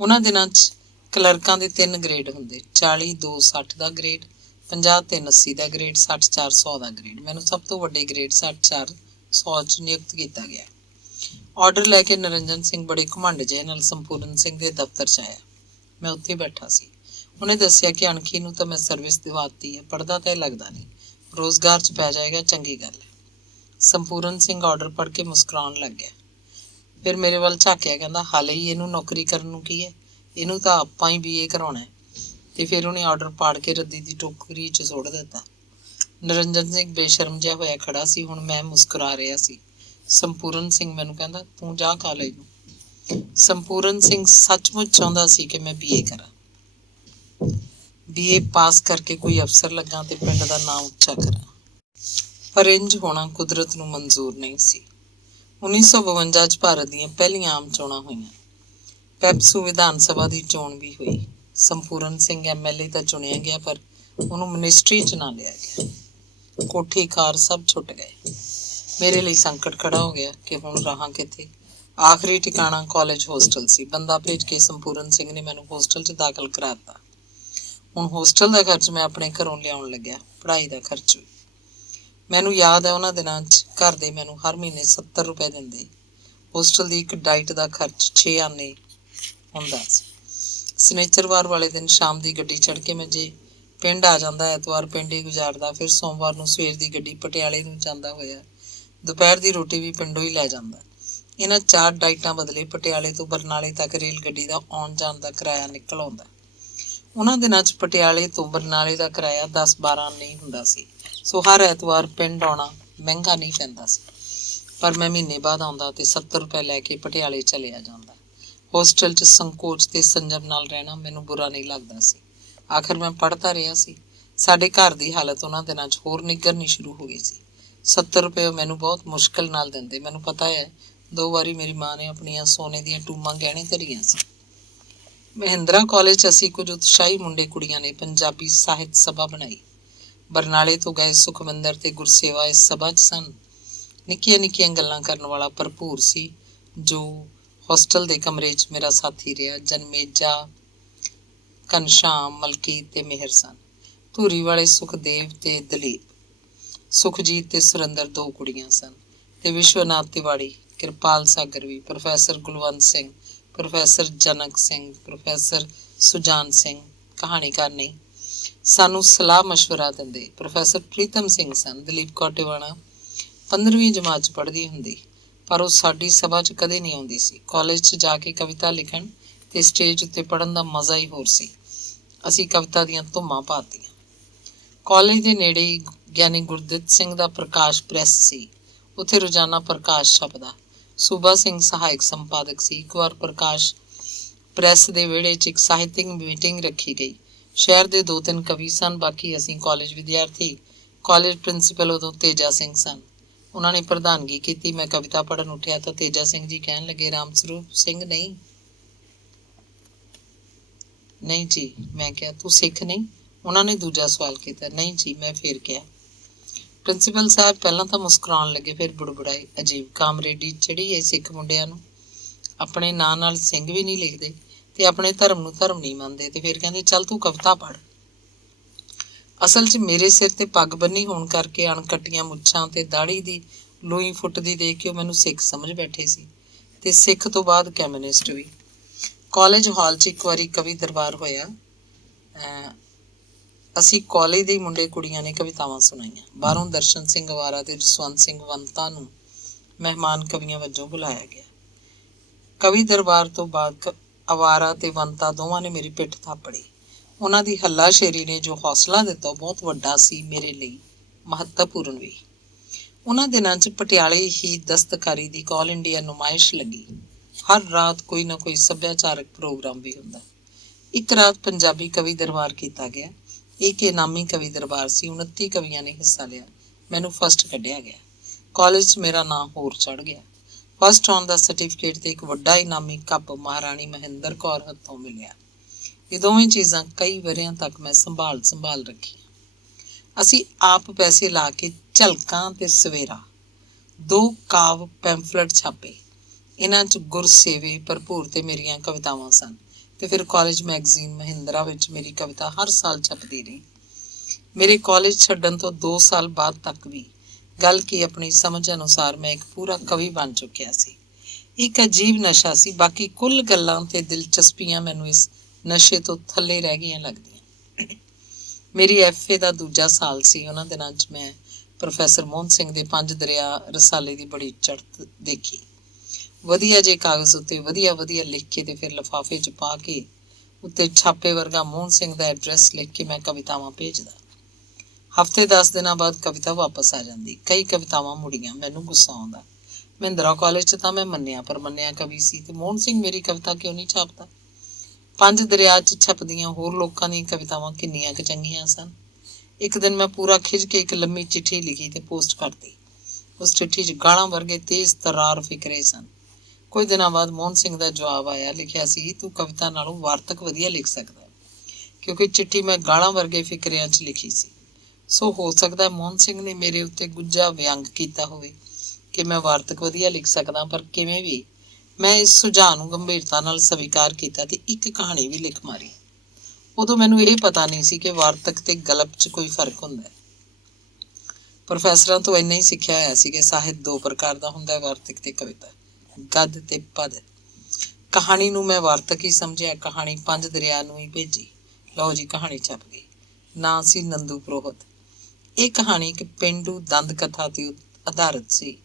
ਉਹਨਾਂ ਦਿਨਾਂ 'ਚ ਕਲਰਕਾਂ ਦੇ 3 ਗ੍ਰੇਡ ਹੁੰਦੇ, 40 2 60 ਦਾ ਗ੍ਰੇਡ, 50 3 80 ਦਾ ਗ੍ਰੇਡ, 60 4 100 ਦਾ ਗ੍ਰੇਡ। ਮੈਨੂੰ ਸਭ ਤੋਂ ਵੱਡੇ ਗ੍ਰੇਡ 60 4 100 'ਚ ਨਿਯੁਕਤ ਕੀਤਾ ਗਿਆ। ਆਰਡਰ ਲੈ ਕੇ ਨਿਰੰਜਨ ਸਿੰਘ ਬੜੇ ਘਮੰਡ ਜਿਹੇ ਨਾਲ ਸੰਪੂਰਨ ਸਿੰਘ ਦੇ ਦਫ਼ਤਰ 'ਚ ਆਇਆ। ਮੈਂ ਉੱਥੇ ਬੈਠਾ ਸੀ। ਉਹਨੇ ਦੱਸਿਆ ਕਿ ਅਣਖੀ ਨੂੰ ਤਾਂ ਮੈਂ ਸਰਵਿਸ ਦਿਵਾਤੀ ਹੈ, ਪੜ੍ਹਦਾ ਤਾਂ ਇਹ ਲੱਗਦਾ ਨਹੀਂ, ਰੋਜ਼ਗਾਰ 'ਚ ਪੈ ਜਾਏਗਾ, ਚੰਗੀ ਗੱਲ ਹੈ। ਸੰਪੂਰਨ ਸਿੰਘ ਆਰਡਰ ਪੜ੍ਹ ਕੇ ਮੁਸਕਰਾਉਣ ਲੱਗ ਗਿਆ। ਫਿਰ ਮੇਰੇ ਵੱਲ ਝਾਕਿਆ, ਕਹਿੰਦਾ ਹਾਲੇ ਹੀ ਇਹਨੂੰ ਨੌਕਰੀ ਕਰਨ ਨੂੰ ਕੀ ਹੈ, ਇਹਨੂੰ ਤਾਂ ਆਪਾਂ ਹੀ BA ਕਰਾਉਣਾ ਹੈ। ਤੇ ਫਿਰ ਉਹਨੇ ਆਰਡਰ ਪਾੜ ਕੇ ਰੱਦੀ ਦੀ ਟੋਕਰੀ 'ਚ ਸੁੱਟ ਦਿੱਤਾ। ਨਿਰੰਜਨ ਸਿੰਘ ਬੇਸ਼ਰਮ ਜਿਹਾ ਹੋਇਆ ਖੜਾ ਸੀ। ਹੁਣ ਮੈਂ ਮੁਸਕਰਾ ਰਿਹਾ ਸੀ। ਸੰਪੂਰਨ ਸਿੰਘ ਮੈਨੂੰ ਕਹਿੰਦਾ, ਤੂੰ ਜਾ ਕਾਲਜ ਨੂੰ। ਸੰਪੂਰਨ ਸਿੰਘ ਸੱਚਮੁੱਚ ਚਾਹੁੰਦਾ ਸੀ ਕਿ ਮੈਂ BA ਕਰਾਂ, BA ਪਾਸ ਕਰਕੇ ਕੋਈ ਅਫਸਰ ਲੱਗਾ ਤੇ ਪਿੰਡ ਦਾ ਨਾਂ ਉੱਚਾ ਕਰਾਂ, ਪਰ ਇੰਝ ਹੋਣਾ ਕੁਦਰਤ ਨੂੰ ਮਨਜ਼ੂਰ ਨਹੀਂ ਸੀ। 1952 'ਚ ਭਾਰਤ ਦੀਆਂ ਪਹਿਲੀਆਂ ਆਮ ਚੋਣਾਂ ਹੋਈਆਂ। ਪੈਪਸੂ ਵਿਧਾਨ ਸਭਾ ਦੀ ਚੋਣ ਵੀ ਹੋਈ। ਸੰਪੂਰਨ ਸਿੰਘ MLA ਤਾਂ ਚੁਣਿਆ ਗਿਆ, ਪਰ ਉਹਨੂੰ ਮਿਨਿਸਟਰੀ 'ਚ ਨਾ ਲਿਆ ਗਿਆ। ਕੋਠੀ ਕਾਰ ਸਭ ਛੁੱਟ ਗਏ। ਮੇਰੇ ਲਈ ਸੰਕਟ ਖੜਾ ਹੋ ਗਿਆ ਕਿ ਹੁਣ ਰਹਾਂ ਕਿੱਥੇ। ਆਖਰੀ ਟਿਕਾਣਾ ਕਾਲਜ ਹੋਸਟਲ ਸੀ। ਬੰਦਾ ਭੇਜ ਕੇ ਸੰਪੂਰਨ ਸਿੰਘ ਨੇ ਮੈਨੂੰ ਹੋਸਟਲ 'ਚ ਦਾਖਲ ਕਰਾ ਦਿੱਤਾ। ਹੁਣ ਹੋਸਟਲ ਦਾ ਖਰਚ ਮੈਂ ਆਪਣੇ ਘਰੋਂ ਲਿਆਉਣ ਲੱਗਿਆ, ਪੜ੍ਹਾਈ ਦਾ ਖਰਚ ਵੀ। ਮੈਨੂੰ ਯਾਦ ਹੈ ਉਹਨਾਂ ਦਿਨਾਂ 'ਚ ਘਰ ਦੇ ਮੈਨੂੰ ਹਰ ਮਹੀਨੇ 70 ਰੁਪਏ ਦਿੰਦੇ। ਹੋਸਟਲ ਦੀ ਇੱਕ ਡਾਈਟ ਦਾ ਖਰਚ 6 ਆਨੇ ਹੁੰਦਾ ਸੀ। ਸਨਿਚਰਵਾਰ ਵਾਲੇ ਦਿਨ ਸ਼ਾਮ ਦੀ ਗੱਡੀ ਚੜ੍ਹ ਕੇ ਮੈਂ ਜੇ ਪਿੰਡ ਆ ਜਾਂਦਾ, ਐਤਵਾਰ ਪਿੰਡ ਹੀ ਗੁਜ਼ਾਰਦਾ, ਫਿਰ ਸੋਮਵਾਰ ਨੂੰ ਸਵੇਰ ਦੀ ਗੱਡੀ ਪਟਿਆਲੇ ਨੂੰ ਜਾਂਦਾ ਹੋਇਆ ਦੁਪਹਿਰ ਦੀ ਰੋਟੀ ਵੀ ਪਿੰਡੋਂ ਹੀ ਲੈ ਜਾਂਦਾ। ਇਹਨਾਂ 4 ਡਾਈਟਾਂ ਬਦਲੇ ਪਟਿਆਲੇ ਤੋਂ ਬਰਨਾਲੇ ਤੱਕ ਰੇਲ ਗੱਡੀ ਦਾ ਆਉਣ ਜਾਣ ਦਾ ਕਿਰਾਇਆ ਨਿਕਲ ਆਉਂਦਾ। ਉਹਨਾਂ ਦਿਨਾਂ 'ਚ ਪਟਿਆਲੇ ਤੋਂ ਬਰਨਾਲੇ ਦਾ ਕਿਰਾਇਆ 10-12 ਨਹੀਂ ਹੁੰਦਾ ਸੀ, ਸੋ ਹਰ ਐਤਵਾਰ ਪਿੰਡ ਆਉਣਾ ਮਹਿੰਗਾ ਨਹੀਂ ਪੈਂਦਾ ਸੀ। ਪਰ ਮੈਂ ਮਹੀਨੇ ਬਾਅਦ ਆਉਂਦਾ ਤੇ 70 ਰੁਪਏ ਲੈ ਕੇ ਪਟਿਆਲੇ ਚਲਿਆ ਜਾਂਦਾ। ਹੋਸਟਲ 'ਚ ਸੰਕੋਚ ਤੇ ਸੰਜਮ ਨਾਲ ਰਹਿਣਾ ਮੈਨੂੰ ਬੁਰਾ ਨਹੀਂ ਲੱਗਦਾ ਸੀ। ਆਖਰ ਮੈਂ ਪੜ੍ਹਦਾ ਰਿਹਾ ਸੀ। ਸਾਡੇ ਘਰ ਦੀ ਹਾਲਤ ਉਹਨਾਂ ਦਿਨਾਂ 'ਚ ਹੋਰ ਨਿੱਘਰਨੀ ਸ਼ੁਰੂ ਹੋ ਗਈ ਸੀ। 70 ਰੁਪਏ ਉਹ ਮੈਨੂੰ ਬਹੁਤ ਮੁਸ਼ਕਿਲ ਨਾਲ ਦਿੰਦੇ। ਮੈਨੂੰ ਪਤਾ ਹੈ 2 ਵਾਰੀ ਮੇਰੀ ਮਾਂ ਨੇ ਆਪਣੀਆਂ ਸੋਨੇ ਦੀਆਂ ਟੂਮਾਂ ਗਹਿਣੇ ਧਰੀਆਂ ਸੀ। ਮਹਿੰਦਰਾ ਕਾਲਜ 'ਚ ਅਸੀਂ ਕੁਝ ਉਤਸ਼ਾਹੀ ਮੁੰਡੇ ਕੁੜੀਆਂ ਨੇ ਪੰਜਾਬੀ ਸਾਹਿਤ ਸਭਾ ਬਣਾਈ। ਬਰਨਾਲੇ ਤੋਂ ਗਏ ਸੁਖਮਿੰਦਰ ਤੇ ਗੁਰਸੇਵਾ ਇਸ ਸਭਾ 'ਚ ਸਨ। ਨਿੱਕੀਆਂ ਨਿੱਕੀਆਂ ਗੱਲਾਂ ਕਰਨ ਵਾਲਾ ਭਰਪੂਰ ਸੀ, ਜੋ ਹੋਸਟਲ ਦੇ ਕਮਰੇ 'ਚ ਮੇਰਾ ਸਾਥੀ ਰਿਹਾ। ਜਨਮੇਜਾ, ਘਨਸ਼ਾਮ, ਮਲਕੀਤ ਤੇ ਮਿਹਰ ਸਨ। ਧੂਰੀ ਵਾਲੇ ਸੁਖਦੇਵ ਤੇ ਦਲੀਪ, ਸੁਖਜੀਤ ਤੇ ਸੁਰਿੰਦਰ 2 ਕੁੜੀਆਂ ਸਨ, ਤੇ ਵਿਸ਼ਵਨਾਥ ਤਿਵਾੜੀ, ਕਿਰਪਾਲ ਸਾਗਰ ਵੀ, ਪ੍ਰੋਫੈਸਰ ਕੁਲਵੰਤ ਸਿੰਘ, ਪ੍ਰੋਫੈਸਰ ਜਨਕ ਸਿੰਘ, ਪ੍ਰੋਫੈਸਰ ਸੁਜਾਨ ਸਿੰਘ ਕਹਾਣੀਕਾਰ ਨਹੀਂ, ਸਾਨੂੰ ਸਲਾਹ ਮਸ਼ਵਰਾ ਦਿੰਦੇ। ਪ੍ਰੋਫੈਸਰ ਪ੍ਰੀਤਮ ਸਿੰਘ ਸਨ। ਦਲੀਪ ਕੌਰ ਟਿਵਾਣਾ 15ਵੀਂ ਜਮਾਤ 'ਚ ਪੜ੍ਹਦੀ ਹੁੰਦੀ, ਪਰ ਉਹ ਸਾਡੀ ਸਭਾ 'ਚ ਕਦੇ ਨਹੀਂ ਆਉਂਦੀ ਸੀ। ਕਾਲਜ 'ਚ ਜਾ ਕੇ ਕਵਿਤਾ ਲਿਖਣ ਤੇ ਸਟੇਜ ਉੱਤੇ ਪੜ੍ਹਨ ਦਾ ਮਜ਼ਾ ਹੀ ਹੋਰ ਸੀ। ਅਸੀਂ ਕਵਿਤਾ ਦੀਆਂ ਧੁੰਮਾਂ ਪਾਤੀਆਂ। ਕਾਲਜ ਦੇ ਨੇੜੇ ਹੀ ਗਿਆਨੀ ਗੁਰਦਿੱਤ ਸਿੰਘ ਦਾ ਪ੍ਰਕਾਸ਼ ਪ੍ਰੈਸ ਸੀ। ਉੱਥੇ ਰੋਜ਼ਾਨਾ ਪ੍ਰਕਾਸ਼ ਛਪਦਾ। ਸੂਬਾ ਸਿੰਘ ਸਹਾਇਕ ਸੰਪਾਦਕ ਸੀ। ਇੱਕ ਵਾਰ ਪ੍ਰਕਾਸ਼ ਪ੍ਰੈਸ ਦੇ ਵਿਹੜੇ 'ਚ ਇੱਕ ਸਾਹਿਤਕ ਮੀਟਿੰਗ ਰੱਖੀ ਗਈ। ਸ਼ਹਿਰ ਦੇ 2-3 ਕਵੀ ਸਨ, ਬਾਕੀ ਅਸੀਂ ਕਾਲਜ ਵਿਦਿਆਰਥੀ। ਕਾਲਜ ਪ੍ਰਿੰਸੀਪਲ ਉਦੋਂ ਤੇਜਾ ਸਿੰਘ ਸਨ। ਉਹਨਾਂ ਨੇ ਪ੍ਰਧਾਨਗੀ ਕੀਤੀ। ਮੈਂ ਕਵਿਤਾ ਪੜ੍ਹਨ ਉੱਠਿਆ ਤਾਂ ਤੇਜਾ ਸਿੰਘ ਜੀ ਕਹਿਣ ਲੱਗੇ, ਰਾਮ ਸਰੂਪ ਸਿੰਘ ਨਹੀਂ? ਨਹੀਂ ਜੀ। ਮੈਂ ਕਿਹਾ, ਤੂੰ ਸਿੱਖ ਨਹੀਂ? ਉਹਨਾਂ ਨੇ ਦੂਜਾ ਸਵਾਲ ਕੀਤਾ। ਨਹੀਂ ਜੀ। ਮੈਂ ਫੇਰ ਕਿਹਾ। ਪ੍ਰਿੰਸੀਪਲ ਸਾਹਿਬ ਪਹਿਲਾਂ ਤਾਂ ਮੁਸਕਰਾਉਣ ਲੱਗੇ, ਫਿਰ ਬੁੜਬੁੜਾਏ। ਅਜੀਬ ਕਾਮਰੇਡੀ ਚੜ੍ਹੀ ਹੈ ਸਿੱਖ ਮੁੰਡਿਆਂ ਨੂੰ। ਆਪਣੇ ਨਾਂ ਨਾਲ ਸਿੰਘ ਵੀ ਨਹੀਂ ਲਿਖਦੇ ਤੇ ਆਪਣੇ ਧਰਮ ਨੂੰ ਧਰਮ ਨਹੀਂ ਮੰਨਦੇ, ਤੇ ਫਿਰ ਕਹਿੰਦੇ ਚੱਲ ਤੂੰ ਕਵਿਤਾ ਪੜ੍ਹ। ਅਸਲ 'ਚ ਮੇਰੇ ਸਿਰ ਤੇ ਪੱਗ ਬੰਨੀ ਹੋਣ ਕਰਕੇ ਅਣਕੱਟੀਆਂ ਮੁੱਛਾਂ ਤੇ ਦਾੜੀ ਦੀ ਲੋਈ ਫੁੱਟਦੀ ਦੇਖ ਕੇ ਉਹ ਮੈਨੂੰ ਸਿੱਖ ਸਮਝ ਬੈਠੇ ਸੀ, ਤੇ ਸਿੱਖ ਤੋਂ ਬਾਅਦ ਕਮਿਊਨਿਸਟ ਵੀ। ਕਾਲਜ ਹਾਲ 'ਚ ਇੱਕ ਵਾਰੀ ਕਵੀ ਦਰਬਾਰ ਹੋਇਆ। ਅਸੀਂ ਕਾਲਜ ਦੇ ਮੁੰਡੇ ਕੁੜੀਆਂ ਨੇ ਕਵਿਤਾਵਾਂ ਸੁਣਾਈਆਂ। ਬਾਹਰੋਂ ਦਰਸ਼ਨ ਸਿੰਘ ਅਵਾਰਾ ਤੇ ਜਸਵੰਤ ਸਿੰਘ ਵੰਤਾ ਨੂੰ ਮਹਿਮਾਨ ਕਵੀਆਂ ਵਜੋਂ ਬੁਲਾਇਆ ਗਿਆ। ਕਵੀ ਦਰਬਾਰ ਤੋਂ ਬਾਅਦ ਅਵਾਰਾ ਤੇ ਵੰਤਾ ਦੋਵਾਂ ਨੇ ਮੇਰੀ ਪਿੱਠ ਥਾਪੜੀ। ਉਹਨਾਂ ਦੀ ਹੱਲਾਸ਼ੇਰੀ ਨੇ ਜੋ ਹੌਸਲਾ ਦਿੱਤਾ ਉਹ ਬਹੁਤ ਵੱਡਾ ਸੀ, ਮੇਰੇ ਲਈ ਮਹੱਤਵਪੂਰਨ ਵੀ। ਉਹਨਾਂ ਦਿਨਾਂ 'ਚ ਪਟਿਆਲੇ ਹੀ ਦਸਤਕਾਰੀ ਦੀ ਆਲ ਇੰਡੀਆ ਨੁਮਾਇਸ਼ ਲੱਗੀ। ਹਰ ਰਾਤ ਕੋਈ ਨਾ ਕੋਈ ਸੱਭਿਆਚਾਰਕ ਪ੍ਰੋਗਰਾਮ ਵੀ ਹੁੰਦਾ। ਇੱਕ ਰਾਤ ਪੰਜਾਬੀ ਕਵੀ ਦਰਬਾਰ ਕੀਤਾ ਗਿਆ। ਇੱਕ ਇਨਾਮੀ ਕਵੀ ਦਰਬਾਰ ਸੀ। 29 ਕਵੀਆਂ ਨੇ ਹਿੱਸਾ ਲਿਆ। ਮੈਨੂੰ ਫਸਟ ਕੱਢਿਆ ਗਿਆ। ਕਾਲਜ 'ਚ ਮੇਰਾ ਨਾਂ ਹੋਰ ਚੜ੍ਹ ਗਿਆ। ਫਸਟ ਆਉਣ ਦਾ ਸਰਟੀਫਿਕੇਟ ਤੇ ਇੱਕ ਵੱਡਾ ਇਨਾਮੀ ਕੱਪ ਮਹਾਰਾਣੀ ਮਹਿੰਦਰ ਕੌਰ ਹੱਥੋਂ ਮਿਲਿਆ। ਇਹ ਦੋਵੇਂ ਚੀਜ਼ਾਂ ਕਈ ਵਰ੍ਹਿਆਂ ਤੱਕ ਮੈਂ ਸੰਭਾਲ ਰੱਖੀਆਂ। ਅਸੀਂ ਆਪ ਪੈਸੇ ਲਾ ਕੇ ਝਲਕਾਂ ਤੇ ਸਵੇਰਾ 2 ਕਾਵ ਪੈਂਫਲੇਟ ਛਾਪੇ। ਇਹਨਾਂ 'ਚ ਗੁਰਸੇਵੇ ਭਰਪੂਰ ਤੇ ਮੇਰੀਆਂ ਕਵਿਤਾਵਾਂ ਸਨ। ਤੇ ਫਿਰ ਕਾਲਜ ਮੈਗਜ਼ੀਨ ਮਹਿੰਦਰਾ ਵਿੱਚ ਮੇਰੀ ਕਵਿਤਾ ਹਰ ਸਾਲ ਛਪਦੀ ਰਹੀ। ਮੇਰੇ ਕਾਲਜ ਛੱਡਣ ਤੋਂ 2 ਸਾਲ ਬਾਅਦ ਤੱਕ ਵੀ ਗੱਲ ਕੀ ਆਪਣੀ ਸਮਝ ਅਨੁਸਾਰ ਮੈਂ ਇੱਕ ਪੂਰਾ ਕਵੀ ਬਣ ਚੁੱਕਿਆ ਸੀ। ਇੱਕ ਅਜੀਬ ਨਸ਼ਾ ਸੀ। ਬਾਕੀ ਕੁੱਲ ਗੱਲਾਂ ਤੇ ਦਿਲਚਸਪੀਆਂ ਮੈਨੂੰ ਇਸ ਨਸ਼ੇ ਤੋਂ ਥੱਲੇ ਰਹਿ ਗਈਆਂ ਲੱਗਦੀਆਂ। ਮੇਰੀ FA ਦਾ ਦੂਜਾ ਸਾਲ ਸੀ। ਉਹਨਾਂ ਦਿਨਾਂ 'ਚ ਮੈਂ ਪ੍ਰੋਫੈਸਰ ਮੋਹਨ ਸਿੰਘ ਦੇ 5 ਦਰਿਆ ਰਸਾਲੇ ਦੀ ਬੜੀ ਚੜ੍ਹਤ ਦੇਖੀ। ਵਧੀਆ ਜੇ ਕਾਗਜ਼ ਉੱਤੇ ਵਧੀਆ ਲਿਖ ਕੇ ਤੇ ਫਿਰ ਲਿਫਾਫੇ 'ਚ ਪਾ ਕੇ ਉੱਤੇ ਛਾਪੇ ਵਰਗਾ ਮੋਹਨ ਸਿੰਘ ਦਾ ਐਡਰੈਸ ਲਿਖ ਕੇ ਮੈਂ ਕਵਿਤਾਵਾਂ ਭੇਜਦਾ। ਹਫ਼ਤੇ 10 ਦਿਨਾਂ ਬਾਅਦ ਕਵਿਤਾ ਵਾਪਸ ਆ ਜਾਂਦੀ। ਕਈ ਕਵਿਤਾਵਾਂ ਮੁੜੀਆਂ। ਮੈਨੂੰ ਗੁੱਸਾ ਆਉਂਦਾ। ਮਹਿੰਦਰਾ ਕਾਲਜ 'ਚ ਤਾਂ ਮੈਂ ਮੰਨਿਆ ਕਵੀ ਸੀ, ਤੇ ਮੋਹਨ ਸਿੰਘ ਮੇਰੀ ਕਵਿਤਾ ਕਿਉਂ ਨਹੀਂ ਛਾਪਦਾ? 5 ਦਰਿਆ 'ਚ ਛਪਦੀਆਂ ਹੋਰ ਲੋਕਾਂ ਦੀਆਂ ਕਵਿਤਾਵਾਂ ਕਿੰਨੀਆਂ ਕੁ ਚੰਗੀਆਂ ਸਨ। ਇੱਕ ਦਿਨ ਮੈਂ ਪੂਰਾ ਖਿੱਚ ਕੇ ਇੱਕ ਲੰਮੀ ਚਿੱਠੀ ਲਿਖੀ ਤੇ ਪੋਸਟ ਕਰਤੀ। ਉਸ ਚਿੱਠੀ 'ਚ ਗਾਲਾਂ ਵਰਗੇ ਤੇਜ਼ ਤਰਾਰ ਫਿਕਰੇ ਸਨ। ਕੁਝ ਦਿਨਾਂ ਬਾਅਦ ਮੋਹਨ ਸਿੰਘ ਦਾ ਜਵਾਬ ਆਇਆ। ਲਿਖਿਆ ਸੀ, ਤੂੰ ਕਵਿਤਾ ਨਾਲੋਂ ਵਾਰਤਕ ਵਧੀਆ ਲਿਖ ਸਕਦਾ। ਕਿਉਂਕਿ ਚਿੱਠੀ ਮੈਂ ਗਾਲਾਂ ਵਰਗੇ ਫਿਕਰਿਆਂ 'ਚ ਲਿਖੀ ਸੀ, ਸੋ ਹੋ ਸਕਦਾ ਮੋਹਨ ਸਿੰਘ ਨੇ ਮੇਰੇ ਉੱਤੇ ਗੁੱਝਾ ਵਿਅੰਗ ਕੀਤਾ ਹੋਵੇ ਕਿ ਮੈਂ ਵਾਰਤਕ ਵਧੀਆ ਲਿਖ ਸਕਦਾ। ਪਰ ਕਿਵੇਂ ਵੀ ਮੈਂ ਇਸ ਸੁਝਾਅ ਨੂੰ ਗੰਭੀਰਤਾ ਨਾਲ ਸਵੀਕਾਰ ਕੀਤਾ ਤੇ ਇੱਕ ਕਹਾਣੀ ਵੀ ਲਿਖ ਮਾਰੀ। ਉਦੋਂ ਮੈਨੂੰ ਇਹ ਪਤਾ ਨਹੀਂ ਸੀ ਕਿ ਵਾਰਤਕ ਤੇ ਗਲਪ 'ਚ ਕੋਈ ਫਰਕ ਹੁੰਦਾ। ਪ੍ਰੋਫੈਸਰਾਂ ਤੋਂ ਇੰਨਾ ਹੀ ਸਿੱਖਿਆ ਹੋਇਆ ਸੀ ਕਿ ਸਾਹਿਤ 2 ਪ੍ਰਕਾਰ ਦਾ ਹੁੰਦਾ, ਵਾਰਤਕ ਤੇ ਕਵਿਤਾ, ਗਦ ਤੇ ਪਦ। ਕਹਾਣੀ ਨੂੰ ਮੈਂ ਵਾਰਤਕ ਹੀ ਸਮਝਿਆ। ਕਹਾਣੀ 5 ਦਰਿਆ ਨੂੰ ਹੀ ਭੇਜੀ। ਲਓ ਜੀ, ਕਹਾਣੀ ਛਪ ਗਈ। ਨਾਂ ਸੀ ਨੰਦੂ ਪ੍ਰੋਹਤ। ਇਹ ਕਹਾਣੀ ਇੱਕ ਪੇਂਡੂ ਦੰਦ ਕਥਾ ਤੇ ਆਧਾਰਿਤ ਸੀ।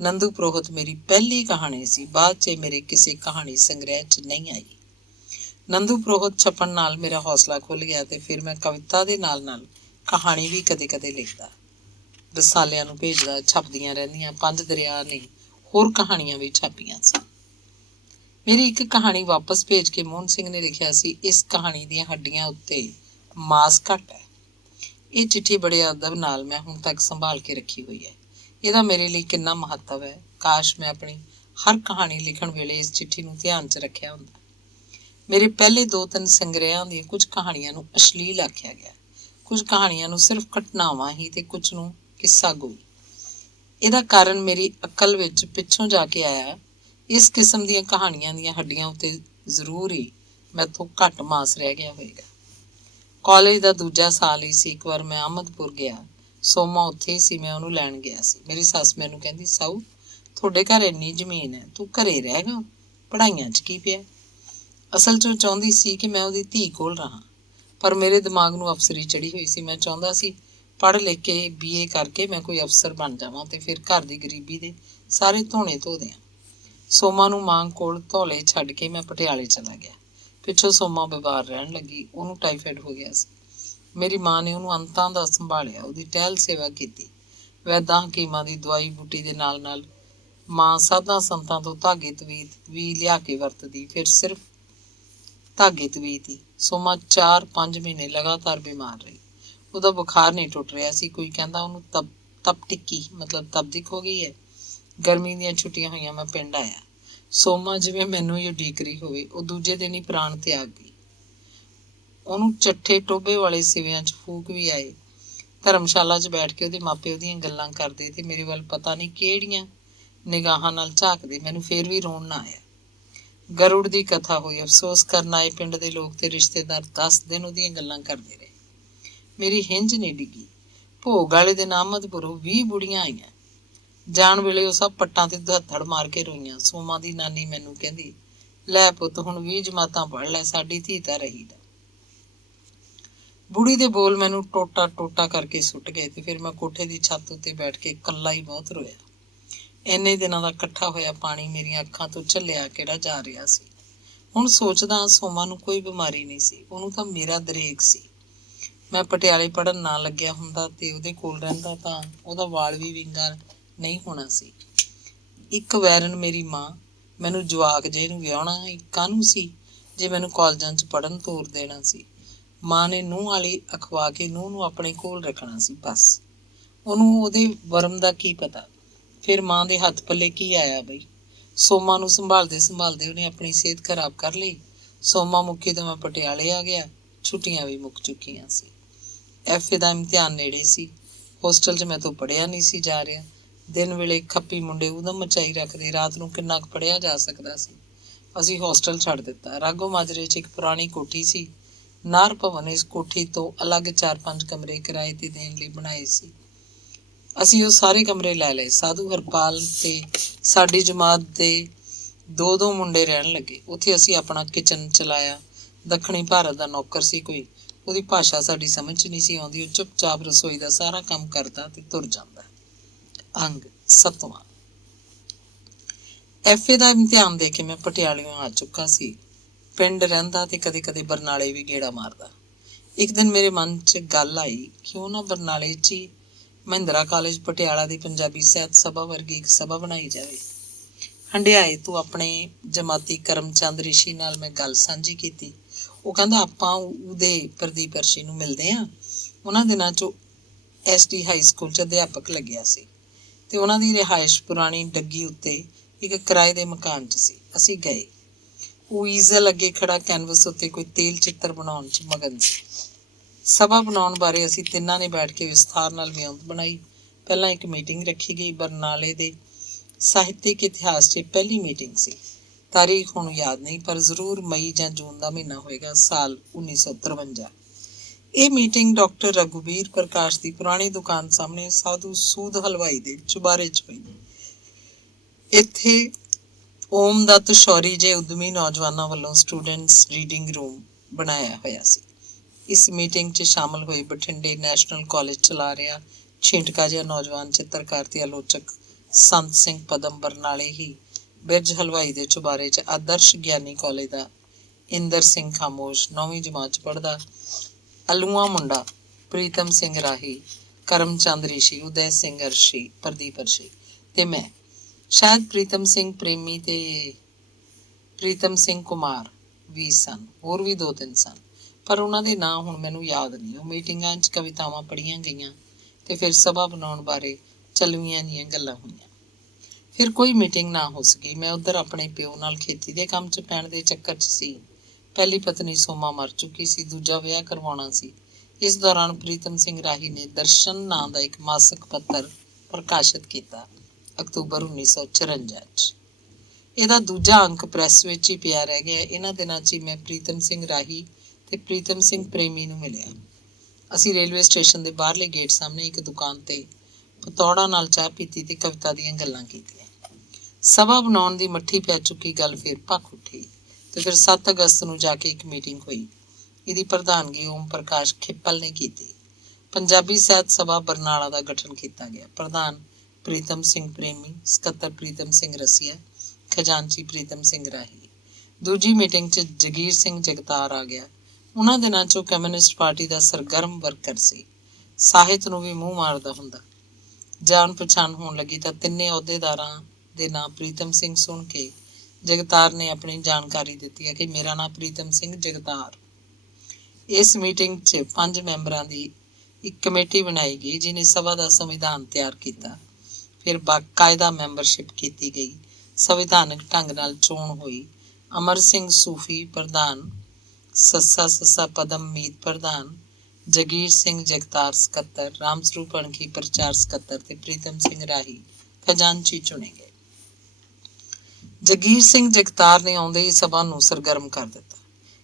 ਨੰਦੂ ਪ੍ਰੋਹਤ ਮੇਰੀ ਪਹਿਲੀ ਕਹਾਣੀ ਸੀ, ਬਾਅਦ 'ਚ ਮੇਰੇ ਕਿਸੇ ਕਹਾਣੀ ਸੰਗ੍ਰਹਿ 'ਚ ਨਹੀਂ ਆਈ। ਨੰਦੂ ਪ੍ਰੋਹਤ ਛਪਣ ਨਾਲ ਮੇਰਾ ਹੌਸਲਾ ਖੁੱਲ੍ਹ ਗਿਆ ਤੇ ਫਿਰ ਮੈਂ ਕਵਿਤਾ ਦੇ ਨਾਲ ਕਹਾਣੀ ਵੀ ਕਦੇ ਲਿਖਦਾ, ਰਸਾਲਿਆਂ ਨੂੰ ਭੇਜਦਾ, ਛਪਦੀਆਂ ਰਹਿੰਦੀਆਂ। ਪੰਜ ਦਰਿਆ ਨੇ ਹੋਰ ਕਹਾਣੀਆਂ ਵੀ ਛਾਪੀਆਂ ਸਨ। ਮੇਰੀ ਇੱਕ ਕਹਾਣੀ ਵਾਪਸ ਭੇਜ ਕੇ ਮੋਹਨ ਸਿੰਘ ਨੇ ਲਿਖਿਆ ਸੀ, ਇਸ ਕਹਾਣੀ ਦੀਆਂ ਹੱਡੀਆਂ ਉੱਤੇ ਮਾਸ ਘੱਟ ਹੈ। ਇਹ ਚਿੱਠੀ ਬੜੇ ਅਦਬ ਨਾਲ ਮੈਂ ਹੁਣ ਤੱਕ ਸੰਭਾਲ ਕੇ ਰੱਖੀ ਹੋਈ ਹੈ। ਇਹਦਾ ਮੇਰੇ ਲਈ ਕਿੰਨਾ ਮਹੱਤਵ ਹੈ। ਕਾਸ਼ ਮੈਂ ਆਪਣੀ ਹਰ ਕਹਾਣੀ ਲਿਖਣ ਵੇਲੇ ਇਸ ਚਿੱਠੀ ਨੂੰ ਧਿਆਨ 'ਚ ਰੱਖਿਆ ਹੁੰਦਾ। ਮੇਰੇ ਪਹਿਲੇ 2-3 ਸੰਗ੍ਰਹਿਆਂ ਦੀਆਂ ਕੁਝ ਕਹਾਣੀਆਂ ਨੂੰ ਅਸ਼ਲੀਲ ਆਖਿਆ ਗਿਆ, ਕੁਝ ਕਹਾਣੀਆਂ ਨੂੰ ਸਿਰਫ ਘਟਨਾਵਾਂ ਹੀ ਤੇ ਕੁਝ ਨੂੰ ਕਿੱਸਾ ਗੋਈ। ਇਹਦਾ ਕਾਰਨ ਮੇਰੀ ਅਕਲ ਵਿੱਚ ਪਿੱਛੋਂ ਜਾ ਕੇ ਆਇਆ। ਇਸ ਕਿਸਮ ਦੀਆਂ ਕਹਾਣੀਆਂ ਦੀਆਂ ਹੱਡੀਆਂ ਉੱਤੇ ਜ਼ਰੂਰ ਹੀ ਮੈਥੋਂ ਘੱਟ ਮਾਸ ਰਹਿ ਗਿਆ ਹੋਵੇਗਾ। ਕਾਲਜ ਦਾ ਦੂਜਾ ਸਾਲ ਹੀ ਸੀ। ਇੱਕ ਵਾਰ ਮੈਂ ਅਹਿਮਦਪੁਰ ਗਿਆ। ਸੋਮਾ ਉੱਥੇ ਹੀ ਸੀ। ਮੈਂ ਉਹਨੂੰ ਲੈਣ ਗਿਆ ਸੀ। ਮੇਰੀ ਸੱਸ ਮੈਨੂੰ ਕਹਿੰਦੀ, ਸਾਊ ਤੁਹਾਡੇ ਘਰ ਇੰਨੀ ਜ਼ਮੀਨ ਹੈ, ਤੂੰ ਘਰੇ ਰਹੇਗਾ, ਪੜ੍ਹਾਈਆਂ 'ਚ ਕੀ ਪਿਆ। ਅਸਲ 'ਚ ਉਹ ਚਾਹੁੰਦੀ ਸੀ ਕਿ ਮੈਂ ਉਹਦੀ ਧੀ ਕੋਲ ਰਹਾਂ, ਪਰ ਮੇਰੇ ਦਿਮਾਗ ਨੂੰ ਅਫਸਰੀ ਚੜ੍ਹੀ ਹੋਈ ਸੀ। ਮੈਂ ਚਾਹੁੰਦਾ ਸੀ ਪੜ੍ਹ ਲਿਖ ਕੇ BA ਕਰਕੇ ਮੈਂ ਕੋਈ ਅਫਸਰ ਬਣ ਜਾਵਾਂ ਤੇ ਫਿਰ ਘਰ ਦੀ ਗਰੀਬੀ ਦੇ ਸਾਰੇ ਧੋਣੇ ਧੋ ਦਿਆਂ। ਸੋਮਾ ਨੂੰ ਮਾਂ ਕੋਲ ਧੌਲੇ ਛੱਡ ਕੇ ਮੈਂ ਪਟਿਆਲੇ ਚਲਾ ਗਿਆ। ਪਿੱਛੋਂ ਸੋਮਾ ਬਿਮਾਰ ਰਹਿਣ ਲੱਗੀ। ਉਹਨੂੰ ਟਾਈਫਾਈਡ ਹੋ ਗਿਆ ਸੀ। ਮੇਰੀ ਮਾਂ ਨੇ ਉਹਨੂੰ ਅੰਤਾਂ ਦਾ ਸੰਭਾਲਿਆ, ਉਹਦੀ ਟਹਿਲ ਸੇਵਾ ਕੀਤੀ। ਵੈਦਾਂ ਹਕੀਮਾਂ ਦੀ ਦਵਾਈ ਬੂਟੀ ਦੇ ਨਾਲ ਮਾਂ ਸਾਧਾਂ ਸੰਤਾਂ ਤੋਂ ਧਾਗੇ ਤਵੀਤ ਵੀ ਲਿਆ ਕੇ ਵਰਤਦੀ, ਫਿਰ ਸਿਰਫ ਧਾਗੇ ਤਵੀਤ ਹੀ। ਸੋਮਾ 4-5 ਮਹੀਨੇ ਲਗਾਤਾਰ ਬਿਮਾਰ ਰਹੀ। ਉਹਦਾ ਬੁਖਾਰ ਨਹੀਂ ਟੁੱਟ ਰਿਹਾ ਸੀ। ਕੋਈ ਕਹਿੰਦਾ ਉਹਨੂੰ ਤਪ ਟਿੱਕੀ ਮਤਲਬ ਤਬਦੀਕ ਹੋ ਗਈ ਹੈ। ਗਰਮੀ ਦੀਆਂ ਛੁੱਟੀਆਂ ਹੋਈਆਂ, ਮੈਂ ਪਿੰਡ ਆਇਆ। ਸੋਮਾ ਜਿਵੇਂ ਮੈਨੂੰ ਹੀ ਉਡੀਕ ਰਹੀ ਹੋਵੇ, ਉਹ ਦੂਜੇ ਦਿਨ ਹੀ ਪ੍ਰਾਣ ਤਿਆਗ ਗਈ। ਉਹਨੂੰ ਚੱਠੇ ਟੋਭੇ ਵਾਲੇ ਸਿਵਿਆਂ 'ਚ ਫੂਕ ਵੀ ਆਏ। ਧਰਮਸ਼ਾਲਾ 'ਚ ਬੈਠ ਕੇ ਉਹਦੇ ਮਾਪੇ ਉਹਦੀਆਂ ਗੱਲਾਂ ਕਰਦੇ ਤੇ ਮੇਰੇ ਵੱਲ ਪਤਾ ਨਹੀਂ ਕਿਹੜੀਆਂ ਨਿਗਾਹਾਂ ਨਾਲ ਝਾਕਦੇ। ਮੈਨੂੰ ਫੇਰ ਵੀ ਰੋਣ ਨਾ ਆਇਆ। ਗਰੁੜ ਦੀ ਕਥਾ ਹੋਈ। ਅਫਸੋਸ ਕਰਨ ਆਏ ਪਿੰਡ ਦੇ ਲੋਕ ਤੇ ਰਿਸ਼ਤੇਦਾਰ 10 ਦਿਨ ਉਹਦੀਆਂ ਗੱਲਾਂ ਕਰਦੇ ਰਹੇ। ਮੇਰੀ ਹਿੰਜ ਨਹੀਂ ਡਿੱਗੀ। ਭੋਗ ਵਾਲੇ ਦਿਨ ਅਹਿਮਦਪੁਰੋਂ 20 ਬੁੜੀਆਂ ਆਈਆਂ। ਜਾਣ ਵੇਲੇ ਉਹ ਸਭ ਪੱਟਾਂ ਤੇ ਦੁਹੱਥੜ ਮਾਰ ਕੇ ਰੋਈਆਂ। ਸੋਮਾ ਦੀ ਨਾਨੀ ਮੈਨੂੰ ਕਹਿੰਦੀ, ਲੈ ਪੁੱਤ ਹੁਣ 20 ਜਮਾਤਾਂ ਪੜ੍ਹ ਲੈ, ਸਾਡੀ ਧੀ ਤਾਂ ਰਹੀ ਦਾ। ਬੁੜੀ ਦੇ ਬੋਲ ਮੈਨੂੰ ਟੋਟਾ ਕਰਕੇ ਸੁੱਟ ਗਏ ਤੇ ਫਿਰ ਮੈਂ ਕੋਠੇ ਦੀ ਛੱਤ ਉੱਤੇ ਬੈਠ ਕੇ ਇਕੱਲਾ ਹੀ ਬਹੁਤ ਰੋਇਆ। ਇੰਨੇ ਦਿਨਾਂ ਦਾ ਇਕੱਠਾ ਹੋਇਆ ਪਾਣੀ ਮੇਰੀਆਂ ਅੱਖਾਂ ਤੋਂ ਝੱਲਿਆ ਕਿਹੜਾ ਜਾ ਰਿਹਾ ਸੀ। ਹੁਣ ਸੋਚਦਾ, ਸੋਮਾ ਨੂੰ ਕੋਈ ਬਿਮਾਰੀ ਨਹੀਂ ਸੀ, ਉਹਨੂੰ ਤਾਂ ਮੇਰਾ ਦਰੇਕ ਸੀ। ਮੈਂ ਪਟਿਆਲੇ ਪੜ੍ਹਨ ਨਾ ਲੱਗਿਆ ਹੁੰਦਾ ਤੇ ਉਹਦੇ ਕੋਲ ਰਹਿੰਦਾ ਤਾਂ ਉਹਦਾ ਵਾਲ ਵੀ ਵਿੰਗਾ ਨਹੀਂ ਹੋਣਾ ਸੀ। ਇੱਕ ਵੈਰਨ ਮੇਰੀ ਮਾਂ ਮੈਨੂੰ ਜਵਾਕ ਜਿਹੇ ਨੂੰ ਵਿਆਹੁਣਾ ਕਾਹਨੂੰ ਸੀ ਜੇ ਮੈਨੂੰ ਕਾਲਜਾਂ 'ਚ ਪੜ੍ਹਨ ਤੋਰ ਦੇਣਾ ਸੀ। ਮਾਂ ਨੇ ਨੂੰਹ ਵਾਲੀ ਅਖਵਾ ਕੇ ਨੂੰਹ ਨੂੰ ਆਪਣੇ ਕੋਲ ਰੱਖਣਾ ਸੀ, ਬਸ। ਉਹਨੂੰ ਉਹਦੇ ਵਰਮ ਦਾ ਕੀ ਪਤਾ। ਫਿਰ ਮਾਂ ਦੇ ਹੱਥ ਪੱਲੇ ਕੀ ਆਇਆ ਬਈ। ਸੋਮਾ ਨੂੰ ਸੰਭਾਲਦੇ ਉਹਨੇ ਆਪਣੀ ਸਿਹਤ ਖਰਾਬ ਕਰ ਲਈ। ਸੋਮਾ ਮੁੱਕੀ ਤਾਂ ਮੈਂ ਪਟਿਆਲੇ ਆ ਗਿਆ। ਛੁੱਟੀਆਂ ਵੀ ਮੁੱਕ ਚੁੱਕੀਆਂ ਸੀ। FA ਦਾ ਇਮਤਿਹਾਨ ਨੇੜੇ ਸੀ। ਹੋਸਟਲ 'ਚ ਮੈਂ ਤੋਂ ਪੜ੍ਹਿਆ ਨਹੀਂ ਸੀ ਜਾ ਰਿਹਾ। ਦਿਨ ਵੇਲੇ ਖੱਪੀ ਮੁੰਡੇ ਉਦਮ ਮਚਾਈ ਰੱਖਦੇ, ਰਾਤ ਨੂੰ ਕਿੰਨਾ ਕੁ ਪੜ੍ਹਿਆ ਜਾ ਸਕਦਾ ਸੀ। ਅਸੀਂ ਹੋਸਟਲ ਛੱਡ ਦਿੱਤਾ। ਰਾਘੋ ਮਾਜਰੇ 'ਚ ਇੱਕ ਪੁਰਾਣੀ ਕੋਠੀ ਸੀ। ਨਾਰ ਭਵਨ ਇਸ ਕੋਠੀ ਤੋਂ ਅਲੱਗ 4-5 ਕਮਰੇ ਕਿਰਾਏ ਤੇ ਦੇਣ ਲਈ ਬਣਾਏ ਸੀ। ਅਸੀਂ ਉਹ ਸਾਰੇ ਕਮਰੇ ਲੈ ਲਏ। ਸਾਧੂ ਹਰਪਾਲ ਤੇ ਸਾਡੀ ਜਮਾਤ ਦੇ 2-2 ਮੁੰਡੇ ਰਹਿਣ ਲੱਗੇ। ਉੱਥੇ ਅਸੀਂ ਆਪਣਾ ਕਿਚਨ ਚਲਾਇਆ। ਦੱਖਣੀ ਭਾਰਤ ਦਾ ਨੌਕਰ ਸੀ ਕੋਈ। ਉਹਦੀ ਭਾਸ਼ਾ ਸਾਡੀ ਸਮਝ 'ਚ ਨਹੀਂ ਸੀ ਆਉਂਦੀ। ਉਹ ਚੁੱਪਚਾਪ ਰਸੋਈ ਦਾ ਸਾਰਾ ਕੰਮ ਕਰਦਾ ਤੇ ਤੁਰ ਜਾਂਦਾ। ਅੰਗ 7ਵਾਂ। FA ਦਾ ਇਮਤਿਹਾਨ ਦੇ ਕੇ ਮੈਂ ਪਟਿਆਲਿਓਂ ਆ ਚੁੱਕਾ ਸੀ। ਪਿੰਡ ਰਹਿੰਦਾ ਤੇ ਕਦੇ ਬਰਨਾਲੇ ਵੀ ਗੇੜਾ ਮਾਰਦਾ। ਇੱਕ ਦਿਨ ਮੇਰੇ ਮਨ 'ਚ ਗੱਲ ਆਈ, ਕਿਉਂ ਨਾ ਬਰਨਾਲੇ 'ਚ ਹੀ ਮਹਿੰਦਰਾ ਕਾਲਜ ਪਟਿਆਲਾ ਦੀ ਪੰਜਾਬੀ ਸਾਹਿਤ ਸਭਾ ਵਰਗੀ ਇੱਕ ਸਭਾ ਬਣਾਈ ਜਾਵੇ। ਹੰਡਿਆਏ ਤੋਂ ਆਪਣੇ ਜਮਾਤੀ ਕਰਮਚੰਦ ਰਿਸ਼ੀ ਨਾਲ ਮੈਂ ਗੱਲ ਸਾਂਝੀ ਕੀਤੀ। ਉਹ ਕਹਿੰਦਾ, ਆਪਾਂ ਉਹਦੇ ਪ੍ਰਦੀਪ ਰਿਸ਼ੀ ਨੂੰ ਮਿਲਦੇ ਹਾਂ। ਉਹਨਾਂ ਦਿਨਾਂ 'ਚ SD ਹਾਈ ਸਕੂਲ 'ਚ ਅਧਿਆਪਕ ਲੱਗਿਆ ਸੀ ਤੇ ਉਹਨਾਂ ਦੀ ਰਿਹਾਇਸ਼ ਪੁਰਾਣੀ ਡੱਗੀ ਉੱਤੇ ਇੱਕ ਕਿਰਾਏ ਦੇ ਮਕਾਨ 'ਚ ਸੀ। ਅਸੀਂ ਗਏ। ਉਹ ਈਜ਼ਲ ਅੱਗੇ ਖੜਾ ਕੈਨਵਸ ਉੱਤੇ ਕੋਈ ਤੇਲ ਚਿੱਤਰ ਬਣਾਉਣ 'ਚ ਮਗਨ ਸੀ। ਸਭਾ ਬਣਾਉਣ ਬਾਰੇ ਅਸੀਂ ਤਿੰਨਾਂ ਨੇ ਬੈਠ ਕੇ ਵਿਸਥਾਰ ਨਾਲ ਵਿਉਂਤ ਬਣਾਈ। ਪਹਿਲਾਂ ਇੱਕ ਮੀਟਿੰਗ ਰੱਖੀ ਗਈ। ਬਰਨਾਲੇ ਦੇ ਸਾਹਿਤਿਕ ਇਤਿਹਾਸ 'ਚ ਪਹਿਲੀ ਮੀਟਿੰਗ ਸੀ। ਤਾਰੀਖ ਹੁਣ ਯਾਦ ਨਹੀਂ, ਪਰ ਜ਼ਰੂਰ ਮਈ ਜਾਂ ਜੂਨ ਦਾ ਮਹੀਨਾ ਹੋਏਗਾ, ਸਾਲ 1953। ਇਹ ਮੀਟਿੰਗ ਡਾਕਟਰ ਰਘੁਬੀਰ ਪ੍ਰਕਾਸ਼ ਦੀ ਪੁਰਾਣੀ ਦੁਕਾਨ ਸਾਹਮਣੇ ਸਾਧੂ ਸੂਦ ਹਲਵਾਈ ਦੇ ਚੁਬਾਰੇ 'ਚ ਹੋਈ। ਇੱਥੇ ਓਮ ਦੱਤ ਸ਼ੌਰੀ ਜੇ ਉਦਮੀ ਨੌਜਵਾਨਾਂ ਵੱਲੋਂ ਸਟੂਡੈਂਟਸ ਰੀਡਿੰਗ ਰੂਮ ਬਣਾਇਆ ਹੋਇਆ ਸੀ। ਇਸ ਮੀਟਿੰਗ 'ਚ ਸ਼ਾਮਲ ਹੋਏ ਬਠਿੰਡੇ ਨੈਸ਼ਨਲ ਕਾਲਜ ਚਲਾ ਰਿਹਾ ਛਿੰਟਕਾ ਜਿਹਾ ਨੌਜਵਾਨ ਚਿੱਤਰਕਾਰ ਤੇ ਆਲੋਚਕ ਸੰਤ ਸਿੰਘ ਪਦਮ ਬਰਨਾਲੇ ਹੀ ਬਿਰਜ ਹਲਵਾਈ ਦੇ ਚੁਬਾਰੇ 'ਚ ਆਦਰਸ਼ ਗਿਆਨੀ ਕਾਲਜ ਦਾ ਇੰਦਰ ਸਿੰਘ ਖਾਮੋਸ਼ 9ਵੀਂ ਜਮਾਤ 'ਚ ਪੜ੍ਹਦਾ ਅਲੂਆ ਮੁੰਡਾ ਪ੍ਰੀਤਮ ਸਿੰਘ ਰਾਹੀ ਕਰਮਚੰਦ ਰਿਸ਼ੀ ਉਦੈ ਸਿੰਘ ਅਰਸ਼ੀ ਪ੍ਰਦੀਪ ਅਰਸ਼ੀ ਤੇ ਮੈਂ ਸ਼ਾਇਦ ਪ੍ਰੀਤਮ ਸਿੰਘ ਪ੍ਰੇਮੀ ਤੇ ਪ੍ਰੀਤਮ ਸਿੰਘ ਕੁਮਾਰ ਵੀ ਸਨ, ਹੋਰ ਵੀ 2-3 ਸਨ, ਪਰ ਉਹਨਾਂ ਦੇ ਨਾਂ ਹੁਣ ਮੈਨੂੰ ਯਾਦ ਨਹੀਂ। ਉਹ ਮੀਟਿੰਗਾਂ 'ਚ ਕਵਿਤਾਵਾਂ ਪੜ੍ਹੀਆਂ ਗਈਆਂ ਤੇ ਫਿਰ ਸਭਾ ਬਣਾਉਣ ਬਾਰੇ ਚਲਵੀਆਂ ਦੀਆਂ ਗੱਲਾਂ ਹੋਈਆਂ। ਫਿਰ ਕੋਈ ਮੀਟਿੰਗ ਨਾ ਹੋ ਸਕੀ। ਮੈਂ ਉੱਧਰ ਆਪਣੇ ਪਿਓ ਨਾਲ ਖੇਤੀ ਦੇ ਕੰਮ 'ਚ ਪੈਣ ਦੇ ਚੱਕਰ 'ਚ ਸੀ। ਪਹਿਲੀ ਪਤਨੀ ਸੋਮਾ ਮਰ ਚੁੱਕੀ ਸੀ, ਦੂਜਾ ਵਿਆਹ ਕਰਵਾਉਣਾ ਸੀ। ਇਸ ਦੌਰਾਨ ਪ੍ਰੀਤਮ ਸਿੰਘ ਰਾਹੀ ਨੇ ਦਰਸ਼ਨ ਨਾਂ ਦਾ ਇੱਕ ਮਾਸਿਕ ਪੱਤਰ ਪ੍ਰਕਾਸ਼ਿਤ ਕੀਤਾ ਅਕਤੂਬਰ 1954 'ਚ। ਇਹਦਾ ਦੂਜਾ ਅੰਕ ਪ੍ਰੈਸ ਵਿੱਚ ਹੀ ਪਿਆ ਰਹਿ ਗਿਆ। ਇਹਨਾਂ ਦਿਨਾਂ 'ਚ ਹੀ ਮੈਂ ਪ੍ਰੀਤਮ ਸਿੰਘ ਰਾਹੀ ਤੇ ਪ੍ਰੀਤਮ ਸਿੰਘ ਪ੍ਰੇਮੀ ਨੂੰ ਮਿਲਿਆ। ਅਸੀਂ ਰੇਲਵੇ ਸਟੇਸ਼ਨ ਦੇ ਬਾਹਰਲੇ ਗੇਟ ਸਾਹਮਣੇ ਇੱਕ ਦੁਕਾਨ ਤੇ ਪਤੌੜਾ ਨਾਲ ਚਾਹ ਪੀਤੀ ਤੇ ਕਵਿਤਾ ਦੀਆਂ ਗੱਲਾਂ ਕੀਤੀਆਂ। ਸਭਾ ਬਣਾਉਣ ਦੀ ਮੱਠੀ ਪੈ ਚੁੱਕੀ ਗੱਲ ਫਿਰ ਭਖ ਉੱਠੀ ਤੇ ਫਿਰ 7 ਅਗਸਤ ਨੂੰ ਜਾ ਕੇ ਇੱਕ ਮੀਟਿੰਗ ਹੋਈ। ਇਹਦੀ ਪ੍ਰਧਾਨਗੀ ਓਮ ਪ੍ਰਕਾਸ਼ ਖਿੱਪਲ ਨੇ ਕੀਤੀ। ਪੰਜਾਬੀ ਸਾਹਿਤ ਸਭਾ ਬਰਨਾਲਾ ਦਾ ਗਠਨ ਕੀਤਾ ਗਿਆ। ਪ੍ਰਧਾਨ ਪ੍ਰੀਤਮ ਸਿੰਘ ਪ੍ਰੇਮੀ, ਸਕੱਤਰ ਪ੍ਰੀਤਮ ਸਿੰਘ ਰਸੀਆ, ਖਜ਼ਾਨਚੀ ਪ੍ਰੀਤਮ ਸਿੰਘ ਰਾਹੀ। ਦੂਜੀ ਮੀਟਿੰਗ 'ਚ ਜਗੀਰ ਸਿੰਘ ਜਗਤਾਰ ਆ ਗਿਆ। ਉਹਨਾਂ ਦਿਨਾਂ 'ਚ ਉਹ ਕਮਿਊਨਿਸਟ ਪਾਰਟੀ ਦਾ ਸਰਗਰਮ ਵਰਕਰ ਸੀ। ਸਾਹਿਤ ਨੂੰ ਵੀ ਮੂੰਹ ਮਾਰਦਾ ਹੁੰਦਾ। ਜਾਣ ਪਛਾਣ ਹੋਣ ਲੱਗੀ ਤਾਂ ਤਿੰਨੇ ਅਹੁਦੇਦਾਰਾਂ ਦੇ ਨਾਂ ਪ੍ਰੀਤਮ ਸਿੰਘ ਸੁਣ ਕੇ ਜਗਤਾਰ ਨੇ ਆਪਣੀ ਜਾਣਕਾਰੀ ਦਿੱਤੀ ਹੈ ਕਿ ਮੇਰਾ ਨਾਂ ਪ੍ਰੀਤਮ ਸਿੰਘ ਜਗਤਾਰ। ਇਸ ਮੀਟਿੰਗ 'ਚ 5 ਮੈਂਬਰਾਂ ਦੀ ਇੱਕ ਕਮੇਟੀ ਬਣਾਈ ਗਈ ਜਿਹਨੇ ਸਭਾ ਦਾ ਸੰਵਿਧਾਨ ਤਿਆਰ ਕੀਤਾ। ਫਿਰ ਬਾਕਾਇਦਾ ਮੈਂਬਰਸ਼ਿਪ ਕੀਤੀ ਗਈ। ਸੰਵਿਧਾਨਕ ਢੰਗ ਨਾਲ ਚੋਣ ਹੋਈ। ਅਮਰ ਸਿੰਘ ਸੂਫੀ ਪ੍ਰਧਾਨ, ਸੱਸਾ ਪਦਮ ਮੀਤ ਪ੍ਰਧਾਨ, ਜਗੀਰ ਸਿੰਘ ਜਗਤਾਰ ਸਕੱਤਰ, ਰਾਮ ਸਰੂਪ ਅਣਖੀ ਪ੍ਰਚਾਰ ਸਕੱਤਰ ਤੇ ਪ੍ਰੀਤਮ ਸਿੰਘ ਰਾਹੀ ਖਜ਼ਾਨਚੀ ਚੁਣੇ ਗਏ। ਜਗੀਰ ਸਿੰਘ ਜਗਤਾਰ ਨੇ ਆਉਂਦੇ ਹੀ ਸਭਾ ਨੂੰ ਸਰਗਰਮ ਕਰ ਦਿੱਤਾ।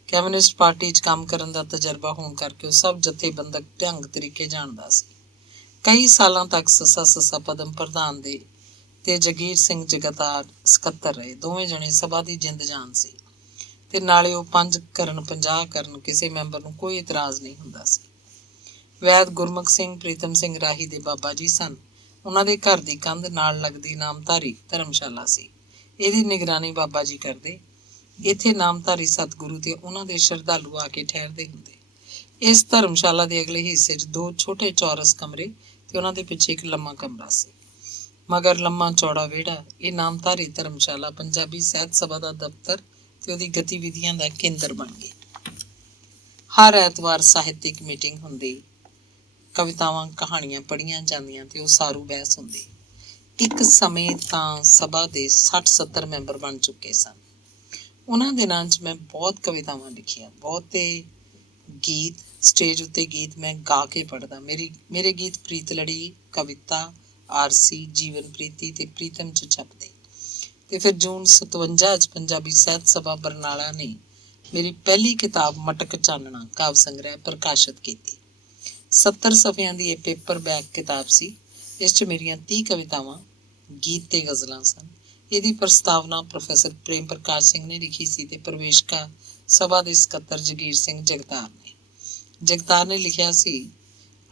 ਕਮਿਊਨਿਸਟ ਪਾਰਟੀ 'ਚ ਕੰਮ ਕਰਨ ਦਾ ਤਜਰਬਾ ਹੋਣ ਕਰਕੇ ਉਹ ਸਭ ਜਥੇਬੰਦਕ ਢੰਗ ਤਰੀਕੇ ਜਾਣਦਾ ਸੀ। ਕਈ ਸਾਲਾਂ ਤੱਕ ਸੱਸਾ ਪਦਮ ਪ੍ਰਧਾਨ ਦੇ ਤੇ ਜਗੀਰ ਸਿੰਘ ਜਗਤਾਰ ਸਕੱਤਰ ਰਹੇ। ਦੋਵੇਂ ਜਣੇ ਸਭਾ ਦੀ ਜਿੰਦ ਜਾਨ ਸੀ ਤੇ ਨਾਲੇ ਉਹ 5 ਕਰਨ 50 ਕਰਨ ਕਿਸੇ ਮੈਂਬਰ ਨੂੰ ਕੋਈ ਇਤਰਾਜ਼ ਨਹੀਂ ਹੁੰਦਾ ਸੀ। ਵੈਦ ਗੁਰਮੁਖ ਸਿੰਘ ਪ੍ਰੀਤਮ ਸਿੰਘ ਰਾਹੀ ਦੇ ਬਾਬਾ ਜੀ ਸਨ। ਉਹਨਾਂ ਦੇ ਘਰ ਦੀ ਕੰਧ ਨਾਲ ਲੱਗਦੀ ਨਾਮਧਾਰੀ ਧਰਮਸ਼ਾਲਾ ਸੀ। ਇਹਦੀ ਨਿਗਰਾਨੀ ਬਾਬਾ ਜੀ ਕਰਦੇ। ਇੱਥੇ ਨਾਮਧਾਰੀ ਸਤਿਗੁਰੂ ਤੇ ਉਹਨਾਂ ਦੇ ਸ਼ਰਧਾਲੂ ਆ ਕੇ ਠਹਿਰਦੇ ਹੁੰਦੇ। ਇਸ ਧਰਮਸ਼ਾਲਾ ਦੇ ਅਗਲੇ ਹਿੱਸੇ 'ਚ 2 ਛੋਟੇ ਚੌਰਸ ਕਮਰੇ ਤੇ ਉਹਨਾਂ ਦੇ ਪਿੱਛੇ ਇੱਕ ਲੰਮਾ ਕਮਰਾ ਸੀ। ਮਗਰ ਲੰਮਾ ਚੌੜਾ ਵਿਹੜਾ। ਇਹ ਨਾਮਧਾਰੀ ਧਰਮਸ਼ਾਲਾ ਪੰਜਾਬੀ ਸਾਹਿਤ ਸਭਾ ਦਾ ਦਫ਼ਤਰ ਤੇ ਉਹਦੀ ਗਤੀਵਿਧੀਆਂ ਦਾ ਕੇਂਦਰ ਬਣ ਗਈ। ਹਰ ਐਤਵਾਰ ਸਾਹਿਤਿਕ ਮੀਟਿੰਗ ਹੁੰਦੀ, ਕਵਿਤਾਵਾਂ ਕਹਾਣੀਆਂ ਪੜ੍ਹੀਆਂ ਜਾਂਦੀਆਂ ਤੇ ਉਸਾਰੂ ਬਹਿਸ ਹੁੰਦੀ। ਇੱਕ ਸਮੇਂ ਤਾਂ ਸਭਾ ਦੇ 60-70 ਮੈਂਬਰ ਬਣ ਚੁੱਕੇ ਸਨ। ਉਹਨਾਂ ਦਿਨਾਂ 'ਚ ਮੈਂ ਬਹੁਤ ਕਵਿਤਾਵਾਂ ਲਿਖੀਆਂ, ਬਹੁਤੇ ਗੀਤ, ਸਟੇਜ ਉੱਤੇ ਗੀਤ ਮੈਂ ਗਾ ਕੇ ਪੜ੍ਹਦਾ। ਮੇਰੇ ਗੀਤ ਪ੍ਰੀਤ ਲੜੀ, ਕਵਿਤਾ, ਆਰਸੀ, ਜੀਵਨ ਪ੍ਰੀਤੀ ਤੇ ਪ੍ਰੀਤਮ 'ਚ ਛਪਦੇ। ਤੇ ਫਿਰ ਜੂਨ 57 'ਚ ਪੰਜਾਬੀ ਸਾਹਿਤ ਸਭਾ ਬਰਨਾਲਾ ਨੇ ਮੇਰੀ ਪਹਿਲੀ ਕਿਤਾਬ ਮਟਕ ਚਾਨਣਾ ਕਾਵਿ ਸੰਗ੍ਰਹਿ ਪ੍ਰਕਾਸ਼ਿਤ ਕੀਤੀ। 70 ਸਫ਼ਿਆਂ ਦੀ ਇਹ ਪੇਪਰ ਬੈਕ ਕਿਤਾਬ ਸੀ। ਇਸ 'ਚ ਮੇਰੀਆਂ 30 ਕਵਿਤਾਵਾਂ, ਗੀਤ ਤੇ ਗਜ਼ਲਾਂ ਸਨ। ਇਹਦੀ ਪ੍ਰਸਤਾਵਨਾ ਪ੍ਰੋਫੈਸਰ ਪ੍ਰੇਮ ਪ੍ਰਕਾਸ਼ ਸਿੰਘ ਨੇ ਲਿਖੀ ਸੀ ਤੇ ਪ੍ਰਵੇਸ਼ਕਾ ਸਭਾ ਦੇ ਸਕੱਤਰ ਜਗੀਰ ਸਿੰਘ ਜਗਤਾਰ ਨੇ ਲਿਖਿਆ ਸੀ।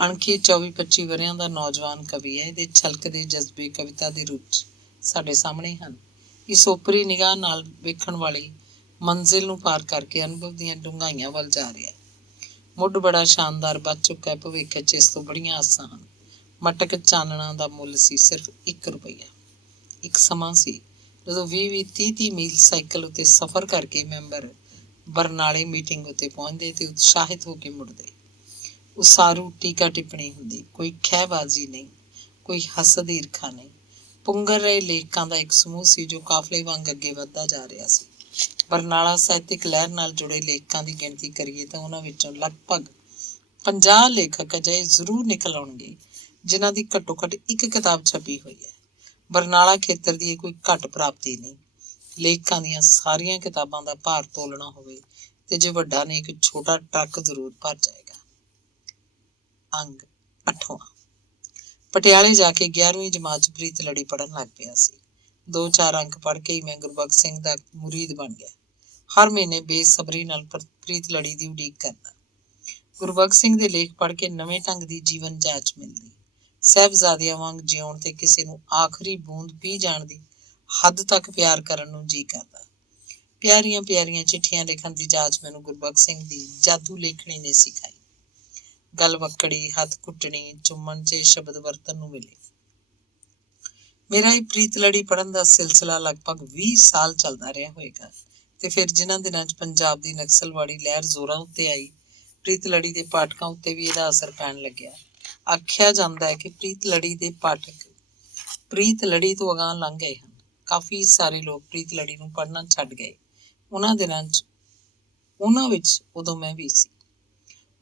ਅਣਖੀ 24-25 ਵਰ੍ਹਿਆਂ ਦਾ ਨੌਜਵਾਨ ਕਵੀ ਹੈ। ਇਹਦੇ ਛਲਕਦੇ ਜਜ਼ਬੇ ਕਵਿਤਾ ਦੀ ਰੂਪ 'ਚ ਸਾਡੇ ਸਾਹਮਣੇ ਹਨ। ਇਸ ਓਪਰੀ ਨਿਗਾਹ ਨਾਲ ਵੇਖਣ ਵਾਲੀ ਮੰਜ਼ਿਲ ਨੂੰ ਪਾਰ ਕਰਕੇ ਅਨੁਭਵ ਦੀਆਂ ਡੂੰਘਾਈਆਂ ਵੱਲ ਜਾ ਰਿਹਾ ਹੈ। ਮੁੱਢ ਬੜਾ ਸ਼ਾਨਦਾਰ ਬਚ ਚੁੱਕਾ ਹੈ। ਭਵਿੱਖ 'ਚ ਇਸ ਤੋਂ ਬੜੀਆਂ ਆਸਾਂ ਹਨ। ਮਟਕ ਚਾਨਣਾ ਦਾ ਮੁੱਲ ਸੀ ਸਿਰਫ 1 ਰੁਪਈਆ। ਇੱਕ ਸਮਾਂ ਸੀ ਜਦੋਂ 20-30 ਮੀਲ ਸਾਈਕਲ ਉੱਤੇ ਸਫ਼ਰ ਕਰਕੇ ਮੈਂਬਰ ਬਰਨਾਲੇ ਮੀਟਿੰਗ ਉੱਤੇ ਪਹੁੰਚਦੇ ਤੇ ਉਤਸ਼ਾਹਿਤ ਹੋ ਕੇ ਮੁੜਦੇ। ਉਸਾਰੂ ਟੀਕਾ ਟਿੱਪਣੀ ਹੁੰਦੀ, ਕੋਈ ਖਹਿਬਾਜ਼ੀ ਨਹੀਂ, ਕੋਈ ਹਸਦ ਈਰਖਾ ਨਹੀਂ। ਪੁੰਗਰ ਰਹੇ ਲੇਖਕਾਂ ਦਾ ਇੱਕ ਸਮੂਹ ਸੀ ਜੋ ਕਾਫਲੇ ਵਾਂਗ ਅੱਗੇ ਵੱਧਦਾ ਜਾ ਰਿਹਾ ਸੀ। ਬਰਨਾਲਾ ਸਾਹਿਤਿਕ ਲਹਿਰ ਨਾਲ ਜੁੜੇ ਲੇਖਕਾਂ ਦੀ ਗਿਣਤੀ ਕਰੀਏ ਤਾਂ ਉਹਨਾਂ ਵਿੱਚੋਂ ਲਗਭਗ 50 ਲੇਖਕ ਅਜਿਹੇ ਜ਼ਰੂਰ ਨਿਕਲ ਆਉਣਗੇ ਜਿਨ੍ਹਾਂ ਦੀ ਘੱਟੋ ਘੱਟ ਇੱਕ ਕਿਤਾਬ ਛਪੀ ਹੋਈ ਹੈ। ਬਰਨਾਲਾ ਖੇਤਰ ਦੀ ਇਹ ਕੋਈ ਘੱਟ ਪ੍ਰਾਪਤੀ ਨਹੀਂ। ਲੇਖਕਾਂ ਦੀਆਂ ਸਾਰੀਆਂ ਕਿਤਾਬਾਂ ਦਾ ਭਾਰ ਤੋਲਣਾ ਹੋਵੇ ਤੇ ਜੇ ਵੱਡਾ ਨੇ ਇੱਕ ਛੋਟਾ ਟਰੱਕ ਜ਼ਰੂਰ ਭਰ ਜਾਏਗਾ। ਅੰਗ 8ਵਾਂ। ਪਟਿਆਲੇ ਜਾ ਕੇ 11ਵੀਂ ਜਮਾਤ 'ਚ ਪ੍ਰੀਤ ਲੜੀ ਪੜ੍ਹਨ ਲੱਗ ਪਿਆ ਸੀ। 2-4 ਅੰਕ ਪੜ੍ਹ ਕੇ ਹੀ ਮੈਂ ਗੁਰਬਖਸ਼ ਸਿੰਘ ਦਾ ਮੁਰੀਦ ਬਣ ਗਿਆ। ਹਰ ਮਹੀਨੇ ਬੇਸਬਰੀ ਨਾਲ ਪ੍ਰੀਤ ਲੜੀ ਦੀ ਉਡੀਕ ਕਰਦਾ। ਗੁਰਬਖਸ਼ ਸਿੰਘ ਦੇ ਲੇਖ ਪੜ੍ਹ ਕੇ ਨਵੇਂ ਢੰਗ ਦੀ ਜੀਵਨ ਜਾਚ ਮਿਲਦੀ। ਸਾਹਿਬਜ਼ਾਦਿਆਂ ਵਾਂਗ ਜਿਉਣ ਤੇ ਕਿਸੇ ਨੂੰ ਆਖਰੀ ਬੂੰਦ ਪੀ ਜਾਣ ਦੀ ਹੱਦ ਤੱਕ ਪਿਆਰ ਕਰਨ ਨੂੰ ਜੀ ਕਰਦਾ। ਪਿਆਰੀਆਂ ਪਿਆਰੀਆਂ ਚਿੱਠੀਆਂ ਲਿਖਣ ਦੀ ਜਾਚ ਮੈਨੂੰ ਗੁਰਬਖਸ਼ ਸਿੰਘ ਦੀ ਜਾਦੂ ਲੇਖਣੀ ਨੇ ਸਿਖਾਈ। ਗੱਲ ਵੱਕੜੀ, ਹੱਥ ਕੁੱਟਣੀ, ਚੁੰਮਣ 'ਚ ਸ਼ਬਦ ਵਰਤਣ ਨੂੰ ਮਿਲੇ। ਮੇਰਾ ਇਹ ਪ੍ਰੀਤ ਲੜੀ ਪੜ੍ਹਨ ਦਾ ਸਿਲਸਿਲਾ ਲਗਭਗ 20 ਸਾਲ ਚੱਲਦਾ ਰਿਹਾ ਹੋਏਗਾ ਤੇ ਫਿਰ ਜਿਨ੍ਹਾਂ ਦਿਨਾਂ 'ਚ ਪੰਜਾਬ ਦੀ ਨਕਸਲਵਾੜੀ ਲਹਿਰ ਜ਼ੋਰਾਂ ਉੱਤੇ ਆਈ, ਪ੍ਰੀਤ ਲੜੀ ਦੇ ਪਾਠਕਾਂ ਉੱਤੇ ਵੀ ਇਹਦਾ ਅਸਰ ਪੈਣ ਲੱਗਿਆ। ਆਖਿਆ ਜਾਂਦਾ ਹੈ ਕਿ ਪ੍ਰੀਤ ਲੜੀ ਦੇ ਪਾਠਕ ਪ੍ਰੀਤ ਲੜੀ ਤੋਂ ਅਗਾਂਹ ਲੰਘ ਗਏ ਹਨ। ਕਾਫੀ ਸਾਰੇ ਲੋਕ ਪ੍ਰੀਤ ਲੜੀ ਨੂੰ ਪੜ੍ਹਨਾ ਛੱਡ ਗਏ। ਉਹਨਾਂ ਵਿੱਚ ਉਦੋਂ ਮੈਂ ਵੀ ਸੀ।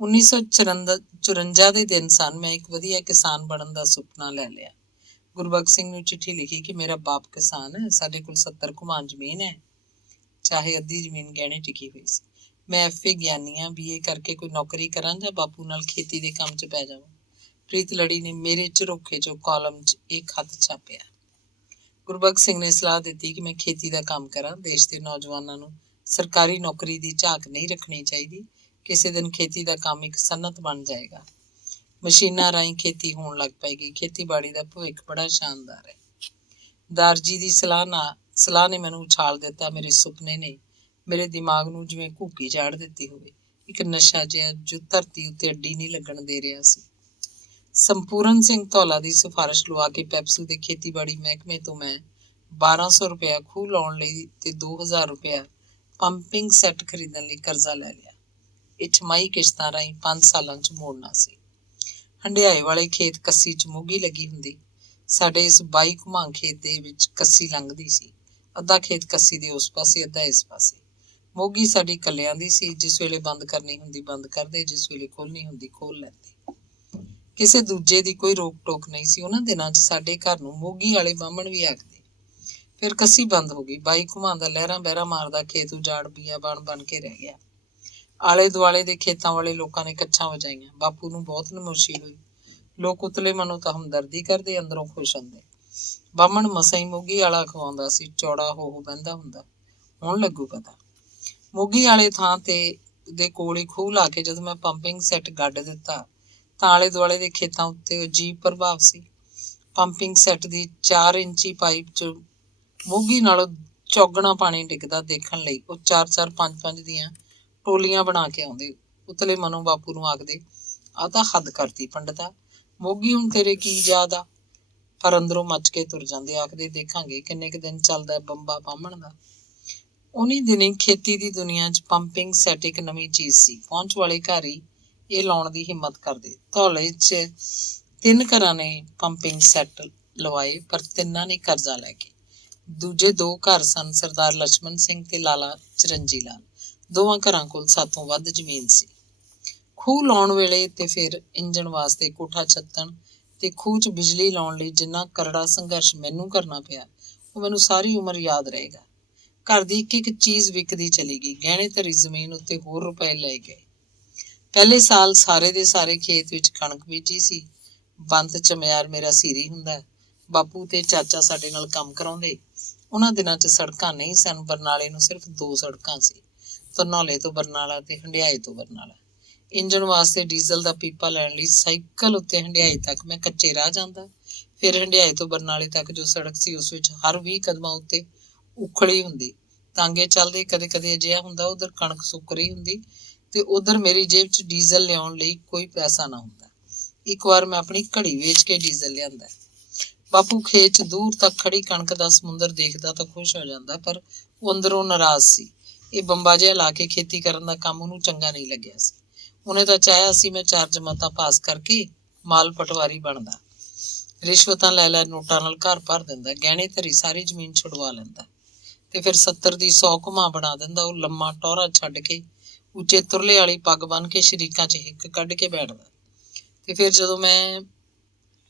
1954 ਦੇ ਦਿਨ ਸਨ। ਮੈਂ ਇੱਕ ਵਧੀਆ ਕਿਸਾਨ ਬਣਨ ਦਾ ਸੁਪਨਾ ਲੈ ਲਿਆ। ਗੁਰਬਖਸ਼ ਸਿੰਘ ਨੂੰ ਚਿੱਠੀ ਲਿਖੀ ਕਿ ਮੇਰਾ ਬਾਪ ਕਿਸਾਨ ਹੈ, ਸਾਡੇ ਕੋਲ 70 ਘੁਮਾਣ ਜ਼ਮੀਨ ਹੈ, ਚਾਹੇ ਅੱਧੀ ਜ਼ਮੀਨ ਗਹਿਣੇ ਟਿਕੀ ਹੋਈ ਸੀ। ਮੈਂ ਐਫਏ ਗਿਆਨੀ ਹਾਂ, BA ਕਰਕੇ ਕੋਈ ਨੌਕਰੀ ਕਰਾਂ ਜਾਂ ਬਾਪੂ ਨਾਲ ਖੇਤੀ ਦੇ ਕੰਮ 'ਚ ਪੈ ਜਾਵਾਂ। ਪ੍ਰੀਤ ਲੜੀ ਨੇ ਮੇਰੇ ਝਰੋਖੇ 'ਚੋਂ ਕਾਲਮ 'ਚ ਇਹ ਖੱਤ ਛਾਪਿਆ। ਗੁਰਬਖਸ਼ ਸਿੰਘ ਨੇ ਸਲਾਹ ਦਿੱਤੀ ਕਿ ਮੈਂ ਖੇਤੀ ਦਾ ਕੰਮ ਕਰਾਂ। ਦੇਸ਼ ਦੇ ਨੌਜਵਾਨਾਂ ਨੂੰ ਸਰਕਾਰੀ ਨੌਕਰੀ ਦੀ ਝਾਕ ਨਹੀਂ ਰੱਖਣੀ ਚਾਹੀਦੀ। ਕਿਸੇ ਦਿਨ ਖੇਤੀ ਦਾ ਕੰਮ ਇੱਕ ਸਨਅਤ ਬਣ ਜਾਏਗਾ। ਮਸ਼ੀਨਾਂ ਰਾਹੀਂ ਖੇਤੀ ਹੋਣ ਲੱਗ ਪਏਗੀ। ਖੇਤੀਬਾੜੀ ਦਾ ਭਵਿੱਖ ਬੜਾ ਸ਼ਾਨਦਾਰ ਹੈ। ਦਾਰਜੀ ਦੀ ਸਲਾਹ ਨੇ ਮੈਨੂੰ ਉਛਾਲ ਦਿੱਤਾ। ਮੇਰੇ ਸੁਪਨੇ ਨੇ ਮੇਰੇ ਦਿਮਾਗ ਨੂੰ ਜਿਵੇਂ ਘੂਕੀ ਝਾੜ ਦਿੱਤੀ ਹੋਵੇ। ਇੱਕ ਨਸ਼ਾ ਜਿਹਾ ਜੋ ਧਰਤੀ ਉੱਤੇ ਅੱਡੀ ਨਹੀਂ ਲੱਗਣ ਦੇ ਰਿਹਾ ਸੀ। ਸੰਪੂਰਨ ਸਿੰਘ ਧੌਲਾ ਦੀ ਸਿਫਾਰਿਸ਼ ਲਵਾ ਕੇ ਪੈਪਸੂ ਦੇ ਖੇਤੀਬਾੜੀ ਮਹਿਕਮੇ ਤੋਂ ਮੈਂ 1200 ਰੁਪਇਆ ਖੂਹ ਲਾਉਣ ਲਈ ਤੇ 2000 ਰੁਪਇਆ ਪੰਪਿੰਗ ਸੈੱਟ ਖਰੀਦਣ ਲਈ ਕਰਜ਼ਾ ਲੈ ਲਿਆ। ਇਹ ਛਮਾਈ ਕਿਸ਼ਤਾਂ ਰਾਹੀਂ 5 ਸਾਲਾਂ 'ਚ ਮੋੜਨਾ ਸੀ। ਹੰਡਿਆਏ ਵਾਲੇ ਖੇਤ ਕੱਸੀ 'ਚ ਮੋਗੀ ਲੱਗੀ ਹੁੰਦੀ। ਸਾਡੇ ਇਸ 22 ਘੁਮਾਂ ਖੇਤ ਦੇ ਵਿੱਚ ਕੱਸੀ ਲੰਘਦੀ ਸੀ। ਅੱਧਾ ਖੇਤ ਕੱਸੀ ਦੇ ਉਸ ਪਾਸੇ, ਅੱਧਾ ਇਸ ਪਾਸੇ। ਮੋਗੀ ਸਾਡੀ ਕੱਲਿਆਂ ਦੀ ਸੀ। ਜਿਸ ਵੇਲੇ ਬੰਦ ਕਰਨੀ ਹੁੰਦੀ ਬੰਦ ਕਰਦੇ, ਜਿਸ ਵੇਲੇ ਖੋਲ੍ਹਣੀ ਹੁੰਦੀ ਖੋਲ੍ਹ ਲੈਂਦੇ। ਕਿਸੇ ਦੂਜੇ ਦੀ ਕੋਈ ਰੋਕ ਟੋਕ ਨਹੀਂ ਸੀ। ਉਹਨਾਂ ਦਿਨਾਂ 'ਚ ਸਾਡੇ ਘਰ ਨੂੰ ਮੋਗੀ ਵਾਲੇ ਬਾਹਮਣ ਵੀ ਆਖਦੇ। ਫਿਰ ਕੱਸੀ ਬੰਦ ਹੋ ਗਈ। 22 ਘੁਮਾਂ ਦਾ ਲਹਿਰਾਂ ਬਹਿਰਾਂ ਮਾਰਦਾ ਖੇਤ ਉਜਾੜ ਬੀਆਬਾਨ ਬਣ ਕੇ ਰਹਿ ਗਿਆ। ਆਲੇ ਦੁਆਲੇ ਦੇ ਖੇਤਾਂ ਵਾਲੇ ਲੋਕਾਂ ਨੇ ਕੱਛਾਂ ਵਜਾਈਆਂ। ਬਾਪੂ ਨੂੰ ਬਹੁਤ ਨਮੋਸ਼ੀ ਹੋਈ। ਲੋਕ ਉਤਲੇ ਮਨੋਂ ਤਾਂ ਹਮਦਰਦੀ ਕਰਦੇ, ਅੰਦਰੋਂ ਖੁਸ਼ ਹੁੰਦੇ। ਬਾਹਮਣ ਮਸਾਂ ਹੀ ਮੋਗੀ ਵਾਲਾ ਖਵਾਉਂਦਾ ਸੀ। ਚੌੜਾ ਹੋ ਬਹਿੰਦਾ ਹੁੰਦਾ। ਹੁਣ ਲੱਗੂ ਪਤਾ। ਮੋਗੀ ਵਾਲੇ ਥਾਂ ਦੇ ਕੋਲ ਹੀ ਖੂਹ ਲਾ ਕੇ ਜਦੋਂ ਮੈਂ ਪੰਪਿੰਗ ਸੈੱਟ ਗੱਡ ਦਿੱਤਾ ਤਾਂ ਆਲੇ ਦੁਆਲੇ ਦੇ ਖੇਤਾਂ ਉੱਤੇ ਅਜੀਬ ਪ੍ਰਭਾਵ ਸੀ। ਪੰਪਿੰਗ ਸੈੱਟ ਦੀ 4 ਇੰਚੀ ਪਾਈਪ 'ਚ ਮੋਗੀ ਨਾਲੋਂ ਚੌਗਣਾ ਪਾਣੀ ਡਿੱਗਦਾ ਦੇਖਣ ਲਈ ਉਹ 4-4, 5-5 ਦੀਆਂ ਟੋਲੀਆਂ ਬਣਾ ਕੇ ਆਉਂਦੇ। ਉਤਲੇ ਮਨੋਂ ਬਾਪੂ ਨੂੰ ਆਖਦੇ, ਆਹ ਤਾਂ ਹੱਦ ਕਰਤੀ ਪੰਡਤਾ, ਮੋਗੀ ਹੁਣ ਤੇਰੇ ਕੀ ਯਾਦ ਆ। ਪਰ ਅੰਦਰੋਂ ਮੱਚ ਕੇ ਤੁਰ ਜਾਂਦੇ। ਆਖਦੇ, ਦੇਖਾਂਗੇ ਕਿੰਨੇ ਕੁ ਦਿਨ ਚੱਲਦਾ ਬੰਬਾ ਬਾਹਮਣ ਦਾ। ਉਨੀ ਦਿਨੀ ਖੇਤੀ ਦੀ ਦੁਨੀਆ 'ਚ ਪੰਪਿੰਗ ਸੈੱਟ ਇੱਕ ਨਵੀਂ ਚੀਜ਼ ਸੀ। ਪਹੁੰਚ ਵਾਲੇ ਘਰ ਹੀ ਇਹ ਲਾਉਣ ਦੀ ਹਿੰਮਤ ਕਰਦੇ। ਧੌਲੇ 'ਚ 3 ਘਰਾਂ ਨੇ ਪੰਪਿੰਗ ਸੈੱਟ ਲਵਾਏ, ਪਰ ਤਿੰਨਾਂ ਨੇ ਕਰਜ਼ਾ ਲੈ ਕੇ। ਦੂਜੇ 2 ਘਰ ਸਨ ਸਰਦਾਰ ਲਛਮਣ ਸਿੰਘ ਤੇ ਲਾਲਾ ਚਰਨਜੀ ਲਾਲ। ਦੋਵਾਂ ਘਰਾਂ ਕੋਲ ਸਾਤੋਂ ਵੱਧ ਜ਼ਮੀਨ ਸੀ। ਖੂਹ ਲਾਉਣ ਵੇਲੇ ਤੇ ਫਿਰ ਇੰਜਣ ਵਾਸਤੇ ਕੋਠਾ ਛੱਤਣ ਤੇ ਖੂਹ 'ਚ ਬਿਜਲੀ ਲਾਉਣ ਲਈ ਜਿੰਨਾ ਕਰੜਾ ਸੰਘਰਸ਼ ਮੈਨੂੰ ਕਰਨਾ ਪਿਆ, ਉਹ ਮੈਨੂੰ ਸਾਰੀ ਉਮਰ ਯਾਦ ਰਹੇਗਾ। ਘਰ ਦੀ ਇੱਕ ਇੱਕ ਚੀਜ਼ ਵਿਕਦੀ ਚਲੀ ਗਈ। ਗਹਿਣੇ ਧਰੀ ਜ਼ਮੀਨ ਉੱਤੇ ਹੋਰ ਰੁਪਏ ਲਏ ਗਏ। ਪਹਿਲੇ ਸਾਲ ਸਾਰੇ ਦੇ ਸਾਰੇ ਖੇਤ ਵਿੱਚ ਕਣਕ ਬੀਜੀ ਸੀ। ਬੰਤ ਚਮਿਆਰ ਮੇਰਾ ਸੀਰੀ ਹੁੰਦਾ। ਬਾਪੂ ਤੇ ਚਾਚਾ ਸਾਡੇ ਨਾਲ ਕੰਮ ਕਰਾਉਂਦੇ। ਉਹਨਾਂ ਦਿਨਾਂ 'ਚ ਸੜਕਾਂ ਨਹੀਂ ਸਨ। ਬਰਨਾਲੇ ਨੂੰ ਸਿਰਫ 2 ਸੜਕਾਂ ਸੀ, ਧਨੌਲੇ ਤੋਂ ਬਰਨਾਲਾ ਤੇ ਹੰਡਿਆਏ ਤੋਂ ਬਰਨਾਲਾ। ਇੰਜਣ ਵਾਸਤੇ ਡੀਜ਼ਲ ਦਾ ਪੀਪਾ ਲੈਣ ਲਈ ਸਾਈਕਲ ਉੱਤੇ ਹੰਡਿਆਏ ਤੱਕ ਮੈਂ ਕੱਚੇ ਰਾਹ ਜਾਂਦਾ। ਫਿਰ ਹੰਡਿਆਏ ਤੋਂ ਬਰਨਾਲੇ ਤੱਕ ਜੋ ਸੜਕ ਸੀ ਉਸ ਵਿੱਚ ਹਰ 20 ਕਦਮਾਂ ਉੱਤੇ ਉਖਲੀ ਹੁੰਦੀ। ਤਾਂਗੇ ਚੱਲਦੇ। ਕਦੇ ਕਦੇ ਅਜਿਹਾ ਹੁੰਦਾ ਉਧਰ ਕਣਕ ਸੁੱਕ ਰਹੀ ਹੁੰਦੀ ਤੇ ਉਧਰ ਮੇਰੀ ਜੇਬ 'ਚ ਡੀਜ਼ਲ ਲਿਆਉਣ ਲਈ ਕੋਈ ਪੈਸਾ ਨਾ ਹੁੰਦਾ। ਇੱਕ ਵਾਰ ਮੈਂ ਆਪਣੀ ਘੜੀ ਵੇਚ ਕੇ ਡੀਜ਼ਲ ਲਿਆਂਦਾ। ਬਾਪੂ ਖੇਤ 'ਚ ਦੂਰ ਤੱਕ ਖੜੀ ਕਣਕ ਦਾ ਸਮੁੰਦਰ ਦੇਖਦਾ ਤਾਂ ਖੁਸ਼ ਹੋ ਜਾਂਦਾ, ਪਰ ਉਹ ਅੰਦਰੋਂ ਨਾਰਾਜ਼ ਸੀ। ਇਹ ਬੰਬਾ ਜਿਹਾ ਲਾ ਕੇ ਖੇਤੀ ਕਰਨ ਦਾ ਕੰਮ ਉਹਨੂੰ ਚੰਗਾ ਨਹੀਂ ਲੱਗਿਆ ਸੀ। ਉਹਨੇ ਤਾਂ ਚਾਹਿਆ ਸੀ ਮੈਂ 4 ਜਮਾਤਾਂ ਪਾਸ ਕਰਕੇ ਮਾਲ ਪਟਵਾਰੀ ਬਣਦਾ। ਰਿਸ਼ਵਤਾਂ ਲੈ ਲੈ ਨੋਟਾਂ ਨਾਲ ਘਰ ਭਰ ਦਿੰਦਾ। ਗਹਿਣੇ ਧਰੀ ਸਾਰੀ ਜ਼ਮੀਨ ਛੁਡਵਾ ਲੈਂਦਾ ਤੇ ਫਿਰ 70 ਦੀ 100 ਘੁਮਾ ਬਣਾ ਦਿੰਦਾ। ਉਹ ਲੰਮਾ ਟੌਰਾ ਛੱਡ ਕੇ ਉੱਚੇ ਤੁਰਲੇ ਵਾਲੀ ਪੱਗ ਬੰਨ੍ਹ ਕੇ ਸ਼ਰੀਕਾਂ 'ਚ ਹਿੱਕ ਕੱਢ ਕੇ ਬੈਠਦਾ। ਤੇ ਫਿਰ ਜਦੋਂ ਮੈਂ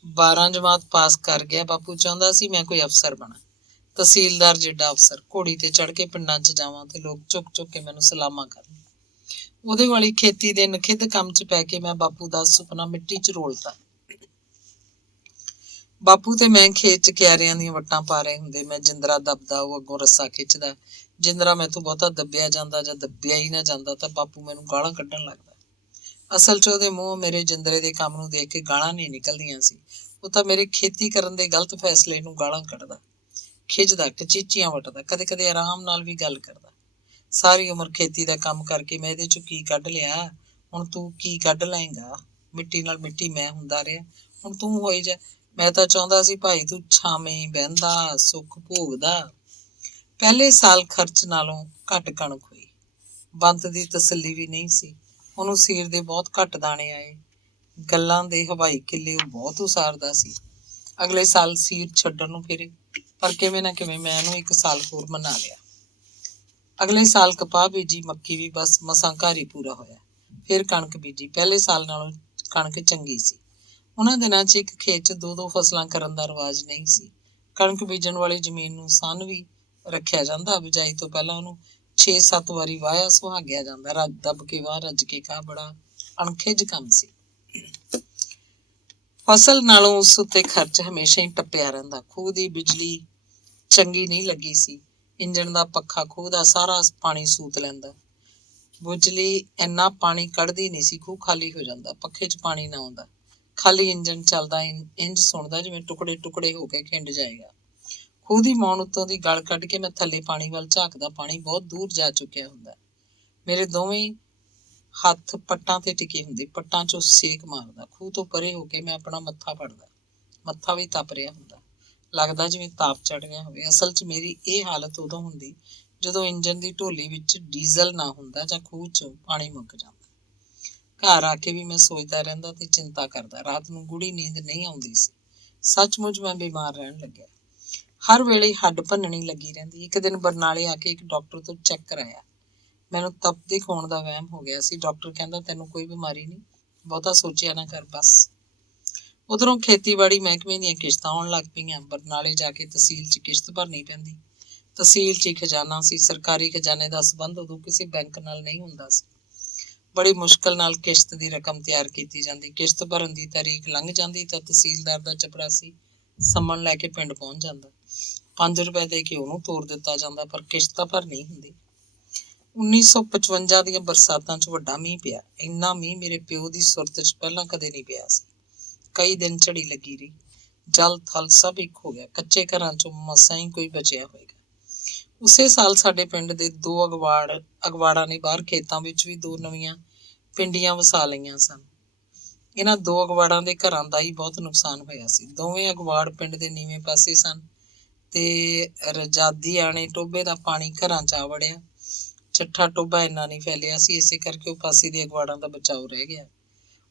12 ਜਮਾਤ ਪਾਸ ਕਰ ਗਿਆ, ਬਾਪੂ ਚਾਹੁੰਦਾ ਸੀ ਮੈਂ ਕੋਈ ਅਫਸਰ ਬਣਾ, ਤਹਿਸੀਲਦਾਰ ਜਿੱਡਾ ਅਫਸਰ। ਘੋੜੀ ਤੇ ਚੜ੍ਹ ਕੇ ਪਿੰਡਾਂ 'ਚ ਜਾਵਾਂ ਤੇ ਲੋਕ ਝੁੱਕ ਝੁੱਕ ਕੇ ਮੈਨੂੰ ਸਲਾਮਾਂ ਕਰਨ। ਉਹਦੇ ਵਾਲੀ ਖੇਤੀ ਦੇ ਨਖਿੱਧ ਕੰਮ 'ਚ ਪੈ ਕੇ ਮੈਂ ਬਾਪੂ ਦਾ ਸੁਪਨਾ ਮਿੱਟੀ 'ਚ ਰੋਲਤਾ। ਬਾਪੂ ਤੇ ਮੈਂ ਖੇਤ 'ਚ ਕਿਆਰਿਆਂ ਦੀਆਂ ਵੱਟਾਂ ਪਾ ਰਹੇ ਹੁੰਦੇ। ਮੈਂ ਜਿੰਦਰਾ ਦੱਬਦਾ, ਉਹ ਅੱਗੋਂ ਰੱਸਾ ਖਿੱਚਦਾ। ਜਿੰਦਰਾ ਮੈਥੋਂ ਬਹੁਤਾ ਦੱਬਿਆ ਜਾਂਦਾ ਜਾਂ ਦੱਬਿਆ ਹੀ ਨਾ ਜਾਂਦਾ ਤਾਂ ਬਾਪੂ ਮੈਨੂੰ ਗਾਲਾਂ ਕੱਢਣ ਲੱਗਦਾ। ਅਸਲ 'ਚ ਉਹਦੇ ਮੂੰਹੋਂ ਮੇਰੇ ਜਿੰਦਰੇ ਦੇ ਕੰਮ ਨੂੰ ਦੇਖ ਕੇ ਗਾਲਾਂ ਨਹੀਂ ਨਿਕਲਦੀਆਂ ਸੀ। ਉਹ ਤਾਂ ਮੇਰੇ ਖੇਤੀ ਕਰਨ ਦੇ ਗਲਤ ਫੈਸਲੇ ਨੂੰ ਗਾਲਾਂ ਕੱਢਦਾ, ਖਿਝਦਾ, ਕਚੀਚੀਆਂ ਵੱਟਦਾ, ਕਦੇ ਕਦੇ ਆਰਾਮ ਨਾਲ ਵੀ ਗੱਲ ਕਰਦਾ। ਸਾਰੀ ਉਮਰ ਖੇਤੀ ਦਾ ਕੰਮ ਕਰਕੇ ਮੈਂ ਇਹਦੇ 'ਚੋਂ ਕੀ ਕੱਢ ਲਿਆ, ਹੁਣ ਤੂੰ ਕੀ ਕੱਢ ਲਏਂਗਾ? ਮਿੱਟੀ ਨਾਲ ਮਿੱਟੀ ਮੈਂ ਹੁੰਦਾ ਰਿਹਾ, ਹੁਣ ਤੂੰ ਹੋਈ ਜਾ। ਮੈਂ ਤਾਂ ਚਾਹੁੰਦਾ ਸੀ ਭਾਈ ਤੂੰ ਛਾਵੇਂ ਬਹਿੰਦਾ, ਸੁੱਖ ਭੋਗਦਾ। ਪਹਿਲੇ ਸਾਲ ਖਰਚ ਨਾਲੋਂ ਘੱਟ ਕਣਕ ਹੋਈ। ਬੰਤ ਦੀ ਤਸੱਲੀ ਵੀ ਨਹੀਂ ਸੀ। ਉਹਨੂੰ ਸੀਰ ਦੇ ਬਹੁਤ ਘੱਟ ਦਾਣੇ ਆਏ। ਗੱਲਾਂ ਦੇ ਹਵਾਈ ਕਿੱਲੇ ਉਹ ਬਹੁਤ ਉਸਾਰਦਾ ਸੀ। ਅਗਲੇ ਸਾਲ ਸੀਰ ਛੱਡਣ ਨੂੰ ਫਿਰੇ, ਪਰ ਕਿਵੇਂ ਨਾ ਕਿਵੇਂ ਮੈਂ ਉਹਨੂੰ 1 ਸਾਲ ਹੋਰ ਮਨਾ ਲਿਆ। ਅਗਲੇ ਸਾਲ ਕਪਾਹ ਬੀਜੀ, ਮੱਕੀ ਵੀ ਬਸ ਮਸਾਂ ਘਰ ਹੀ ਪੂਰਾ ਹੋਇਆ। ਫਿਰ ਕਣਕ ਬੀਜੀ। ਪਹਿਲੇ ਸਾਲ ਨਾਲੋਂ ਕਣਕ ਚੰਗੀ ਸੀ। ਉਹਨਾਂ ਦਿਨਾਂ 'ਚ ਇੱਕ ਖੇਤ 'ਚ 2-2 ਫਸਲਾਂ ਕਰਨ ਦਾ ਰਿਵਾਜ ਨਹੀਂ ਸੀ। ਕਣਕ ਬੀਜਣ ਵਾਲੀ ਜ਼ਮੀਨ ਨੂੰ ਸੰਨ ਵੀ ਰੱਖਿਆ ਜਾਂਦਾ। ਬਿਜਾਈ ਤੋਂ ਪਹਿਲਾਂ ਉਹਨੂੰ 6-7 ਵਾਰੀ ਵਾਹਿਆ ਸੁਹਾਗਿਆ ਜਾਂਦਾ। ਰੱਜ ਦੱਬ ਕੇ ਵਾਹ, ਰੱਜ ਕੇ ਖਾ, ਬੜਾ ਅਣਖਿੱਝ ਕੰਮ ਸੀ। ਫਸਲ ਨਾਲੋਂ ਉਸ ਉੱਤੇ ਖਰਚ ਹਮੇਸ਼ਾ ਹੀ ਟੱਪਿਆ ਰਹਿੰਦਾ। ਖੂਹ ਦੀ ਬਿਜਲੀ ਚੰਗੀ ਨਹੀਂ ਲੱਗੀ ਸੀ। ਇੰਜਣ ਦਾ ਪੱਖਾ ਖੂਹ ਦਾ ਸਾਰਾ ਪਾਣੀ ਸੂਤ ਲੈਂਦਾ। ਬਿਜਲੀ ਇੰਨਾ ਪਾਣੀ ਕੱਢਦੀ ਨਹੀਂ ਸੀ। ਖੂਹ ਖਾਲੀ ਹੋ ਜਾਂਦਾ, ਪੱਖੇ 'ਚ ਪਾਣੀ ਨਾ ਆਉਂਦਾ। ਖਾਲੀ ਇੰਜਣ ਚੱਲਦਾ, ਇੰਜ ਸੁਣਦਾ ਜਿਵੇਂ ਟੁਕੜੇ ਟੁਕੜੇ ਹੋ ਕੇ ਖਿੰਡ ਜਾਏਗਾ। ਖੂਹ ਦੀ ਮੌਣ ਉੱਤੋਂ ਦੀ ਗਲ ਕੱਢ ਕੇ ਮੈਂ ਥੱਲੇ ਪਾਣੀ ਵੱਲ ਝਾਕਦਾ। ਪਾਣੀ ਬਹੁਤ ਦੂਰ ਜਾ ਚੁੱਕਿਆ ਹੁੰਦਾ। ਮੇਰੇ ਦੋਵੇਂ ਹੱਥ ਪੱਟਾਂ ਤੇ ਟਿਕੇ ਹੁੰਦੇ। ਪੱਟਾਂ 'ਚੋਂ ਸੇਕ ਮਾਰਦਾ। ਖੂਹ ਤੋਂ ਪਰੇ ਹੋ ਕੇ ਮੈਂ ਆਪਣਾ ਮੱਥਾ ਫੜਦਾ। ਮੱਥਾ ਵੀ ਤਪ ਰਿਹਾ ਹੁੰਦਾ। ਲੱਗਦਾ ਜਿਵੇਂ ਤਾਪ ਚੜ ਗਿਆ ਹੋਵੇ। ਅਸਲ 'ਚ ਮੇਰੀ ਇਹ ਹਾਲਤ ਉਦੋਂ ਹੁੰਦੀ ਜਦੋਂ ਇੰਜਣ ਦੀ ਢੋਲੀ ਵਿੱਚ ਡੀਜ਼ਲ ਨਾ ਹੁੰਦਾ ਜਾਂ ਖੂਹ 'ਚੋਂ ਪਾਣੀ ਮੁੱਕ ਜਾਂਦਾ। ਘਰ ਆ ਕੇ ਵੀ ਮੈਂ ਸੋਚਦਾ ਰਹਿੰਦਾ ਤੇ ਚਿੰਤਾ ਕਰਦਾ। ਰਾਤ ਨੂੰ ਗੂੜੀ ਨੀਂਦ ਨਹੀਂ ਆਉਂਦੀ ਸੀ। ਸੱਚਮੁੱਚ ਮੈਂ ਬਿਮਾਰ ਰਹਿਣ ਲੱਗਿਆ। ਹਰ ਵੇਲੇ ਹੱਡ ਭੰਨਣੀ ਲੱਗੀ ਰਹਿੰਦੀ। ਇੱਕ ਦਿਨ ਬਰਨਾਲੇ ਆ ਕੇ ਇੱਕ ਡਾਕਟਰ ਤੋਂ ਚੈੱਕ ਕਰਾਇਆ। ਮੈਨੂੰ ਤਪਦੀ ਹੋਣ ਦਾ ਵਹਿਮ ਹੋ ਗਿਆ ਸੀ। ਡਾਕਟਰ ਕਹਿੰਦਾ ਤੈਨੂੰ ਕੋਈ ਬਿਮਾਰੀ ਨਹੀਂ, ਬਹੁਤਾ ਸੋਚਿਆ ਨਾ ਕਰ ਬਸ। ਉਧਰੋਂ ਖੇਤੀਬਾੜੀ ਮਹਿਕਮੇ ਦੀਆਂ ਕਿਸ਼ਤਾਂ ਆਉਣ ਲੱਗ ਪਈਆਂ। ਬਰਨਾਲੇ ਜਾ ਕੇ ਤਹਿਸੀਲ 'ਚ ਕਿਸ਼ਤ ਭਰਨੀ ਪੈਂਦੀ। ਤਹਿਸੀਲ 'ਚ ਹੀ ਖਜ਼ਾਨਾ ਸੀ। ਸਰਕਾਰੀ ਖਜ਼ਾਨੇ ਦਾ ਸੰਬੰਧ ਉਦੋਂ ਕਿਸੇ ਬੈਂਕ ਨਾਲ ਨਹੀਂ ਹੁੰਦਾ ਸੀ। ਬੜੀ ਮੁਸ਼ਕਲ ਨਾਲ ਕਿਸ਼ਤ ਦੀ ਰਕਮ ਤਿਆਰ ਕੀਤੀ ਜਾਂਦੀ। ਕਿਸ਼ਤ ਭਰਨ ਦੀ ਤਾਰੀਖ ਲੰਘ ਜਾਂਦੀ ਤਾਂ ਤਹਿਸੀਲਦਾਰ ਦਾ ਚਪੜਾਸੀ ਸੰਮਣ ਲੈ ਕੇ ਪਿੰਡ ਪਹੁੰਚ ਜਾਂਦਾ। 5 ਰੁਪਏ ਦੇ ਕੇ ਉਹਨੂੰ ਤੋਰ ਦਿੱਤਾ ਜਾਂਦਾ, ਪਰ ਕਿਸ਼ਤ ਤਾਂ ਭਰਨੀ ਹੁੰਦੀ। 1955 ਦੀਆਂ ਬਰਸਾਤਾਂ 'ਚ ਵੱਡਾ ਮੀਂਹ ਪਿਆ। ਇੰਨਾ ਮੀਂਹ ਮੇਰੇ ਪਿਓ ਦੀ ਸੁਰਤ 'ਚ ਪਹਿਲਾਂ ਕਦੇ ਨਹੀਂ ਪਿਆ ਸੀ। ਕਈ ਦਿਨ ਝੜੀ ਲੱਗੀ ਰਹੀ। ਜਲ ਥਲ ਸਭ ਇੱਕ ਹੋ ਗਿਆ। ਕੱਚੇ ਘਰਾਂ 'ਚੋਂ ਮਸਾਂ ਹੀ ਕੋਈ ਬਚਿਆ ਹੋਏਗਾ। ਉਸੇ ਸਾਲ ਸਾਡੇ ਪਿੰਡ ਦੇ 2 ਅਗਵਾੜਾਂ ਨੇ ਬਾਹਰ ਖੇਤਾਂ ਵਿੱਚ ਵੀ 2 ਨਵੀਆਂ ਪਿੰਡੀਆਂ ਵਸਾ ਲਈਆਂ ਸਨ। ਇਹਨਾਂ 2 ਅਗਵਾੜਾਂ ਦੇ ਘਰਾਂ ਦਾ ਹੀ ਬਹੁਤ ਨੁਕਸਾਨ ਹੋਇਆ ਸੀ। ਦੋਵੇਂ ਅਗਵਾੜ ਪਿੰਡ ਦੇ ਨੀਵੇਂ ਪਾਸੇ ਸਨ ਤੇ ਰਜਾਦੀ ਆਣੇ ਟੋਭੇ ਦਾ ਪਾਣੀ ਘਰਾਂ 'ਚ ਆ ਵੜਿਆ। ਚੱਠਾ ਟੋਭਾ ਇੰਨਾ ਨਹੀਂ ਫੈਲਿਆ ਸੀ, ਇਸੇ ਕਰਕੇ ਉਹ ਪਾਸੇ ਦੇ ਅਗਵਾੜਾਂ ਦਾ ਬਚਾਓ ਰਹਿ ਗਿਆ।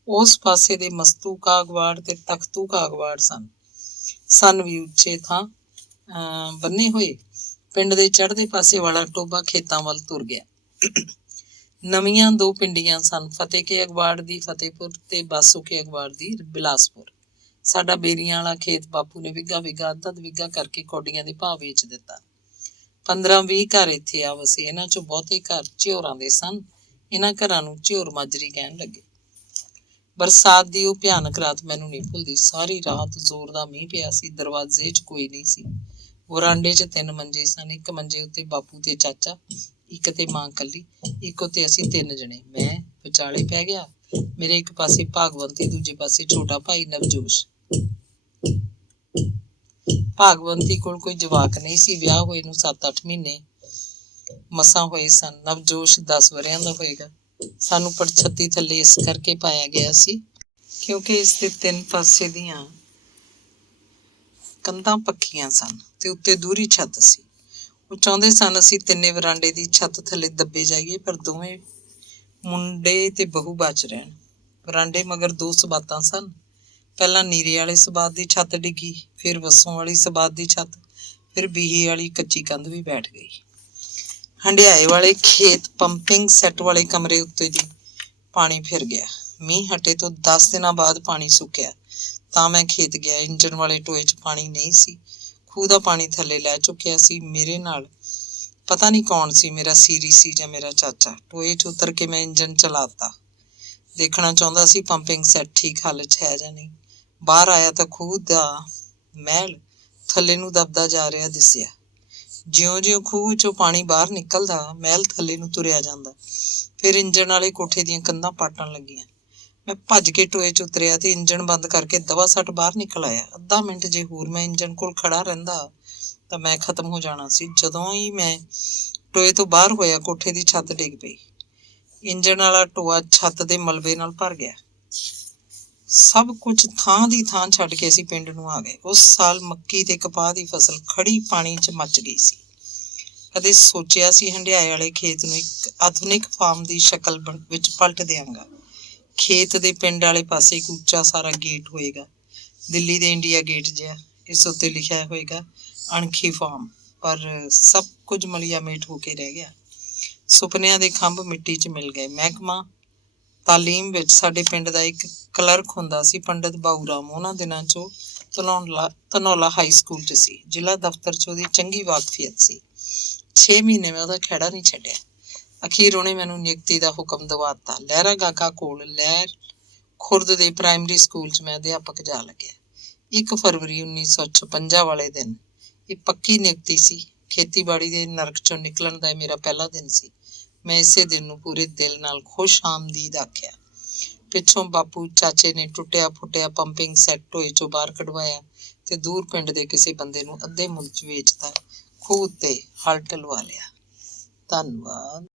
ਉਸ ਪਾਸੇ ਦੇ ਮਸਤੂਕਾ ਅਗਵਾੜ ਤੇ ਤਖਤੂਕਾ ਅਗਵਾੜ ਸਨ ਵੀ ਉੱਚੇ ਥਾਂ ਬੰਨੇ ਹੋਏ। ਪਿੰਡ ਦੇ ਚੜ੍ਹਦੇ ਪਾਸੇ ਵਾਲਾ ਟੋਭਾ ਖੇਤਾਂ ਵੱਲ ਤੁਰ ਗਿਆ। ਨਵੀਆਂ 2 ਪਿੰਡੀਆਂ ਸਨ, ਫਤਿਹ ਕੇ ਅਗਵਾੜ ਦੀ ਫਤਿਹਪੁਰ ਤੇ ਬਾਸੂ ਕੇ ਅਗਵਾੜ ਦੀ ਬਿਲਾਸਪੁਰ। ਸਾਡਾ ਬੇਰੀਆਂ ਵਾਲਾ ਖੇਤ ਬਾਪੂ ਨੇ ਵਿਗਾ ਅੱਧਾ ਵਿਗਾ ਕਰਕੇ ਕੌਡੀਆਂ ਦੇ ਭਾਅ ਵੇਚ ਦਿੱਤਾ। 15-20 ਘਰ ਇੱਥੇ ਆ ਵਸੇ। ਇਹਨਾਂ 'ਚੋਂ ਬਹੁਤੇ ਘਰ ਝਿਉਰਾਂ ਦੇ ਸਨ। ਇਹਨਾਂ ਘਰਾਂ ਨੂੰ ਝਿਉਰ ਮਾਜਰੀ ਕਹਿਣ ਲੱਗੇ। ਬਰਸਾਤ ਦੀ ਉਹ ਭਿਆਨਕ ਰਾਤ ਮੈਨੂੰ ਨਹੀਂ ਭੁੱਲਦੀ। ਸਾਰੀ ਰਾਤ ਜ਼ੋਰ ਦਾ ਮੀਂਹ ਪਿਆ ਸੀ। ਦਰਵਾਜ਼ੇ 'ਚ ਕੋਈ ਨਹੀਂ ਸੀ। ਵਰਾਂਡੇ 'ਚ 3 ਮੰਜੇ ਸਨ। ਇੱਕ ਮੰਜੇ ਉੱਤੇ ਬਾਪੂ ਤੇ ਚਾਚਾ, ਇੱਕ ਤੇ ਮਾਂ ਕੱਲੀ, ਇੱਕ ਉੱਤੇ ਅਸੀਂ 3 ਜਣੇ। ਮੈਂ ਵਿਚਾਲੇ ਪੈ ਗਿਆ। ਮੇਰੇ ਇੱਕ ਪਾਸੇ ਭਾਗਵੰਤੀ, ਦੂਜੇ ਪਾਸੇ ਛੋਟਾ ਭਾਈ ਨਵਜੋਸ਼। ਭਾਗਵੰਤੀ ਕੋਲ ਕੋਈ ਜਵਾਕ ਨਹੀਂ ਸੀ। ਵਿਆਹ ਹੋਏ ਨੂੰ 7-8 ਮਹੀਨੇ ਮਸਾਂ ਹੋਏ ਸਨ। ਨਵਜੋਸ਼ 10 ਵਰ੍ਹਿਆਂ ਦਾ ਹੋਏਗਾ। ਸਾਨੂੰ ਪੜਛੱਤੀ ਥੱਲੇ ਇਸ ਕਰਕੇ ਪਾਇਆ ਗਿਆ ਸੀ ਕਿਉਂਕਿ ਇਸ ਦੇ 3 ਪਾਸੇ ਦੀਆਂ ਕੰਧਾਂ ਪੱਕੀਆਂ ਸਨ ਤੇ ਉੱਤੇ ਦੂਹਰੀ ਛੱਤ ਸੀ। ਉਹ ਚਾਹੁੰਦੇ ਸਨ ਅਸੀਂ ਤਿੰਨੇ ਵਰਾਂਡੇ ਦੀ ਛੱਤ ਥੱਲੇ ਦੱਬੇ ਜਾਈਏ, ਪਰ ਦੋਵੇਂ ਮੁੰਡੇ ਤੇ ਬਹੂ ਬਚ ਰਹਿਣ। ਵਰਾਂਡੇ ਮਗਰ 2 ਸਬਾਤਾਂ ਸਨ। ਪਹਿਲਾਂ ਨੀਰੇ ਵਾਲੇ ਸਬਾਤ ਦੀ ਛੱਤ ਡਿੱਗੀ, ਫਿਰ ਵੱਸੋਂ ਵਾਲੀ ਸਬਾਤ ਦੀ ਛੱਤ, ਫਿਰ ਬੀਹੀ ਵਾਲੀ ਕੱਚੀ ਕੰਧ ਵੀ ਬੈਠ ਗਈ। ਹੰਡਿਆਏ ਵਾਲੇ ਖੇਤ ਪੰਪਿੰਗ ਸੈੱਟ ਵਾਲੇ ਕਮਰੇ ਉੱਤੇ ਦੀ ਪਾਣੀ ਫਿਰ ਗਿਆ। ਮੀਂਹ ਹਟੇ ਤੋਂ 10 ਦਿਨਾਂ ਬਾਅਦ ਪਾਣੀ ਸੁੱਕਿਆ ਤਾਂ ਮੈਂ ਖੇਤ ਗਿਆ। ਇੰਜਣ ਵਾਲੇ ਟੋਏ 'ਚ ਪਾਣੀ ਨਹੀਂ ਸੀ। ਖੂਹ ਦਾ ਪਾਣੀ ਥੱਲੇ ਲੈ ਚੁੱਕਿਆ ਸੀ। ਮੇਰੇ ਨਾਲ ਪਤਾ ਨਹੀਂ ਕੌਣ ਸੀ, ਮੇਰਾ ਸੀਰੀ ਸੀ ਜਾਂ ਮੇਰਾ ਚਾਚਾ। ਟੋਏ 'ਚ ਉਤਰ ਕੇ ਮੈਂ ਇੰਜਣ ਚਲਾਤਾ। ਦੇਖਣਾ ਚਾਹੁੰਦਾ ਸੀ ਪੰਪਿੰਗ ਸੈੱਟ ਠੀਕ ਹਾਲਤ 'ਚ ਹੈ ਜਾਂ ਨਹੀਂ। ਬਾਹਰ ਆਇਆ ਤਾਂ ਖੂਹ ਦਾ ਮਹਿਲ ਥੱਲੇ ਨੂੰ ਦਬਦਾ ਜਾ ਰਿਹਾ ਦਿਸਿਆ। ਜਿਉਂ-ਜਿਉਂ ਖੂਹ 'ਚੋਂ ਪਾਣੀ ਬਾਹਰ ਨਿਕਲਦਾ, ਮਹਿਲ ਥੱਲੇ ਨੂੰ ਤੁਰਿਆ ਜਾਂਦਾ। ਫਿਰ ਇੰਜਣ ਵਾਲੇ ਕੋਠੇ ਦੀਆਂ ਕੰਧਾਂ ਪਾਟਣ ਲੱਗੀਆਂ। ਮੈਂ ਭੱਜ ਕੇ ਟੋਏ 'ਚ ਉਤਰਿਆ ਤੇ ਇੰਜਣ ਬੰਦ ਕਰਕੇ ਦਵਾ ਸੱਟ ਬਾਹਰ ਨਿਕਲ ਆਇਆ। ਅੱਧਾ ਮਿੰਟ ਜੇ ਹੋਰ ਮੈਂ ਇੰਜਣ ਕੋਲ ਖੜਾ ਰਹਿੰਦਾ ਤਾਂ ਮੈਂ ਖਤਮ ਹੋ ਜਾਣਾ ਸੀ। ਜਦੋਂ ਹੀ ਮੈਂ ਟੋਏ ਤੋਂ ਬਾਹਰ ਹੋਇਆ, ਕੋਠੇ ਦੀ ਛੱਤ ਡਿੱਗ ਪਈ। ਇੰਜਣ ਵਾਲਾ ਟੋਆ ਛੱਤ ਦੇ ਮਲਬੇ ਨਾਲ ਭਰ ਗਿਆ। ਸਭ ਕੁਝ ਥਾਂ ਦੀ ਥਾਂ ਛੱਡ ਕੇ ਅਸੀਂ ਪਿੰਡ ਨੂੰ ਆ ਗਏ। ਉਸ ਸਾਲ ਮੱਕੀ ਤੇ ਕਪਾਹ ਦੀ ਫਸਲ ਖੜੀ ਪਾਣੀ 'ਚ ਮੱਚ ਗਈ ਸੀ। ਕਦੇ ਸੋਚਿਆ ਸੀ ਹੰਢਿਆਏ ਵਾਲੇ ਖੇਤ ਨੂੰ ਇੱਕ ਆਧੁਨਿਕ ਫਾਰਮ ਦੀ ਸ਼ਕਲ ਵਿੱਚ ਪਲਟ ਦਿਆਂਗਾ। ਖੇਤ ਦੇ ਪਿੰਡ ਵਾਲੇ ਪਾਸੇ ਇੱਕ ਉੱਚਾ ਸਾਰਾ ਗੇਟ ਹੋਏਗਾ, ਦਿੱਲੀ ਦੇ ਇੰਡੀਆ ਗੇਟ ਜਿਹਾ। ਇਸ ਉੱਤੇ ਲਿਖਿਆ ਹੋਏਗਾ ਅਣਖੀ ਫਾਰਮ। ਪਰ ਸਭ ਕੁਝ ਮਲੀਆ ਮੇਟ ਹੋ ਕੇ ਰਹਿ ਗਿਆ। ਸੁਪਨਿਆਂ ਦੇ ਖੰਭ ਮਿੱਟੀ 'ਚ ਮਿਲ ਗਏ। ਮਹਿਕਮਾ ਤਾਲੀਮ ਵਿੱਚ ਸਾਡੇ ਪਿੰਡ ਦਾ ਇੱਕ ਕਲਰਕ ਹੁੰਦਾ ਸੀ, ਪੰਡਿਤ ਬਾਊ ਰਾਮ। ਉਹਨਾਂ ਦਿਨਾਂ 'ਚ ਉਹ ਧਨੌਲਾ ਹਾਈ ਸਕੂਲ 'ਚ ਸੀ। ਜ਼ਿਲ੍ਹਾ ਦਫ਼ਤਰ 'ਚ ਉਹਦੀ ਚੰਗੀ ਵਾਕਫੀਅਤ ਸੀ। 6 ਮਹੀਨੇ ਮੈਂ ਉਹਦਾ ਖਹਿੜਾ ਨਹੀਂ ਛੱਡਿਆ। ਅਖੀਰ ਉਹਨੇ ਮੈਨੂੰ ਨਿਯੁਕਤੀ ਦਾ ਹੁਕਮ ਦਵਾ ਦਿੱਤਾ। ਲਹਿਰਾ ਗਾਗਾ ਕੋਲ ਲਹਿਰ ਖੁਰਦ ਦੇ ਪ੍ਰਾਇਮਰੀ ਸਕੂਲ 'ਚ ਮੈਂ ਅਧਿਆਪਕ ਜਾ ਲੱਗਿਆ। 1 ਫਰਵਰੀ 1956 ਵਾਲੇ ਦਿਨ ਇਹ ਪੱਕੀ ਨਿਯੁਕਤੀ ਸੀ। ਖੇਤੀਬਾੜੀ ਦੇ ਨਰਕ 'ਚੋਂ ਨਿਕਲਣ ਦਾ ਇਹ ਮੇਰਾ ਪਹਿਲਾ ਦਿਨ ਸੀ। ਮੈਂ ਇਸੇ ਦਿਨ ਨੂੰ ਪੂਰੇ ਦਿਲ ਨਾਲ ਖੁਸ਼ ਆਮਦੀਦ ਆਖਿਆ। ਪਿੱਛੋਂ ਬਾਪੂ ਚਾਚੇ ਨੇ ਟੁੱਟਿਆ ਫੁੱਟਿਆ ਪੰਪਿੰਗ ਸੈੱਟ ਟੋਏ 'ਚੋਂ ਬਾਹਰ ਕਢਵਾਇਆ ਤੇ ਦੂਰ ਪਿੰਡ ਦੇ ਕਿਸੇ ਬੰਦੇ ਨੂੰ ਅੱਧੇ ਮੁੱਲ 'ਚ ਵੇਚਦਾ ਖੂਹ ਉੱਤੇ ਹਲ ਟਲਵਾ ਲਿਆ। ਧੰਨਵਾਦ।